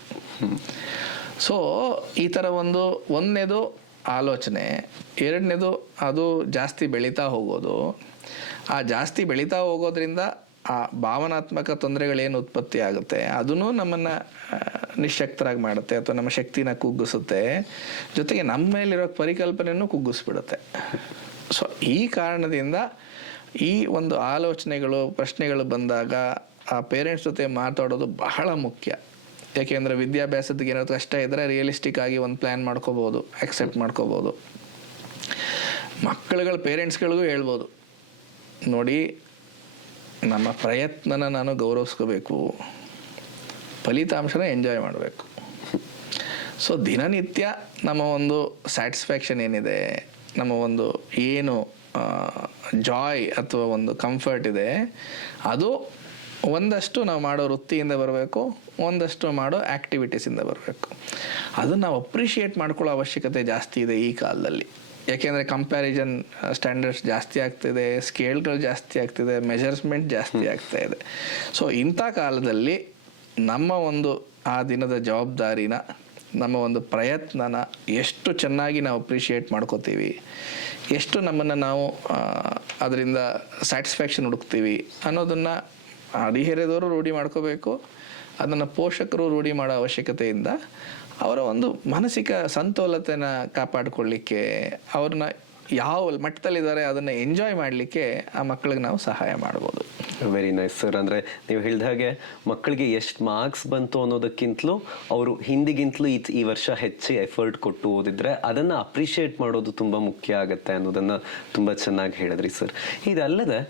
ಸೊ ಈ ಥರ ಒಂದನೇದು ಆಲೋಚನೆ, ಎರಡನೇದು ಅದು ಜಾಸ್ತಿ ಬೆಳೀತಾ ಹೋಗೋದು. ಆ ಜಾಸ್ತಿ ಬೆಳೀತಾ ಹೋಗೋದ್ರಿಂದ ಆ ಭಾವನಾತ್ಮಕ ತೊಂದರೆಗಳೇನು ಉತ್ಪತ್ತಿ ಆಗುತ್ತೆ ಅದನ್ನು ನಮ್ಮನ್ನು ನಿಶ್ಶಕ್ತರಾಗಿ ಮಾಡುತ್ತೆ, ಅಥವಾ ನಮ್ಮ ಶಕ್ತಿನ ಕುಗ್ಗಿಸುತ್ತೆ. ಜೊತೆಗೆ ನಮ್ಮ ಮೇಲಿರೋ ಪರಿಕಲ್ಪನೆಯನ್ನು ಕುಗ್ಗಿಸ್ಬಿಡುತ್ತೆ. ಸೊ ಈ ಕಾರಣದಿಂದ ಈ ಒಂದು ಆಲೋಚನೆಗಳು, ಪ್ರಶ್ನೆಗಳು ಬಂದಾಗ ಆ ಪೇರೆಂಟ್ಸ್ ಜೊತೆ ಮಾತಾಡೋದು ಬಹಳ ಮುಖ್ಯ. ಯಾಕೆಂದರೆ ವಿದ್ಯಾಭ್ಯಾಸಕ್ಕೆ ಏನಾದ್ರು ಕಷ್ಟ ಇದ್ದರೆ ರಿಯಲಿಸ್ಟಿಕ್ ಆಗಿ ಒಂದು ಪ್ಲ್ಯಾನ್ ಮಾಡ್ಕೋಬೋದು, ಆಕ್ಸೆಪ್ಟ್ ಮಾಡ್ಕೋಬೋದು. ಮಕ್ಕಳುಗಳ ಪೇರೆಂಟ್ಸ್ಗಳಿಗೂ ಹೇಳ್ಬೋದು, ನೋಡಿ ನಮ್ಮ ಪ್ರಯತ್ನನ ನಾನು ಗೌರವಿಸ್ಕೋಬೇಕು, ಫಲಿತಾಂಶನ ಎಂಜಾಯ್ ಮಾಡಬೇಕು. ಸೊ ದಿನನಿತ್ಯ ನಮ್ಮ ಒಂದು ಸ್ಯಾಟಿಸ್ಫ್ಯಾಕ್ಷನ್ ಏನಿದೆ, ನಮ್ಮ ಒಂದು ಏನು ಜಾಯ್ ಅಥವಾ ಒಂದು ಕಂಫರ್ಟ್ ಇದೆ, ಅದು ಒಂದಷ್ಟು ನಾವು ಮಾಡೋ ವೃತ್ತಿಯಿಂದ ಬರಬೇಕು, ಒಂದಷ್ಟು ಮಾಡೋ ಆ್ಯಕ್ಟಿವಿಟೀಸಿಂದ ಬರಬೇಕು. ಅದನ್ನು ನಾವು ಅಪ್ರಿಷಿಯೇಟ್ ಮಾಡ್ಕೊಳ್ಳೋ ಅವಶ್ಯಕತೆ ಜಾಸ್ತಿ ಇದೆ ಈ ಕಾಲದಲ್ಲಿ. ಯಾಕೆಂದರೆ ಕಂಪ್ಯಾರಿಸನ್ ಸ್ಟ್ಯಾಂಡರ್ಡ್ಸ್ ಜಾಸ್ತಿ ಆಗ್ತಿದೆ, ಸ್ಕೇಲ್ಗಳು ಜಾಸ್ತಿ ಆಗ್ತಿದೆ, ಮೆಜರ್ಸ್ಮೆಂಟ್ ಜಾಸ್ತಿ ಆಗ್ತಾ ಇದೆ. ಸೊ ಇಂಥ ಕಾಲದಲ್ಲಿ ನಮ್ಮ ಒಂದು ಆ ದಿನದ ಜವಾಬ್ದಾರಿನ, ನಮ್ಮ ಒಂದು ಪ್ರಯತ್ನನ ಎಷ್ಟು ಚೆನ್ನಾಗಿ ನಾವು ಅಪ್ರಿಷಿಯೇಟ್ ಮಾಡ್ಕೋತೀವಿ, ಎಷ್ಟು ನಮ್ಮನ್ನು ನಾವು ಅದರಿಂದ ಸ್ಯಾಟಿಸ್ಫ್ಯಾಕ್ಷನ್ ಹುಡುಕ್ತೀವಿ ಅನ್ನೋದನ್ನು ಹದಿಹರೆಯದವರು ರೂಢಿ ಮಾಡ್ಕೋಬೇಕು. ಅದನ್ನು ಪೋಷಕರು ರೂಢಿ ಮಾಡೋ ಅವಶ್ಯಕತೆಯಿಂದ ಅವರ ಒಂದು ಮಾನಸಿಕ ಸಂತೋಲತೆನ ಕಾಪಾಡಿಕೊಳ್ಳಿಕ್ಕೆ, ಅವ್ರನ್ನ ಯಾವ ಮಟ್ಟದಲ್ಲಿದ್ದಾರೆ ಅದನ್ನು ಎಂಜಾಯ್ ಮಾಡಲಿಕ್ಕೆ ಆ ಮಕ್ಕಳಿಗೆ ನಾವು ಸಹಾಯ ಮಾಡ್ಬೋದು. Very nice sir. ಅಂದರೆ ನೀವು ಹೇಳಿದ ಹಾಗೆ ಮಕ್ಕಳಿಗೆ ಎಷ್ಟು ಮಾರ್ಕ್ಸ್ ಬಂತು ಅನ್ನೋದಕ್ಕಿಂತಲೂ ಅವರು ಹಿಂದಿಗಿಂತಲೂ ಈ ವರ್ಷ ಹೆಚ್ಚು ಎಫರ್ಟ್ ಕೊಟ್ಟು ಓದಿದ್ರೆ ಅದನ್ನು ಅಪ್ರಿಷಿಯೇಟ್ ಮಾಡೋದು ತುಂಬ ಮುಖ್ಯ ಆಗುತ್ತೆ ಅನ್ನೋದನ್ನು ತುಂಬ ಚೆನ್ನಾಗಿ ಹೇಳಿದ್ರಿ ಸರ್. ಇದಲ್ಲದೆ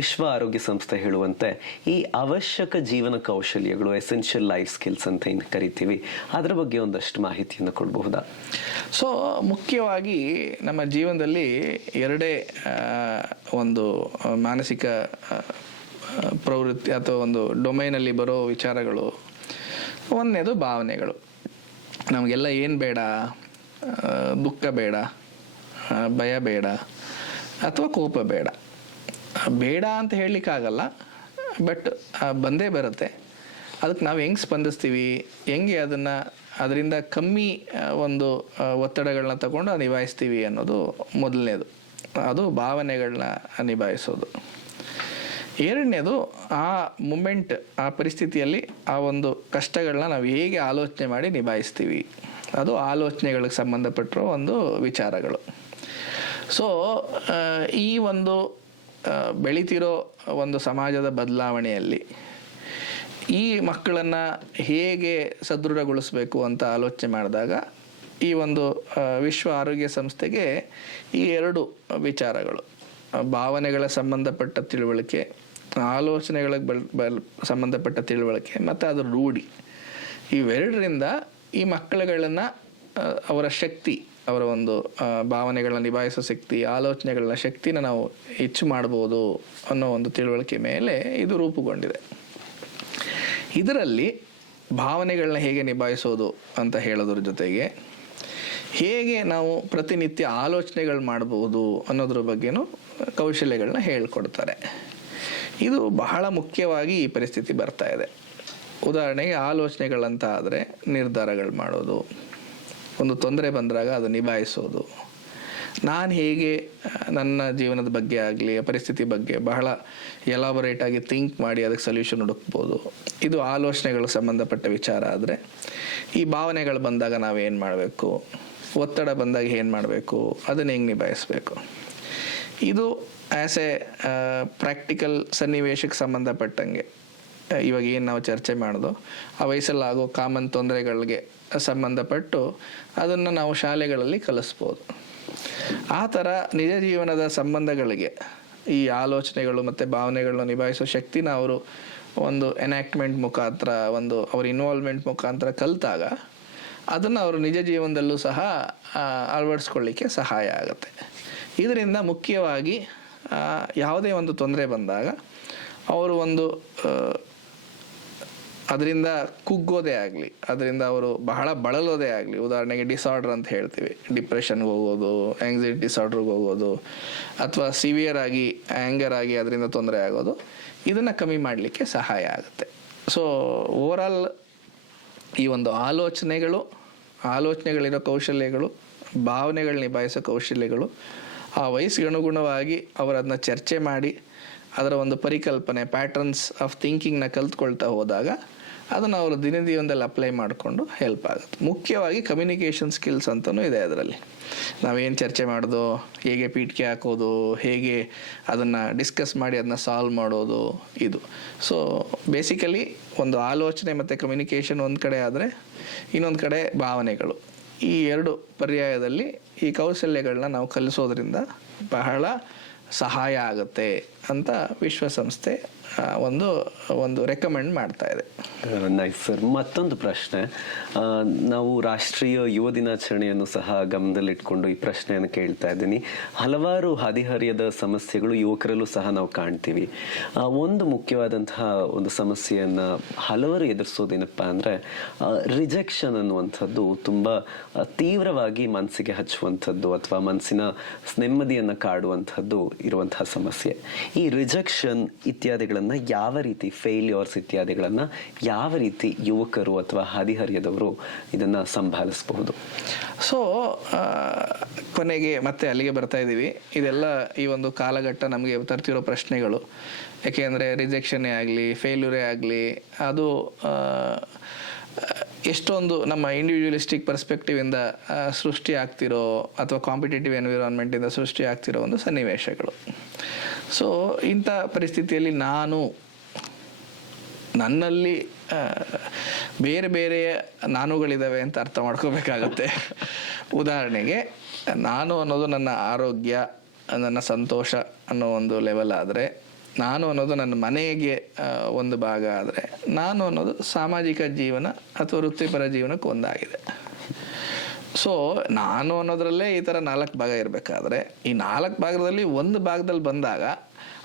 ವಿಶ್ವ ಆರೋಗ್ಯ ಸಂಸ್ಥೆ ಹೇಳುವಂತೆ ಈ ಅವಶ್ಯಕ ಜೀವನ ಕೌಶಲ್ಯಗಳು, ಎಸೆನ್ಷಿಯಲ್ ಲೈಫ್ ಸ್ಕಿಲ್ಸ್ ಅಂತ ಏನು ಕರಿತೀವಿ, ಅದರ ಬಗ್ಗೆ ಒಂದಷ್ಟು ಮಾಹಿತಿಯನ್ನು ಕೊಡಬಹುದಾ? ಸೊ ಮುಖ್ಯವಾಗಿ ನಮ್ಮ ಜೀವನದಲ್ಲಿ ಎರಡೇ ಒಂದು ಮಾನಸಿಕ ಪ್ರವೃತ್ತಿ ಅಥವಾ ಒಂದು ಡೊಮೈನಲ್ಲಿ ಬರೋ ವಿಚಾರಗಳು. ಒಂದನೇದು ಭಾವನೆಗಳು. ನಮಗೆಲ್ಲ ಏನು ಬೇಡ, ದುಃಖ ಬೇಡ, ಭಯ ಬೇಡ, ಅಥವಾ ಕೋಪ ಬೇಡ. ಬೇಡ ಅಂತ ಹೇಳಲಿಕ್ಕಾಗಲ್ಲ, ಬಟ್ ಬಂದೇ ಬರುತ್ತೆ. ಅದಕ್ಕೆ ನಾವು ಹೆಂಗೆ ಸ್ಪಂದಿಸ್ತೀವಿ, ಹೆಂಗೆ ಅದರಿಂದ ಕಮ್ಮಿ ಒಂದು ಒತ್ತಡಗಳನ್ನ ತಗೊಂಡು ನಿಭಾಯಿಸ್ತೀವಿ ಅನ್ನೋದು ಮೊದಲನೇದು. ಅದು ಭಾವನೆಗಳನ್ನ ನಿಭಾಯಿಸೋದು. ಎರಡನೇದು ಆ ಮೂಮೆಂಟ್, ಆ ಪರಿಸ್ಥಿತಿಯಲ್ಲಿ ಆ ಒಂದು ಕಷ್ಟಗಳನ್ನ ನಾವು ಹೇಗೆ ಆಲೋಚನೆ ಮಾಡಿ ನಿಭಾಯಿಸ್ತೀವಿ, ಅದು ಆಲೋಚನೆಗಳಿಗೆ ಸಂಬಂಧಪಟ್ಟಿರೋ ಒಂದು ವಿಚಾರಗಳು. ಸೊ ಈ ಒಂದು ಬೆಳೀತಿರೋ ಒಂದು ಸಮಾಜದ ಬದಲಾವಣೆಯಲ್ಲಿ ಈ ಮಕ್ಕಳನ್ನು ಹೇಗೆ ಸದೃಢಗೊಳಿಸಬೇಕು ಅಂತ ಆಲೋಚನೆ ಮಾಡಿದಾಗ ಈ ಒಂದು ವಿಶ್ವ ಆರೋಗ್ಯ ಸಂಸ್ಥೆಗೆ ಈ ಎರಡು ವಿಚಾರಗಳು, ಭಾವನೆಗಳ ಸಂಬಂಧಪಟ್ಟ ತಿಳುವಳಿಕೆ, ಆಲೋಚನೆಗಳಿಗೆ ಸಂಬಂಧಪಟ್ಟ ತಿಳುವಳಿಕೆ ಮತ್ತು ಅದರ ರೂಢಿ, ಇವೆರಡರಿಂದ ಈ ಮಕ್ಕಳುಗಳನ್ನು ಅವರ ಶಕ್ತಿ, ಅವರ ಒಂದು ಭಾವನೆಗಳನ್ನ ನಿಭಾಯಿಸೋ ಶಕ್ತಿ, ಆಲೋಚನೆಗಳ ಶಕ್ತಿನ ನಾವು ಹೆಚ್ಚು ಮಾಡ್ಬೋದು ಅನ್ನೋ ಒಂದು ತಿಳುವಳಿಕೆ ಮೇಲೆ ಇದು ರೂಪುಗೊಂಡಿದೆ. ಇದರಲ್ಲಿ ಭಾವನೆಗಳನ್ನ ಹೇಗೆ ನಿಭಾಯಿಸೋದು ಅಂತ ಹೇಳೋದ್ರ ಜೊತೆಗೆ ಹೇಗೆ ನಾವು ಪ್ರತಿನಿತ್ಯ ಆಲೋಚನೆಗಳು ಮಾಡ್ಬೋದು ಅನ್ನೋದ್ರ ಬಗ್ಗೆನೂ ಕೌಶಲ್ಯಗಳನ್ನ ಹೇಳ್ಕೊಡ್ತಾರೆ. ಇದು ಬಹಳ ಮುಖ್ಯವಾಗಿ ಈ ಪರಿಸ್ಥಿತಿ ಬರ್ತಾ ಇದೆ. ಉದಾಹರಣೆಗೆ ಆಲೋಚನೆಗಳಂತ ಆದರೆ ನಿರ್ಧಾರಗಳು ಮಾಡೋದು, ಒಂದು ತೊಂದರೆ ಬಂದಾಗ ಅದು ನಿಭಾಯಿಸೋದು, ನಾನು ಹೇಗೆ ನನ್ನ ಜೀವನದ ಬಗ್ಗೆ ಆಗಲಿ ಪರಿಸ್ಥಿತಿ ಬಗ್ಗೆ ಬಹಳ ಎಲಾಬೊರೇಟಾಗಿ ಥಿಂಕ್ ಮಾಡಿ ಅದಕ್ಕೆ ಸೊಲ್ಯೂಷನ್ ಹುಡುಕ್ಬೋದು. ಇದು ಆಲೋಚನೆಗಳಿಗೆ ಸಂಬಂಧಪಟ್ಟ ವಿಚಾರ. ಆದರೆ ಈ ಭಾವನೆಗಳು ಬಂದಾಗ ನಾವೇನು ಮಾಡಬೇಕು, ಒತ್ತಡ ಬಂದಾಗ ಏನು ಮಾಡಬೇಕು, ಅದನ್ನು ಹೆಂಗೆ ನಿಭಾಯಿಸಬೇಕು, ಇದು ಆ್ಯಸ್ ಎ ಪ್ರಾಕ್ಟಿಕಲ್ ಸನ್ನಿವೇಶಕ್ಕೆ ಸಂಬಂಧಪಟ್ಟಂಗೆ ಇವಾಗ ಏನು ನಾವು ಚರ್ಚೆ ಮಾಡೋದು ಆ ವಯಸ್ಸಲ್ಲಾಗೋ ಕಾಮನ್ ತೊಂದರೆಗಳಿಗೆ ಸಂಬಂಧಪಟ್ಟು ಅದನ್ನು ನಾವು ಶಾಲೆಗಳಲ್ಲಿ ಕಲಿಸ್ಬೋದು. ಆ ಥರ ನಿಜ ಜೀವನದ ಸಂಬಂಧಗಳಿಗೆ ಈ ಆಲೋಚನೆಗಳು ಮತ್ತು ಭಾವನೆಗಳನ್ನ ನಿಭಾಯಿಸೋ ಶಕ್ತಿನ ಅವರು ಒಂದು ಎನ್ಯಾಕ್ಟ್ಮೆಂಟ್ ಮುಖಾಂತರ, ಒಂದು ಅವ್ರ ಇನ್ವಾಲ್ವ್ಮೆಂಟ್ ಮುಖಾಂತರ ಕಲಿತಾಗ ಅದನ್ನು ಅವರು ನಿಜ ಜೀವನದಲ್ಲೂ ಸಹ ಅಳವಡಿಸ್ಕೊಳ್ಳಿಕ್ಕೆ ಸಹಾಯ ಆಗುತ್ತೆ. ಇದರಿಂದ ಮುಖ್ಯವಾಗಿ ಯಾವುದೇ ಒಂದು ತೊಂದರೆ ಬಂದಾಗ ಅವರು ಒಂದು ಅದರಿಂದ ಕುಗ್ಗೋದೇ ಆಗಲಿ, ಅದರಿಂದ ಅವರು ಬಹಳ ಬಳಲೋದೇ ಆಗಲಿ, ಉದಾಹರಣೆಗೆ ಡಿಸಾರ್ಡರ್ ಅಂತ ಹೇಳ್ತೀವಿ, ಡಿಪ್ರೆಷನ್ಗೆ ಹೋಗೋದು, ಆ್ಯಂಗ್ಸೈಟಿ ಡಿಸಾರ್ಡ್ರಿಗೆ ಹೋಗೋದು, ಅಥವಾ ಸಿವಿಯರ್ ಆಗಿ ಆ್ಯಂಗರ್ ಆಗಿ ಅದರಿಂದ ತೊಂದರೆ ಆಗೋದು, ಇದನ್ನು ಕಮ್ಮಿ ಮಾಡಲಿಕ್ಕೆ ಸಹಾಯ ಆಗುತ್ತೆ. ಸೊ ಓವರಾಲ್ ಈ ಒಂದು ಆಲೋಚನೆಗಳಿರೋ ಕೌಶಲ್ಯಗಳು, ಭಾವನೆಗಳು ನಿಭಾಯಿಸೋ ಕೌಶಲ್ಯಗಳು, ಆ ವಯಸ್ಸಿಗೆ ಅನುಗುಣವಾಗಿ ಅವರು ಅದನ್ನ ಚರ್ಚೆ ಮಾಡಿ ಅದರ ಒಂದು ಪರಿಕಲ್ಪನೆ, ಪ್ಯಾಟರ್ನ್ಸ್ ಆಫ್ ಥಿಂಕಿಂಗ್ನ ಕಲ್ತ್ಕೊಳ್ತಾ ಹೋದಾಗ ಅದನ್ನು ಅವರು ದಿನಜೀವನದಲ್ಲಿ ಅಪ್ಲೈ ಮಾಡಿಕೊಂಡು ಹೆಲ್ಪ್ ಆಗುತ್ತೆ. ಮುಖ್ಯವಾಗಿ ಕಮ್ಯುನಿಕೇಷನ್ ಸ್ಕಿಲ್ಸ್ ಅಂತಲೂ ಇದೆ ಅದರಲ್ಲಿ. ನಾವೇನು ಚರ್ಚೆ ಮಾಡೋದು, ಹೇಗೆ ಪೀಠಿಕೆ ಹಾಕೋದು, ಹೇಗೆ ಅದನ್ನು ಡಿಸ್ಕಸ್ ಮಾಡಿ ಅದನ್ನ ಸಾಲ್ವ್ ಮಾಡೋದು, ಇದು. ಸೊ ಬೇಸಿಕಲಿ ಒಂದು ಆಲೋಚನೆ ಮತ್ತು ಕಮ್ಯುನಿಕೇಷನ್ ಒಂದು ಕಡೆ ಆದರೆ, ಇನ್ನೊಂದು ಕಡೆ ಭಾವನೆಗಳು, ಈ ಎರಡು ಪರ್ಯಾಯದಲ್ಲಿ ಈ ಕೌಶಲ್ಯಗಳನ್ನ ನಾವು ಕಲಿಸೋದ್ರಿಂದ ಬಹಳ ಸಹಾಯ ಆಗುತ್ತೆ ಅಂತ ವಿಶ್ವಸಂಸ್ಥೆ ಒಂದು ರೆಕಮೆಂಡ್ ಮಾಡ್ತಾ ಇದೆ. Nice sir. ಮತ್ತೊಂದು ಪ್ರಶ್ನೆ, ನಾವು ರಾಷ್ಟ್ರೀಯ ಯುವ ದಿನಾಚರಣೆಯನ್ನು ಸಹ ಗಮನದಲ್ಲಿಟ್ಕೊಂಡು ಈ ಪ್ರಶ್ನೆಯನ್ನು ಕೇಳ್ತಾ ಇದ್ದೀನಿ. ಹಲವಾರು ಹದಿಹರಿಯದ ಸಮಸ್ಯೆಗಳು ಯುವಕರಲ್ಲೂ ಸಹ ನಾವು ಕಾಣ್ತೀವಿ. ಒಂದು ಮುಖ್ಯವಾದಂತಹ ಒಂದು ಸಮಸ್ಯೆಯನ್ನು ಹಲವರು ಎದುರಿಸೋದೇನಪ್ಪ ಅಂದರೆ ರಿಜೆಕ್ಷನ್ ಅನ್ನುವಂಥದ್ದು ತುಂಬ ತೀವ್ರವಾಗಿ ಮನಸ್ಸಿಗೆ ಹಚ್ಚುವಂಥದ್ದು ಅಥವಾ ಮನಸ್ಸಿನ ನೆಮ್ಮದಿಯನ್ನು ಕಾಡುವಂಥದ್ದು ಇರುವಂತಹ ಸಮಸ್ಯೆ. ಈ ರಿಜೆಕ್ಷನ್ ಇತ್ಯಾದಿಗಳನ್ನು ಯಾವ ರೀತಿ, ಫೇಲ್ಯೂರ್ಸ್ ಇತ್ಯಾದಿಗಳನ್ನು ಯಾವ ರೀತಿ ಯುವಕರು ಅಥವಾ ಹದಿಹರಿಯದವರು ಇದನ್ನು ಸಂಭಾಳಿಸಬಹುದು? ಸೊ ಕೊನೆಗೆ ಮತ್ತೆ ಅಲ್ಲಿಗೆ ಬರ್ತಾ ಇದ್ದೀವಿ. ಇದೆಲ್ಲ ಈ ಒಂದು ಕಾಲಘಟ್ಟ ನಮಗೆ ತರ್ತಿರೋ ಪ್ರಶ್ನೆಗಳು. ಯಾಕೆಂದರೆ ರಿಜೆಕ್ಷನ್ನೇ ಆಗಲಿ, ಫೇಲ್ಯೂರೇ ಆಗಲಿ, ಅದು ಎಷ್ಟೊಂದು ನಮ್ಮ ಇಂಡಿವಿಜುವಲಿಸ್ಟಿಕ್ ಪರ್ಸ್ಪೆಕ್ಟಿವಿಂದ ಸೃಷ್ಟಿ ಆಗ್ತಿರೋ ಅಥವಾ ಕಾಂಪಿಟೇಟಿವ್ ಎನ್ವಿರಾನ್ಮೆಂಟಿಂದ ಸೃಷ್ಟಿ ಆಗ್ತಿರೋ ಒಂದು ಸನ್ನಿವೇಶಗಳು. ಸೊ ಇಂಥ ಪರಿಸ್ಥಿತಿಯಲ್ಲಿ ನನ್ನಲ್ಲಿ ಬೇರೆ ಬೇರೆ ನಾನುಗಳಿದ್ದಾವೆ ಅಂತ ಅರ್ಥ ಮಾಡ್ಕೋಬೇಕಾಗತ್ತೆ. ಉದಾಹರಣೆಗೆ ನಾನು ಅನ್ನೋದು ನನ್ನ ಆರೋಗ್ಯ, ನನ್ನ ಸಂತೋಷ ಅನ್ನೋ ಒಂದು ಲೆವೆಲ್ ಆದರೆ, ನಾನು ಅನ್ನೋದು ನನ್ನ ಮನೆಗೆ ಒಂದು ಭಾಗ ಆದರೆ, ನಾನು ಅನ್ನೋದು ಸಾಮಾಜಿಕ ಜೀವನ ಅಥವಾ ವೃತ್ತಿಪರ ಜೀವನಕ್ಕೆ ಒಂದಾಗಿದೆ. ಸೊ ನಾನು ಅನ್ನೋದ್ರಲ್ಲೇ ಈ ಥರ 4 ಭಾಗ ಇರಬೇಕಾದ್ರೆ, ಈ 4 ಭಾಗದಲ್ಲಿ ಒಂದು ಭಾಗದಲ್ಲಿ ಬಂದಾಗ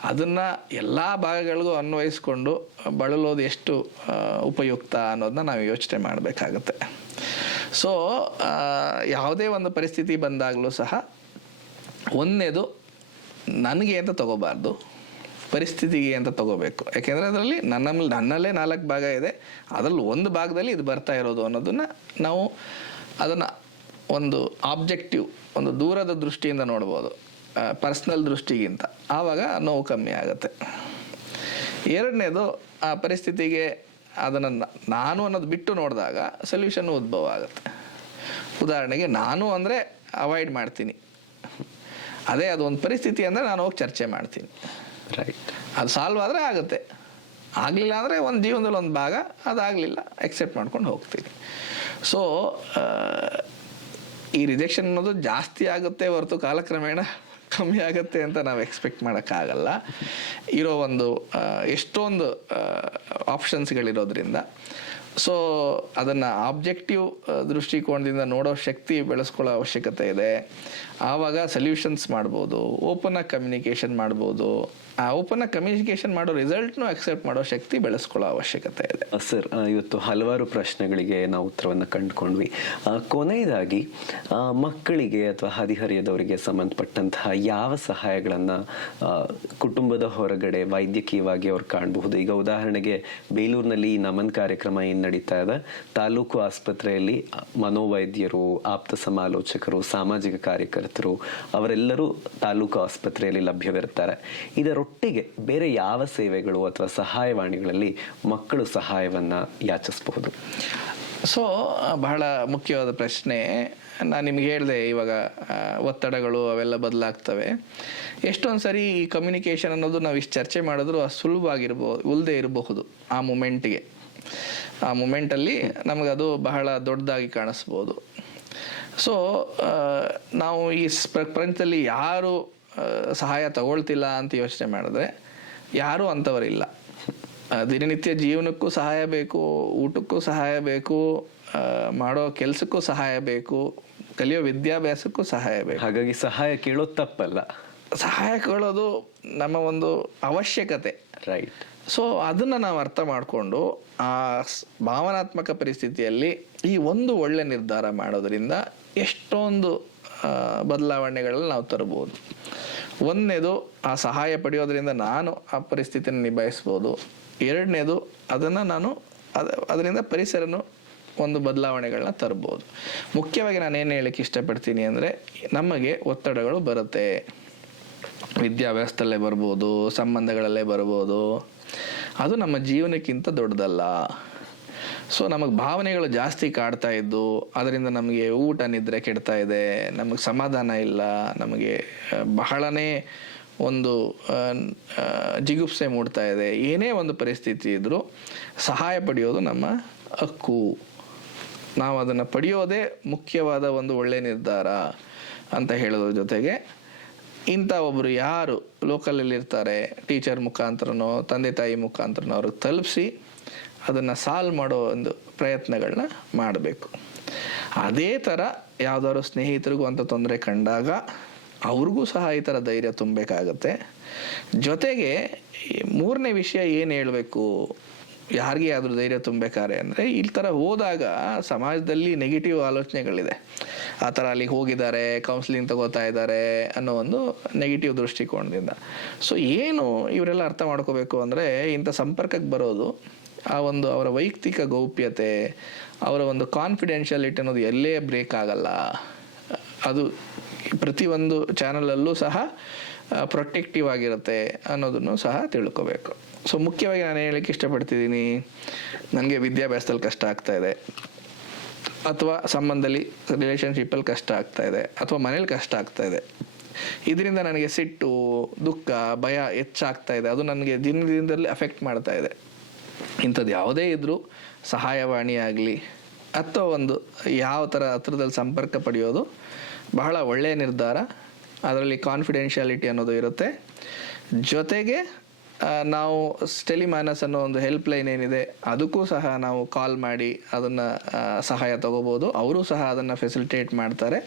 ಅದನ್ನು ಎಲ್ಲ ಭಾಗಗಳಿಗೂ ಅನ್ವಯಿಸ್ಕೊಂಡು ಬಳಲೋದು ಎಷ್ಟು ಉಪಯುಕ್ತ ಅನ್ನೋದನ್ನ ನಾವು ಯೋಚನೆ ಮಾಡಬೇಕಾಗತ್ತೆ. ಸೊ ಯಾವುದೇ ಒಂದು ಪರಿಸ್ಥಿತಿ ಬಂದಾಗಲೂ ಸಹ ಒಂದನೇದು ನನಗೆ ಅಂತ ತಗೋಬಾರ್ದು, ಪರಿಸ್ಥಿತಿಗೆ ಅಂತ ತಗೋಬೇಕು. ಯಾಕೆಂದರೆ ಅದರಲ್ಲಿ ನನ್ನಲ್ಲೇ 4 ಭಾಗ ಇದೆ, ಅದರಲ್ಲಿ ಒಂದು ಭಾಗದಲ್ಲಿ ಇದು ಬರ್ತಾ ಇರೋದು ಅನ್ನೋದನ್ನು ನಾವು ಅದನ್ನು ಒಂದು ಆಬ್ಜೆಕ್ಟಿವ್, ಒಂದು ದೂರದ ದೃಷ್ಟಿಯಿಂದ ನೋಡ್ಬೋದು, ಪರ್ಸ್ನಲ್ ದೃಷ್ಟಿಗಿಂತ. ಆವಾಗ ನೋವು ಕಮ್ಮಿ ಆಗುತ್ತೆ. ಎರಡನೇದು, ಆ ಪರಿಸ್ಥಿತಿಗೆ ಅದನ್ನು ನಾನು ಅನ್ನೋದು ಬಿಟ್ಟು ನೋಡಿದಾಗ ಸೊಲ್ಯೂಷನ್ ಉದ್ಭವ ಆಗುತ್ತೆ. ಉದಾಹರಣೆಗೆ ನಾನು ಅಂದರೆ ಅವಾಯ್ಡ್ ಮಾಡ್ತೀನಿ, ಅದೇ ಅದು ಒಂದು ಪರಿಸ್ಥಿತಿ ಅಂದರೆ ನಾನು ಹೋಗಿ ಚರ್ಚೆ ಮಾಡ್ತೀನಿ. ರೈಟ್. ಅದು ಸಾಲ್ವ್ ಆದರೆ ಆಗುತ್ತೆ, ಆಗಲಿಲ್ಲ ಅಂದರೆ ಒಂದು ಜೀವನದಲ್ಲಿ ಒಂದು ಭಾಗ, ಅದಾಗಲಿಲ್ಲ ಎಕ್ಸೆಪ್ಟ್ ಮಾಡ್ಕೊಂಡು ಹೋಗ್ತೀನಿ. ಸೊ ಈ ರಿಜೆಕ್ಷನ್ ಅನ್ನೋದು ಜಾಸ್ತಿ ಆಗುತ್ತೆ ಹೊರತು ಕಾಲಕ್ರಮೇಣ ಕಮ್ಮಿ ಆಗುತ್ತೆ ಅಂತ ನಾವು ಎಕ್ಸ್ಪೆಕ್ಟ್ ಮಾಡೋಕ್ಕಾಗಲ್ಲ. ಇರೋ ಒಂದು ಎಷ್ಟೊಂದು ಆಪ್ಷನ್ಸ್ಗಳಿರೋದ್ರಿಂದ ಸೊ ಅದನ್ನು ಆಬ್ಜೆಕ್ಟಿವ್ ದೃಷ್ಟಿಕೋನದಿಂದ ನೋಡೋ ಶಕ್ತಿ ಬೆಳೆಸ್ಕೊಳ್ಳೋ ಅವಶ್ಯಕತೆ ಇದೆ. ಆವಾಗ ಸೊಲ್ಯೂಷನ್ಸ್ ಮಾಡ್ಬೋದು, ಓಪನಾಗಿ ಕಮ್ಯುನಿಕೇಷನ್ ಮಾಡ್ಬೋದು. ಆ ಓಪನಾಗಿ ಕಮ್ಯುನಿಕೇಷನ್ ಮಾಡೋ ರಿಸಲ್ಟ್ನು ಅಕ್ಸೆಪ್ಟ್ ಮಾಡೋ ಶಕ್ತಿ ಬೆಳೆಸ್ಕೊಳ್ಳೋ ಅವಶ್ಯಕತೆ ಇದೆ. ಸರ್, ಇವತ್ತು ಹಲವಾರು ಪ್ರಶ್ನೆಗಳಿಗೆ ನಾವು ಉತ್ತರವನ್ನು ಕಂಡುಕೊಂಡ್ವಿ. ಕೊನೆಯದಾಗಿ ಮಕ್ಕಳಿಗೆ ಅಥವಾ ಹದಿಹರಿಯದವರಿಗೆ ಸಂಬಂಧಪಟ್ಟಂತಹ ಯಾವ ಸಹಾಯಗಳನ್ನು ಕುಟುಂಬದ ಹೊರಗಡೆ ವೈದ್ಯಕೀಯವಾಗಿ ಅವ್ರು ಕಾಣಬಹುದು? ಈಗ ಉದಾಹರಣೆಗೆ ಬೇಲೂರಿನಲ್ಲಿ ನಮನ್ ಕಾರ್ಯಕ್ರಮ ಏನು ನಡೀತಾ ಇದೆ, ತಾಲೂಕು ಆಸ್ಪತ್ರೆಯಲ್ಲಿ ಮನೋವೈದ್ಯರು, ಆಪ್ತ ಸಮಾಲೋಚಕರು, ಸಾಮಾಜಿಕ ಕಾರ್ಯಕರ್ತರು ಅವರೆಲ್ಲರೂ ತಾಲೂಕು ಆಸ್ಪತ್ರೆಯಲ್ಲಿ ಲಭ್ಯವಿರ್ತಾರೆ. ಇದರೊಟ್ಟಿಗೆ ಬೇರೆ ಯಾವ ಸೇವೆಗಳು ಅಥವಾ ಸಹಾಯವಾಣಿಗಳಲ್ಲಿ ಮಕ್ಕಳು ಸಹಾಯವನ್ನು ಯಾಚಿಸಬಹುದು? ಸೊ ಬಹಳ ಮುಖ್ಯವಾದ ಪ್ರಶ್ನೆ. ನಾನು ನಿಮ್ಗೆ ಹೇಳಿದೆ, ಇವಾಗ ಒತ್ತಡಗಳು ಅವೆಲ್ಲ ಬದಲಾಗ್ತವೆ. ಎಷ್ಟೊಂದು ಸರಿ ಈ ಕಮ್ಯುನಿಕೇಷನ್ ಅನ್ನೋದು ನಾವು ಇಷ್ಟು ಚರ್ಚೆ ಮಾಡಿದ್ರು ಉಲ್ದೇ ಇರಬಹುದು. ಆ ಮೂಮೆಂಟಲ್ಲಿ ನಮಗದು ಬಹಳ ದೊಡ್ಡದಾಗಿ ಕಾಣಿಸ್ಬೋದು. ಸೊ ನಾವು ಈ ಪ್ರಪಂಚದಲ್ಲಿ ಯಾರು ಸಹಾಯ ತಗೊಳ್ತಿಲ್ಲ ಅಂತ ಯೋಚನೆ ಮಾಡಿದ್ರೆ ಯಾರೂ ಅಂಥವರಿಲ್ಲ. ದಿನನಿತ್ಯ ಜೀವನಕ್ಕೂ ಸಹಾಯ ಬೇಕು, ಊಟಕ್ಕೂ ಸಹಾಯ ಬೇಕು, ಮಾಡೋ ಕೆಲಸಕ್ಕೂ ಸಹಾಯ ಬೇಕು, ಕಲಿಯೋ ವಿದ್ಯಾಭ್ಯಾಸಕ್ಕೂ ಸಹಾಯ ಬೇಕು. ಹಾಗಾಗಿ ಸಹಾಯ ಕೇಳೋದು ತಪ್ಪಲ್ಲ. ಸಹಾಯ ಕೇಳೋದು ನಮ್ಮ ಒಂದು ಅವಶ್ಯಕತೆ. ರೈಟ್. ಸೊ ಅದನ್ನು ನಾವು ಅರ್ಥ ಮಾಡಿಕೊಂಡು ಆ ಭಾವನಾತ್ಮಕ ಪರಿಸ್ಥಿತಿಯಲ್ಲಿ ಈ ಒಂದು ಒಳ್ಳೆ ನಿರ್ಧಾರ ಮಾಡೋದ್ರಿಂದ ಎಷ್ಟೊಂದು ಬದಲಾವಣೆಗಳನ್ನ ನಾವು ತರ್ಬೋದು. ಒಂದನೇದು, ಆ ಸಹಾಯ ಪಡೆಯೋದ್ರಿಂದ ನಾನು ಆ ಪರಿಸ್ಥಿತಿಯನ್ನು ನಿಭಾಯಿಸ್ಬೋದು. ಎರಡನೇದು, ಅದರಿಂದ ಪರಿಸರನು ಒಂದು ಬದಲಾವಣೆಗಳನ್ನ ತರ್ಬೋದು. ಮುಖ್ಯವಾಗಿ ನಾನು ಏನು ಹೇಳಕ್ಕೆ ಇಷ್ಟಪಡ್ತೀನಿ ಅಂದರೆ, ನಮಗೆ ಒತ್ತಡಗಳು ಬರುತ್ತೆ. ವಿದ್ಯಾಭ್ಯಾಸದಲ್ಲೇ ಬರ್ಬೋದು, ಸಂಬಂಧಗಳಲ್ಲೇ ಬರ್ಬೋದು. ಅದು ನಮ್ಮ ಜೀವನಕ್ಕಿಂತ ದೊಡ್ಡದಲ್ಲ. ಸೊ ನಮಗೆ ಭಾವನೆಗಳು ಜಾಸ್ತಿ ಕಾಡ್ತಾ ಇದ್ದು ಅದರಿಂದ ನಮಗೆ ಊಟ ನಿದ್ರೆ ಕೆಡ್ತಾ ಇದೆ, ನಮಗೆ ಸಮಾಧಾನ ಇಲ್ಲ, ನಮಗೆ ಬಹಳನೇ ಒಂದು ಜಿಗುಪ್ಸೆ ಮೂಡ್ತಾ ಇದೆ. ಏನೇ ಒಂದು ಪರಿಸ್ಥಿತಿ ಇದ್ದರೂ ಸಹಾಯ ಪಡೆಯೋದು ನಮ್ಮ ಹಕ್ಕು. ನಾವು ಅದನ್ನು ಪಡೆಯೋದೇ ಮುಖ್ಯವಾದ ಒಂದು ಒಳ್ಳೆಯ ನಿರ್ಧಾರ ಅಂತ ಹೇಳೋದ್ರ ಜೊತೆಗೆ, ಇಂಥ ಒಬ್ಬರು ಯಾರು ಲೋಕಲಲ್ಲಿ ಇರ್ತಾರೆ, ಟೀಚರ್ ಮುಖಾಂತರನೋ ತಂದೆ ತಾಯಿ ಮುಖಾಂತರನೋ ಅವ್ರಿಗೆ ತಲುಪಿಸಿ ಅದನ್ನು ಸಾಲ್ವ್ ಮಾಡೋ ಒಂದು ಪ್ರಯತ್ನಗಳನ್ನ ಮಾಡಬೇಕು. ಅದೇ ಥರ ಯಾವುದಾದ್ರು ಸ್ನೇಹಿತರಿಗೂ ಅಂತ ತೊಂದರೆ ಕಂಡಾಗ ಅವ್ರಿಗೂ ಸಹ ಈ ಥರ ಧೈರ್ಯ ತುಂಬಬೇಕಾಗತ್ತೆ. ಜೊತೆಗೆ ಮೂರನೇ ವಿಷಯ ಏನು ಹೇಳಬೇಕು, ಯಾರಿಗೆ ಆದರೂ ಧೈರ್ಯ ತುಂಬಬೇಕಾರೆ ಅಂದರೆ, ಈ ಥರ ಹೋದಾಗ ಸಮಾಜದಲ್ಲಿ ನೆಗೆಟಿವ್ ಆಲೋಚನೆಗಳಿದೆ. ಆ ಥರ ಅಲ್ಲಿಗೆ ಹೋಗಿದ್ದಾರೆ, ಕೌನ್ಸಿಲಿಂಗ್ ತಗೋತಾ ಇದ್ದಾರೆ ಅನ್ನೋ ಒಂದು ನೆಗೆಟಿವ್ ದೃಷ್ಟಿಕೋನದಿಂದ. ಸೊ ಏನು ಇವರೆಲ್ಲ ಅರ್ಥ ಮಾಡ್ಕೋಬೇಕು ಅಂದರೆ, ಇಂಥ ಸಂಪರ್ಕಕ್ಕೆ ಬರೋದು ಆ ಒಂದು ಅವರ ವೈಯಕ್ತಿಕ ಗೌಪ್ಯತೆ, ಅವರ ಒಂದು ಕಾನ್ಫಿಡೆನ್ಷಿಯಾಲಿಟಿ ಅನ್ನೋದು ಎಲ್ಲೇ ಬ್ರೇಕ್ ಆಗಲ್ಲ. ಅದು ಪ್ರತಿಯೊಂದು ಚಾನಲಲ್ಲೂ ಸಹ ಪ್ರೊಟೆಕ್ಟಿವ್ ಆಗಿರುತ್ತೆ ಅನ್ನೋದನ್ನು ಸಹ ತಿಳ್ಕೋಬೇಕು. ಸೊ ಮುಖ್ಯವಾಗಿ ನಾನು ಹೇಳಕ್ಕೆ ಇಷ್ಟಪಡ್ತಿದ್ದೀನಿ, ನನಗೆ ವಿದ್ಯಾಭ್ಯಾಸದಲ್ಲಿ ಕಷ್ಟ ಆಗ್ತಾ ಇದೆ, ಅಥವಾ ಸಂಬಂಧದಲ್ಲಿ ರಿಲೇಷನ್ಶಿಪ್ಪಲ್ಲಿ ಕಷ್ಟ ಆಗ್ತಾ ಇದೆ, ಅಥವಾ ಮನೇಲಿ ಕಷ್ಟ ಆಗ್ತಾ ಇದೆ, ಇದರಿಂದ ನನಗೆ ಸಿಟ್ಟು, ದುಃಖ, ಭಯ ಹೆಚ್ಚಾಗ್ತಾ ಇದೆ, ಅದು ನನಗೆ ದಿನದಿಂದಲೇ ಅಫೆಕ್ಟ್ ಮಾಡ್ತಾ ಇದೆ. ಇಂಥದ್ದು ಯಾವುದೇ ಇದ್ದರೂ ಸಹಾಯವಾಣಿ ಆಗಲಿ ಅಥವಾ ಒಂದು ಯಾವ ಥರ ಹತ್ರದಲ್ಲಿ ಸಂಪರ್ಕ ಪಡೆಯೋದು ಬಹಳ ಒಳ್ಳೆಯ ನಿರ್ಧಾರ. ಅದರಲ್ಲಿ ಕಾನ್ಫಿಡೆನ್ಷಿಯಾಲಿಟಿ ಅನ್ನೋದು ಇರುತ್ತೆ. ಜೊತೆಗೆ ನಾವು ಟೆಲಿಮಾನಸ್ ಅನ್ನೋ ಒಂದು ಹೆಲ್ಪ್ ಲೈನ್ ಏನಿದೆ ಅದಕ್ಕೂ ಸಹ ನಾವು ಕಾಲ್ ಮಾಡಿ ಅದನ್ನು ಸಹಾಯ ತಗೋಬೋದು. ಅವರು ಸಹ ಅದನ್ನು ಫೆಸಿಲಿಟೇಟ್ ಮಾಡ್ತಾರೆ.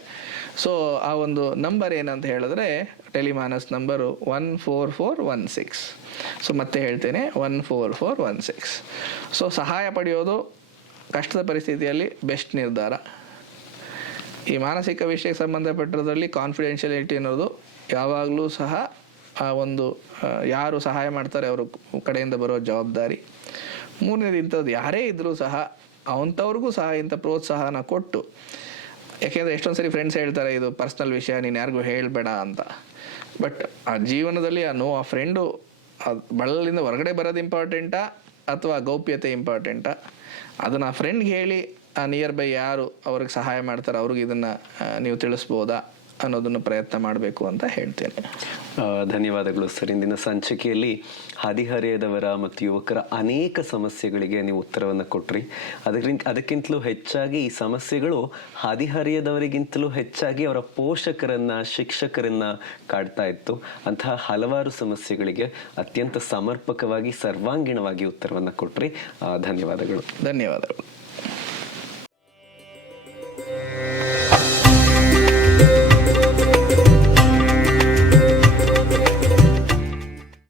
ಸೊ ಆ ಒಂದು ನಂಬರ್ ಏನಂತ ಹೇಳಿದ್ರೆ, ಟೆಲಿಮಾನಸ್ ನಂಬರು 14416. ಸೊ ಮತ್ತೆ ಹೇಳ್ತೇನೆ, 14416. ಸೊ ಸಹಾಯ ಪಡೆಯೋದು ಕಷ್ಟದ ಪರಿಸ್ಥಿತಿಯಲ್ಲಿ ಬೆಸ್ಟ್ ನಿರ್ಧಾರ. ಈ ಮಾನಸಿಕ ವಿಷಯಕ್ಕೆ ಸಂಬಂಧಪಟ್ಟಿರೋದ್ರಲ್ಲಿ ಕಾನ್ಫಿಡೆನ್ಷಿಯಾಲಿಟಿ ಅನ್ನೋದು ಯಾವಾಗಲೂ ಸಹ ಆ ಒಂದು ಯಾರು ಸಹಾಯ ಮಾಡ್ತಾರೆ ಅವ್ರ ಕಡೆಯಿಂದ ಬರೋ ಜವಾಬ್ದಾರಿ. ಮೂರನೇದು, ಇಂಥದ್ದು ಯಾರೇ ಇದ್ದರೂ ಸಹ ಅಂಥವ್ರಿಗೂ ಸಹ ಇಂಥ ಪ್ರೋತ್ಸಾಹನ ಕೊಟ್ಟು, ಯಾಕೆಂದರೆ ಎಷ್ಟೊಂದು ಸರಿ ಫ್ರೆಂಡ್ಸ್ ಹೇಳ್ತಾರೆ ಇದು ಪರ್ಸ್ನಲ್ ವಿಷಯ, ನೀನು ಯಾರಿಗೂ ಹೇಳಬೇಡ ಅಂತ. ಬಟ್ ಆ ಜೀವನದಲ್ಲಿ ಆ ಫ್ರೆಂಡು ಬಳಲಿಂದ ಹೊರಗಡೆ ಬರೋದು ಇಂಪಾರ್ಟೆಂಟಾ ಅಥವಾ ಗೌಪ್ಯತೆ ಇಂಪಾರ್ಟೆಂಟಾ? ಅದನ್ನು ಆ ಫ್ರೆಂಡ್ಗೆ ಹೇಳಿ ಆ ನಿಯರ್ ಬೈ ಯಾರು ಅವ್ರಿಗೆ ಸಹಾಯ ಮಾಡ್ತಾರೆ ಅವ್ರಿಗೆ ಇದನ್ನು ನೀವು ತಿಳಿಸ್ಬೋದಾ ಅನ್ನೋದನ್ನು ಪ್ರಯತ್ನ ಮಾಡಬೇಕು ಅಂತ ಹೇಳ್ತೇನೆ. ಧನ್ಯವಾದಗಳು ಸರ್. ಇಂದಿನ ಸಂಚಿಕೆಯಲ್ಲಿ ಹದಿಹರೆಯದವರ ಮತ್ತು ಯುವಕರ ಅನೇಕ ಸಮಸ್ಯೆಗಳಿಗೆ ನೀವು ಉತ್ತರವನ್ನು ಕೊಟ್ರಿ. ಅದಕ್ಕಿಂತಲೂ ಹೆಚ್ಚಾಗಿ ಈ ಸಮಸ್ಯೆಗಳು ಹದಿಹರೆಯದವರಿಗಿಂತಲೂ ಹೆಚ್ಚಾಗಿ ಅವರ ಪೋಷಕರನ್ನ, ಶಿಕ್ಷಕರನ್ನ ಕಾಡ್ತಾ ಇತ್ತು. ಅಂತಹ ಹಲವಾರು ಸಮಸ್ಯೆಗಳಿಗೆ ಅತ್ಯಂತ ಸಮರ್ಪಕವಾಗಿ, ಸರ್ವಾಂಗೀಣವಾಗಿ ಉತ್ತರವನ್ನು ಕೊಟ್ರಿ. ಧನ್ಯವಾದಗಳು. ಧನ್ಯವಾದಗಳು.